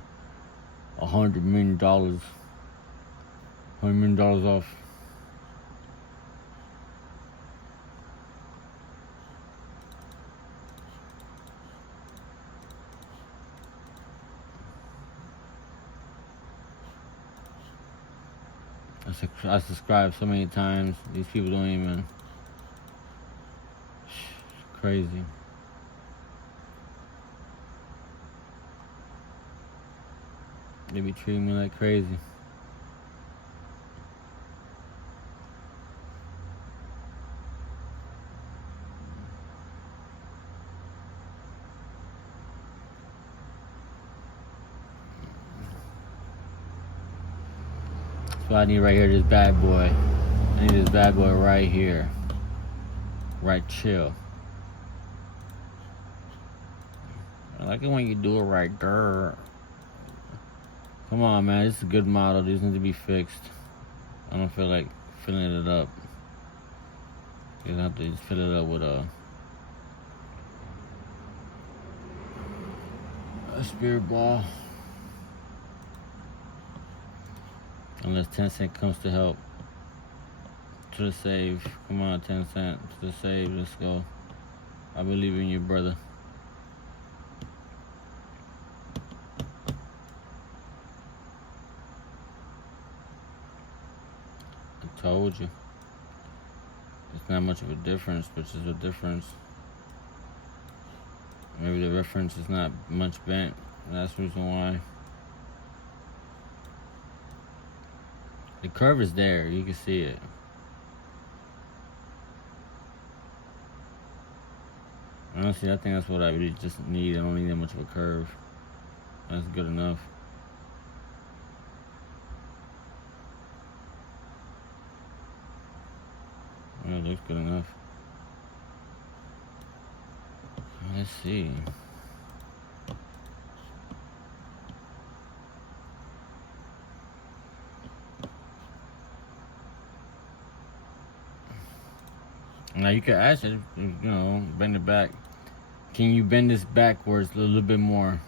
$100 million. $100 million off. I subscribe so many times. These people don't even. It's crazy. They be treating me like crazy. So I need right here, this bad boy. I need this bad boy right here. Right chill. I like it when you do it right there. Come on, man. This is a good model. These need to be fixed. I don't feel like filling it up. You have to just fill it up with a spirit ball. Unless Tencent comes to help. To the save. Come on, Tencent. To the save. Let's go. I believe in you, brother. I told you. It's not much of a difference, which is a difference. Maybe the reference is not much bent. That's the reason why. The curve is there. You can see it. Honestly, I think that's what I really just need. I don't need that much of a curve. That's good enough. Yeah, it looks good enough. Let's see. Now you can ask it, bend it back. Can you bend this backwards a little bit more?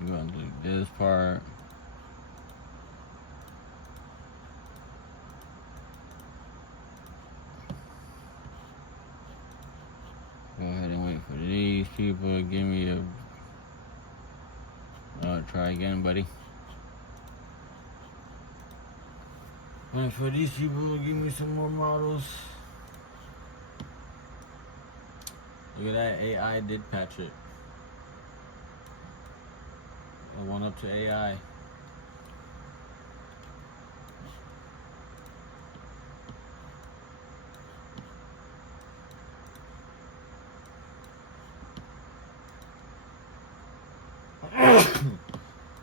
You're gonna delete this part. Go ahead and wait for these people to give me a. Try again, buddy. Wait for these people to give me some more models. Look at that, AI did patch it. I went up to AI.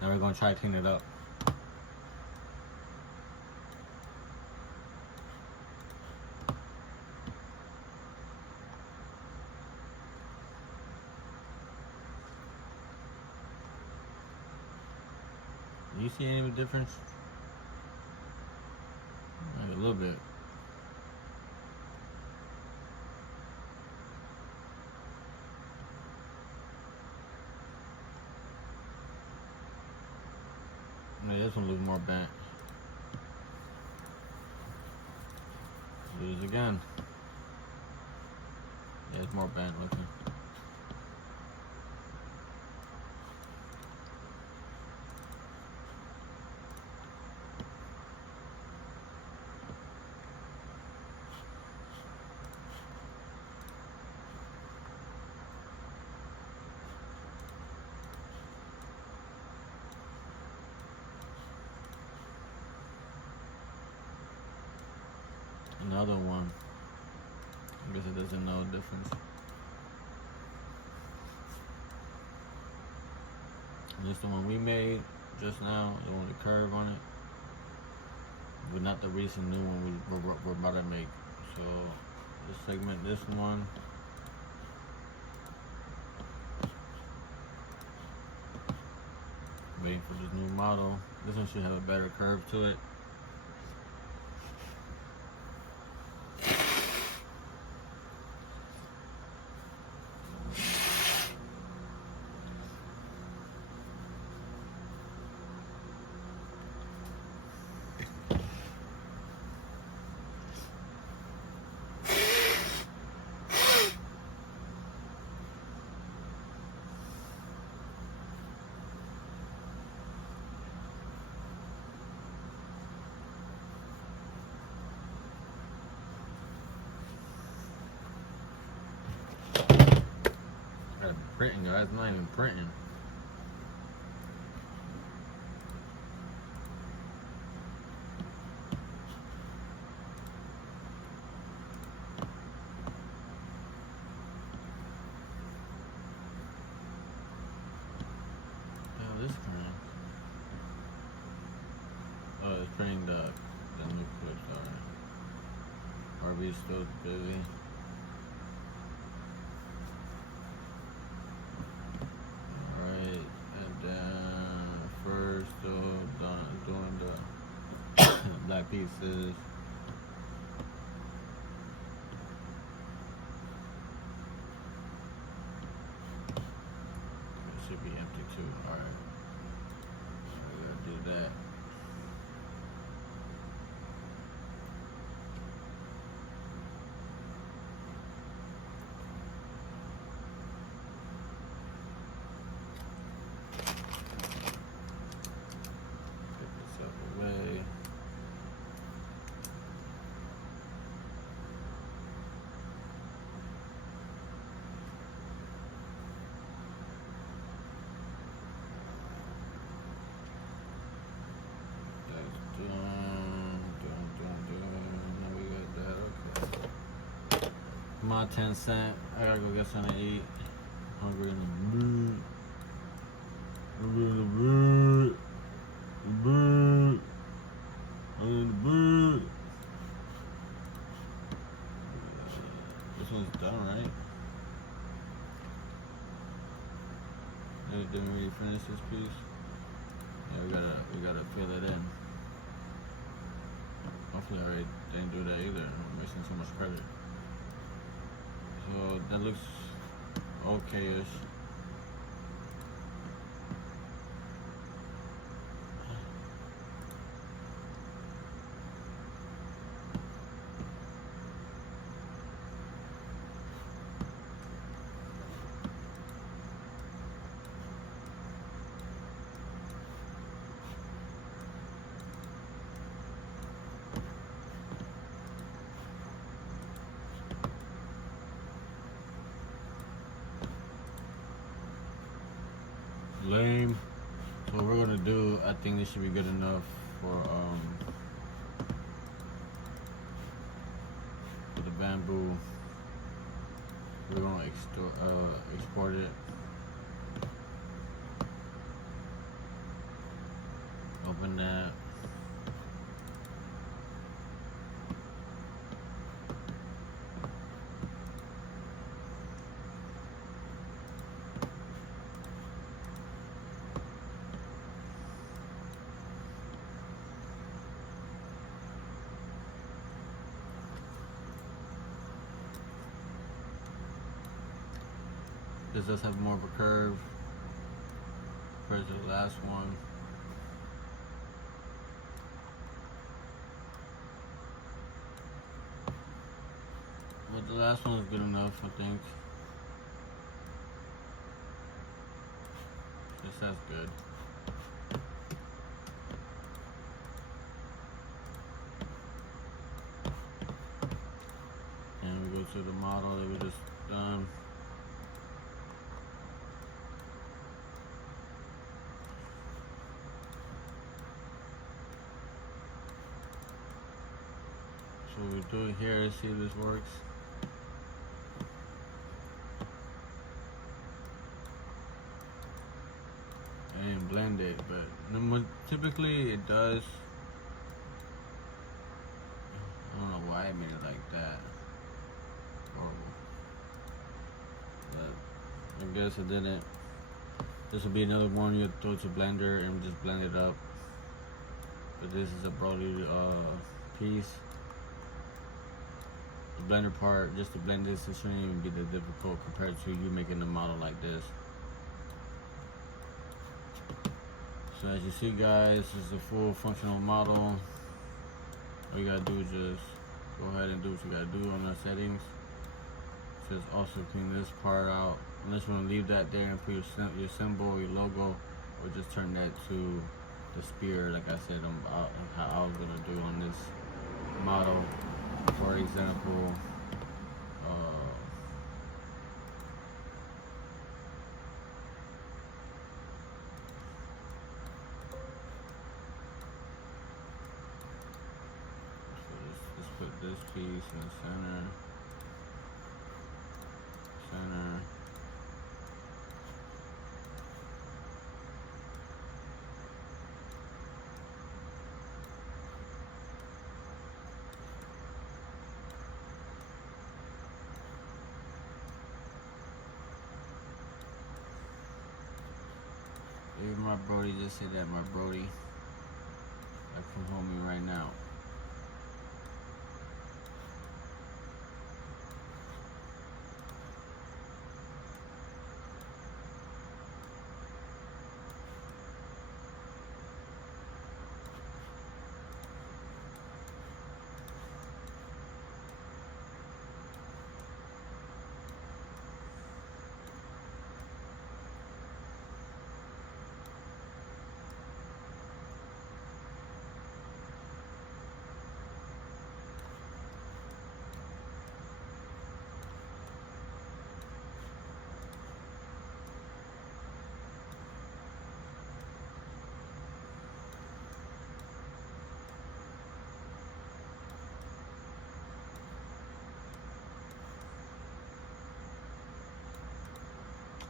Now we're gonna try to clean it up. Do you see any difference? Like a little bit. Yeah, this one looks more bent. Do this again. Yeah, it's more bent looking. Another one. I guess it doesn't know the difference. And this is the one we made just now, the one with the curve on it. But not the recent new one we're about to make. So let's segment this one. Waiting for this new model. This one should have a better curve to it. Printing, guys. It's not even printing. Oh, this printing. Oh, it's printing the new clips. Alright. RV's still busy. Doing the black pieces. It should be empty too. Alright. I gotta do that. My 10 cent. I gotta go get something to eat. Hungry in the mood. Hungry in the mood. Hungry in the mood. This one's done, right? Didn't really finish this piece. Yeah, we gotta fill it in. Hopefully I already didn't do that either. I'm missing so much credit. So that looks okay-ish. Lame. So what we're gonna do, I think this should be good enough for the bamboo. We're gonna export it. open that. This does have more of a curve compared to the last one. But the last one is good enough, I think. That's good. And we go to the model that we just done. So what we do here to see if this works. I didn't blend it, but typically it does. I don't know why I made it like that. Horrible. But I guess I didn't. This will be another one you throw to blender and just blend it up. But this is a Brody piece. The blender part, just to blend this, it shouldn't even be that difficult compared to you making the model like this. So as you see, guys, this is a full functional model. All you gotta do is just go ahead and do what you gotta do on the settings. Just also clean this part out. Unless you want to leave that there and put your symbol, your logo, or just turn that to the spear, like I said, how I was gonna do on this model. For example, let's put this piece in the center. Even my Brody just said that, my Brody. Like from homie right now.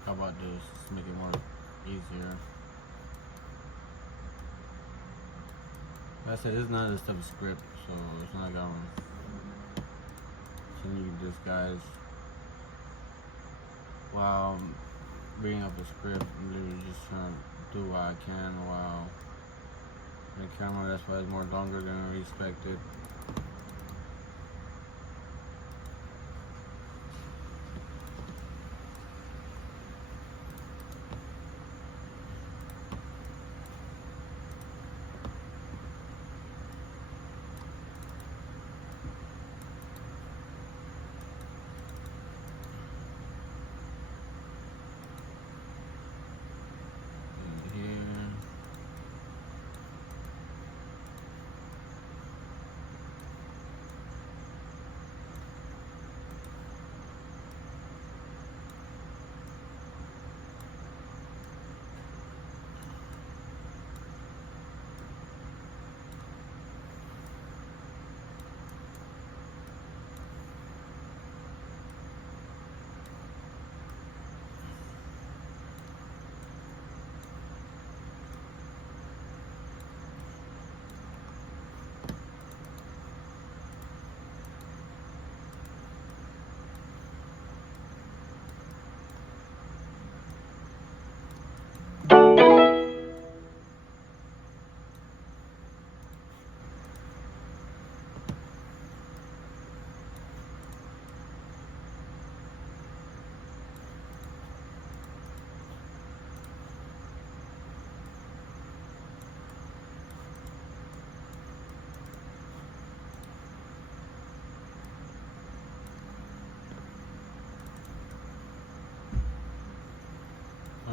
How about this? Let's make it more easier. Like I said, this is not this type of script, so it's not like I'm telling you this, guys. While I'm reading up a script, I'm literally just trying to do what I can while on the camera. That's why it's more longer than I expected.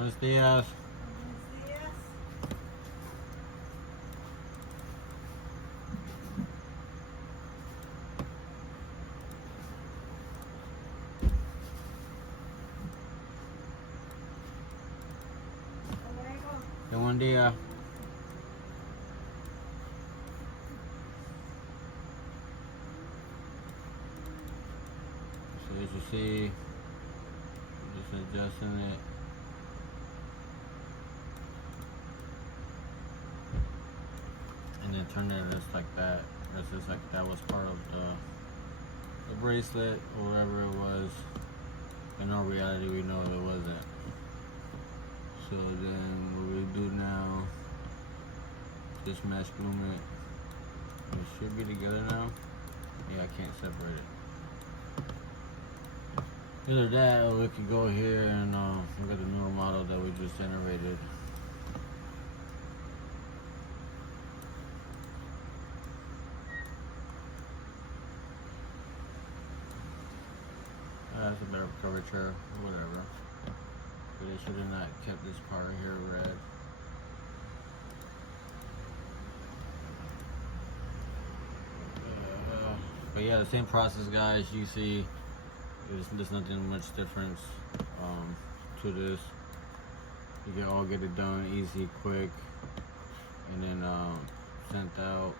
Buenos dias. Buen día. So as you see, just adjusting it. And then turn it just like that. That's just like that was part of the bracelet or whatever it was. In all reality, we know it wasn't. So then what we do now, just match bloom it. It should be together now. Yeah, I can't separate it. Either that or we could go here and look at the newer model that we just generated. That's a better curvature, whatever. But they should have not kept this part here red. But yeah, the same process, guys. You see, there's nothing much difference to this. You can all get it done easy, quick, and then sent out.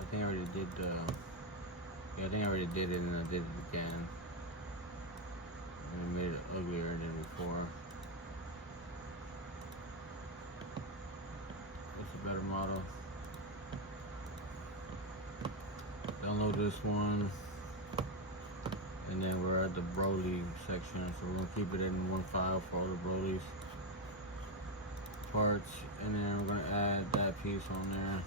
I think I already did the. Yeah, I think I already did it, and I did it again. And it made it uglier than before. It's a better model. Download this one. And then we're at the Broly section, so we're gonna keep it in one file for all the Broly's parts. And then we're gonna add that piece on there.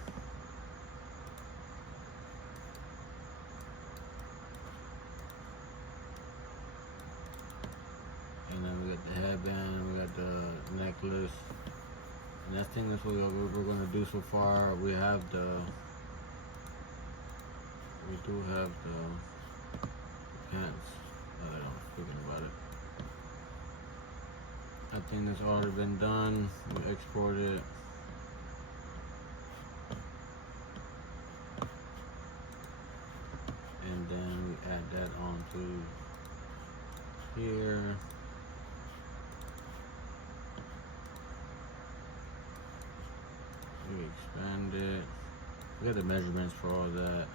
And then we got the headband, we got the necklace. And that's thing that's what we're gonna do so far. We do have the pants. I'm speaking about it. I think that's already been done. We export it. And then we add that onto here. We expand it. We got the measurements for all that.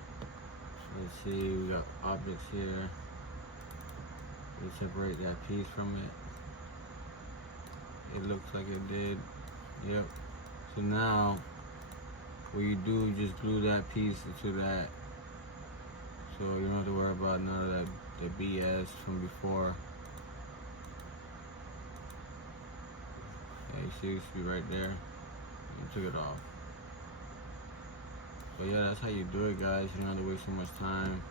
Let's see, we got objects here. We separate that piece from it. It looks like it did. Yep. So now, what you do, just glue that piece into that. So you don't have to worry about none of that the BS from before. Yeah, you see, it used to be right there. You took it off. So yeah, that's how you do it, guys. You don't have to waste so much time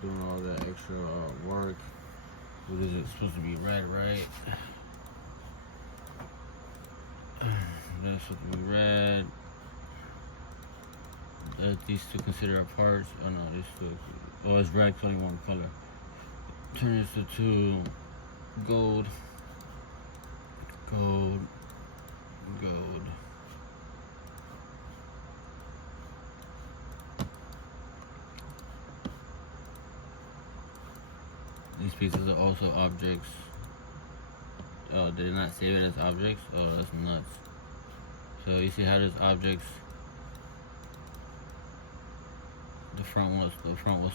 doing all that extra work. What is it supposed to be? Red, right? That's supposed to be red. These two consider our parts. Oh no, these two. Oh, it's red, only one color. Turn this to gold. Gold. Gold. These pieces are also objects. Oh, did not save it as objects? Oh, that's nuts. So you see how there's objects. The front was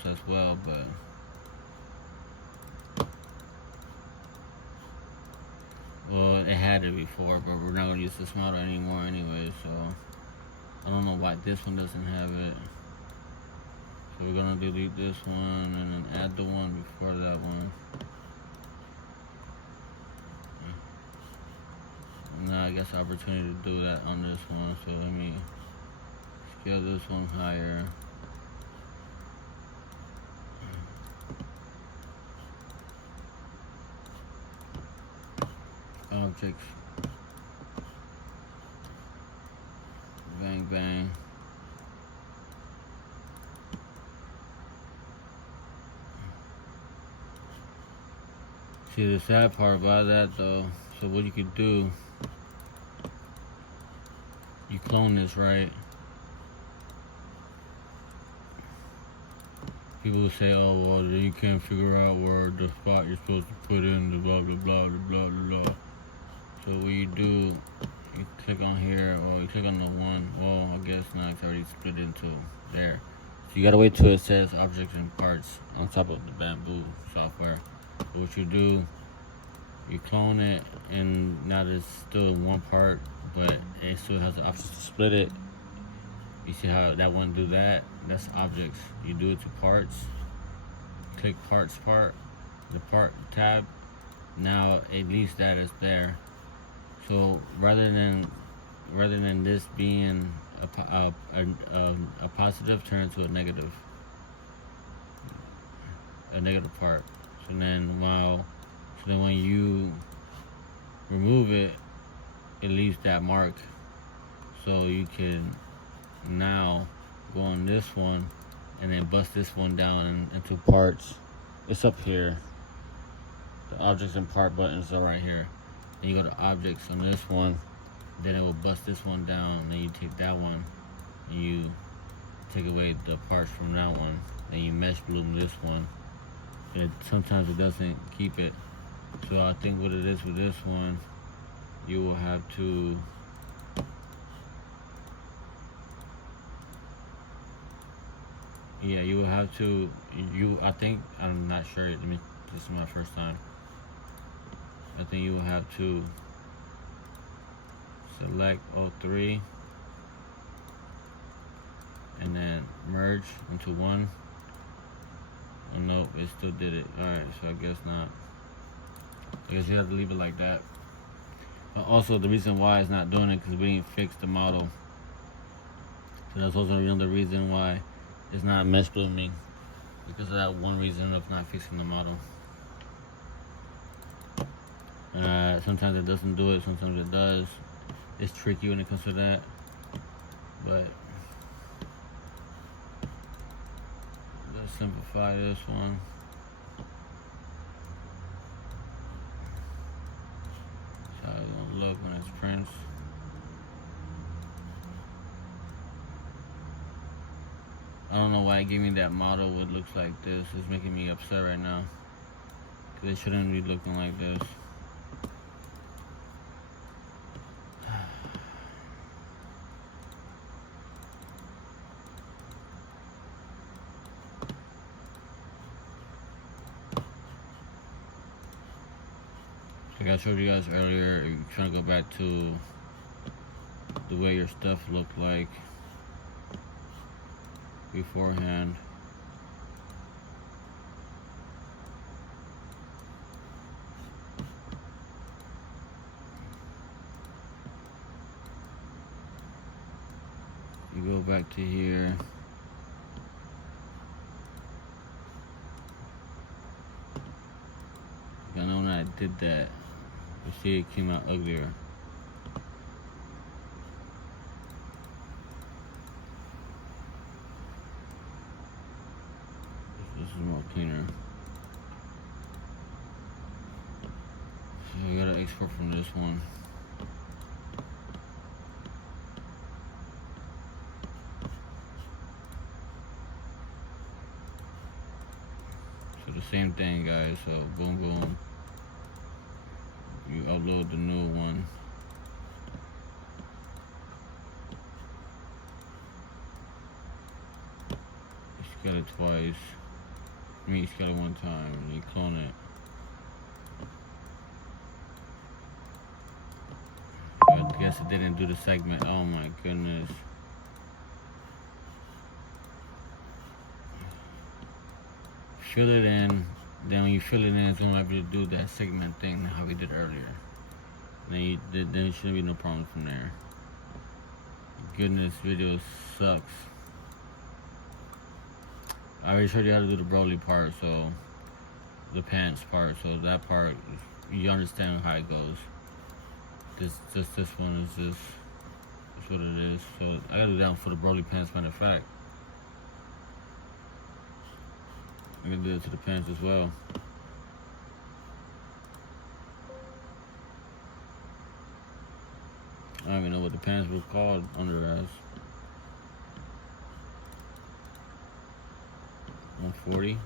as well, but well, it had it before, but we're not gonna use this model anymore anyway. So I don't know why this one doesn't have it. So we're gonna delete this one and then add the one before that one. Now I guess opportunity to do that on this one. So let me scale this one higher. Objects. Bang bang. See, the sad part about that though, so what you could do, you clone this, right? People say, oh, well, you can't figure out where the spot you're supposed to put in the blah, blah, blah, blah, blah, blah. So what you do, you click on here, or you click on the one, well, I guess not, it's already split into there. So you gotta wait till it says objects and parts on top of the bamboo software. So what you do, you clone it, and now there's still one part, but it still has the option to split it. You see how that one do that? That's objects. You do it to parts. Click parts part, the part tab. Now at least that is there. So rather than this being a positive, turn it to a negative part. So then when you remove it, it leaves that mark. So you can now go on this one and then bust this one down into parts. It's up here. The objects and part buttons are right here. Then you go to objects on this one, then it will bust this one down. Then you take that one and you take away the parts from that one. Then you mesh bloom this one. Sometimes it doesn't keep it. So I think what it is with this one, you will have to you will have to I think, I'm not sure, this is my first time. I think you will have to select all three and then merge into one. Oh no, it still did it. Alright, so I guess not. I guess you have to leave it like that. But also the reason why it's not doing it, because we didn't fix the model. So that's also another reason why it's not mesh blooming, because of that one reason of not fixing the model. Sometimes it doesn't do it, sometimes it does. It's tricky when it comes to that, but let's simplify this one. That's how it's gonna look when it's prints. I don't know why it gave me that model what looks like this. It's making me upset right now, because it shouldn't be looking like this. Like I showed you guys earlier, you're trying to go back to the way your stuff looked like beforehand. You go back to here. I know when I did that, you see it came out uglier. This is more cleaner. So you gotta export from this one. So the same thing, guys. So boom, boom. You upload the new one. You scale it twice. You scale it one time and you clone it. I guess it didn't do the segment. Oh my goodness. Fill it in. Then when you fill it in, it's gonna have you do that segment thing how we did earlier. Then there shouldn't be no problem from there. Goodness, video sucks. I already showed you how to do the Broly part, so the pants part. So that part, you understand how it goes. This one is just what it is. So I gotta do that for the Broly pants. Matter of fact, I'm gonna do it to the pants as well. I don't even know what the pants were called under us. 140.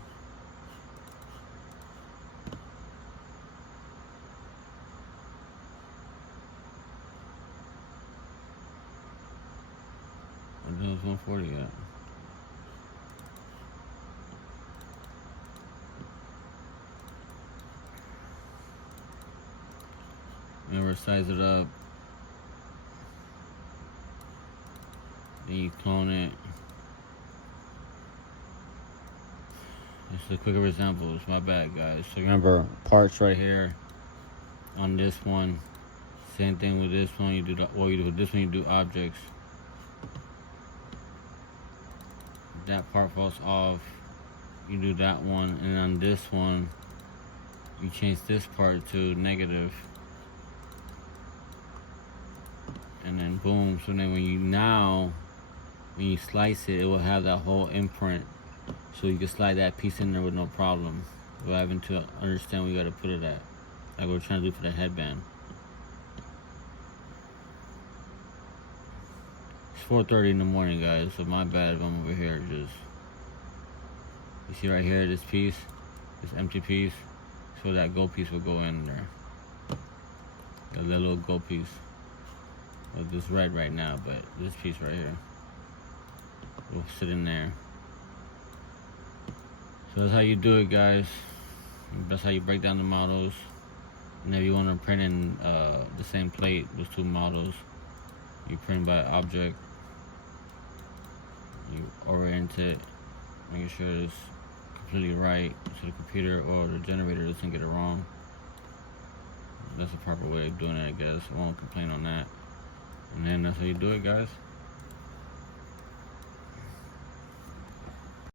What the hell's 140 at? Remember, size it up. Then you clone it. This is a quicker example. It's my bad, guys. So remember, parts right here on this one. Same thing with this one. You do the, well, you do this one. You do objects. That part falls off. You do that one, and on this one, you change this part to negative. And then boom. So then when you slice it, it will have that whole imprint. So you can slide that piece in there with no problem. Without having to understand where you gotta put it at. Like we're trying to do for the headband. It's 4:30 in the morning, guys, so my bad if I'm over here just... You see right here, this piece, this empty piece, so that gold piece will go in there. That little gold piece. Well, this red right now, but this piece right here will sit in there. So that's how you do it, guys. That's how you break down the models. And if you want to print in the same plate, those two models, you print by object. You orient it, making sure it's completely right, so the computer or the generator doesn't get it wrong. That's the proper way of doing it, I guess. I won't complain on that. And then that's how you do it, guys.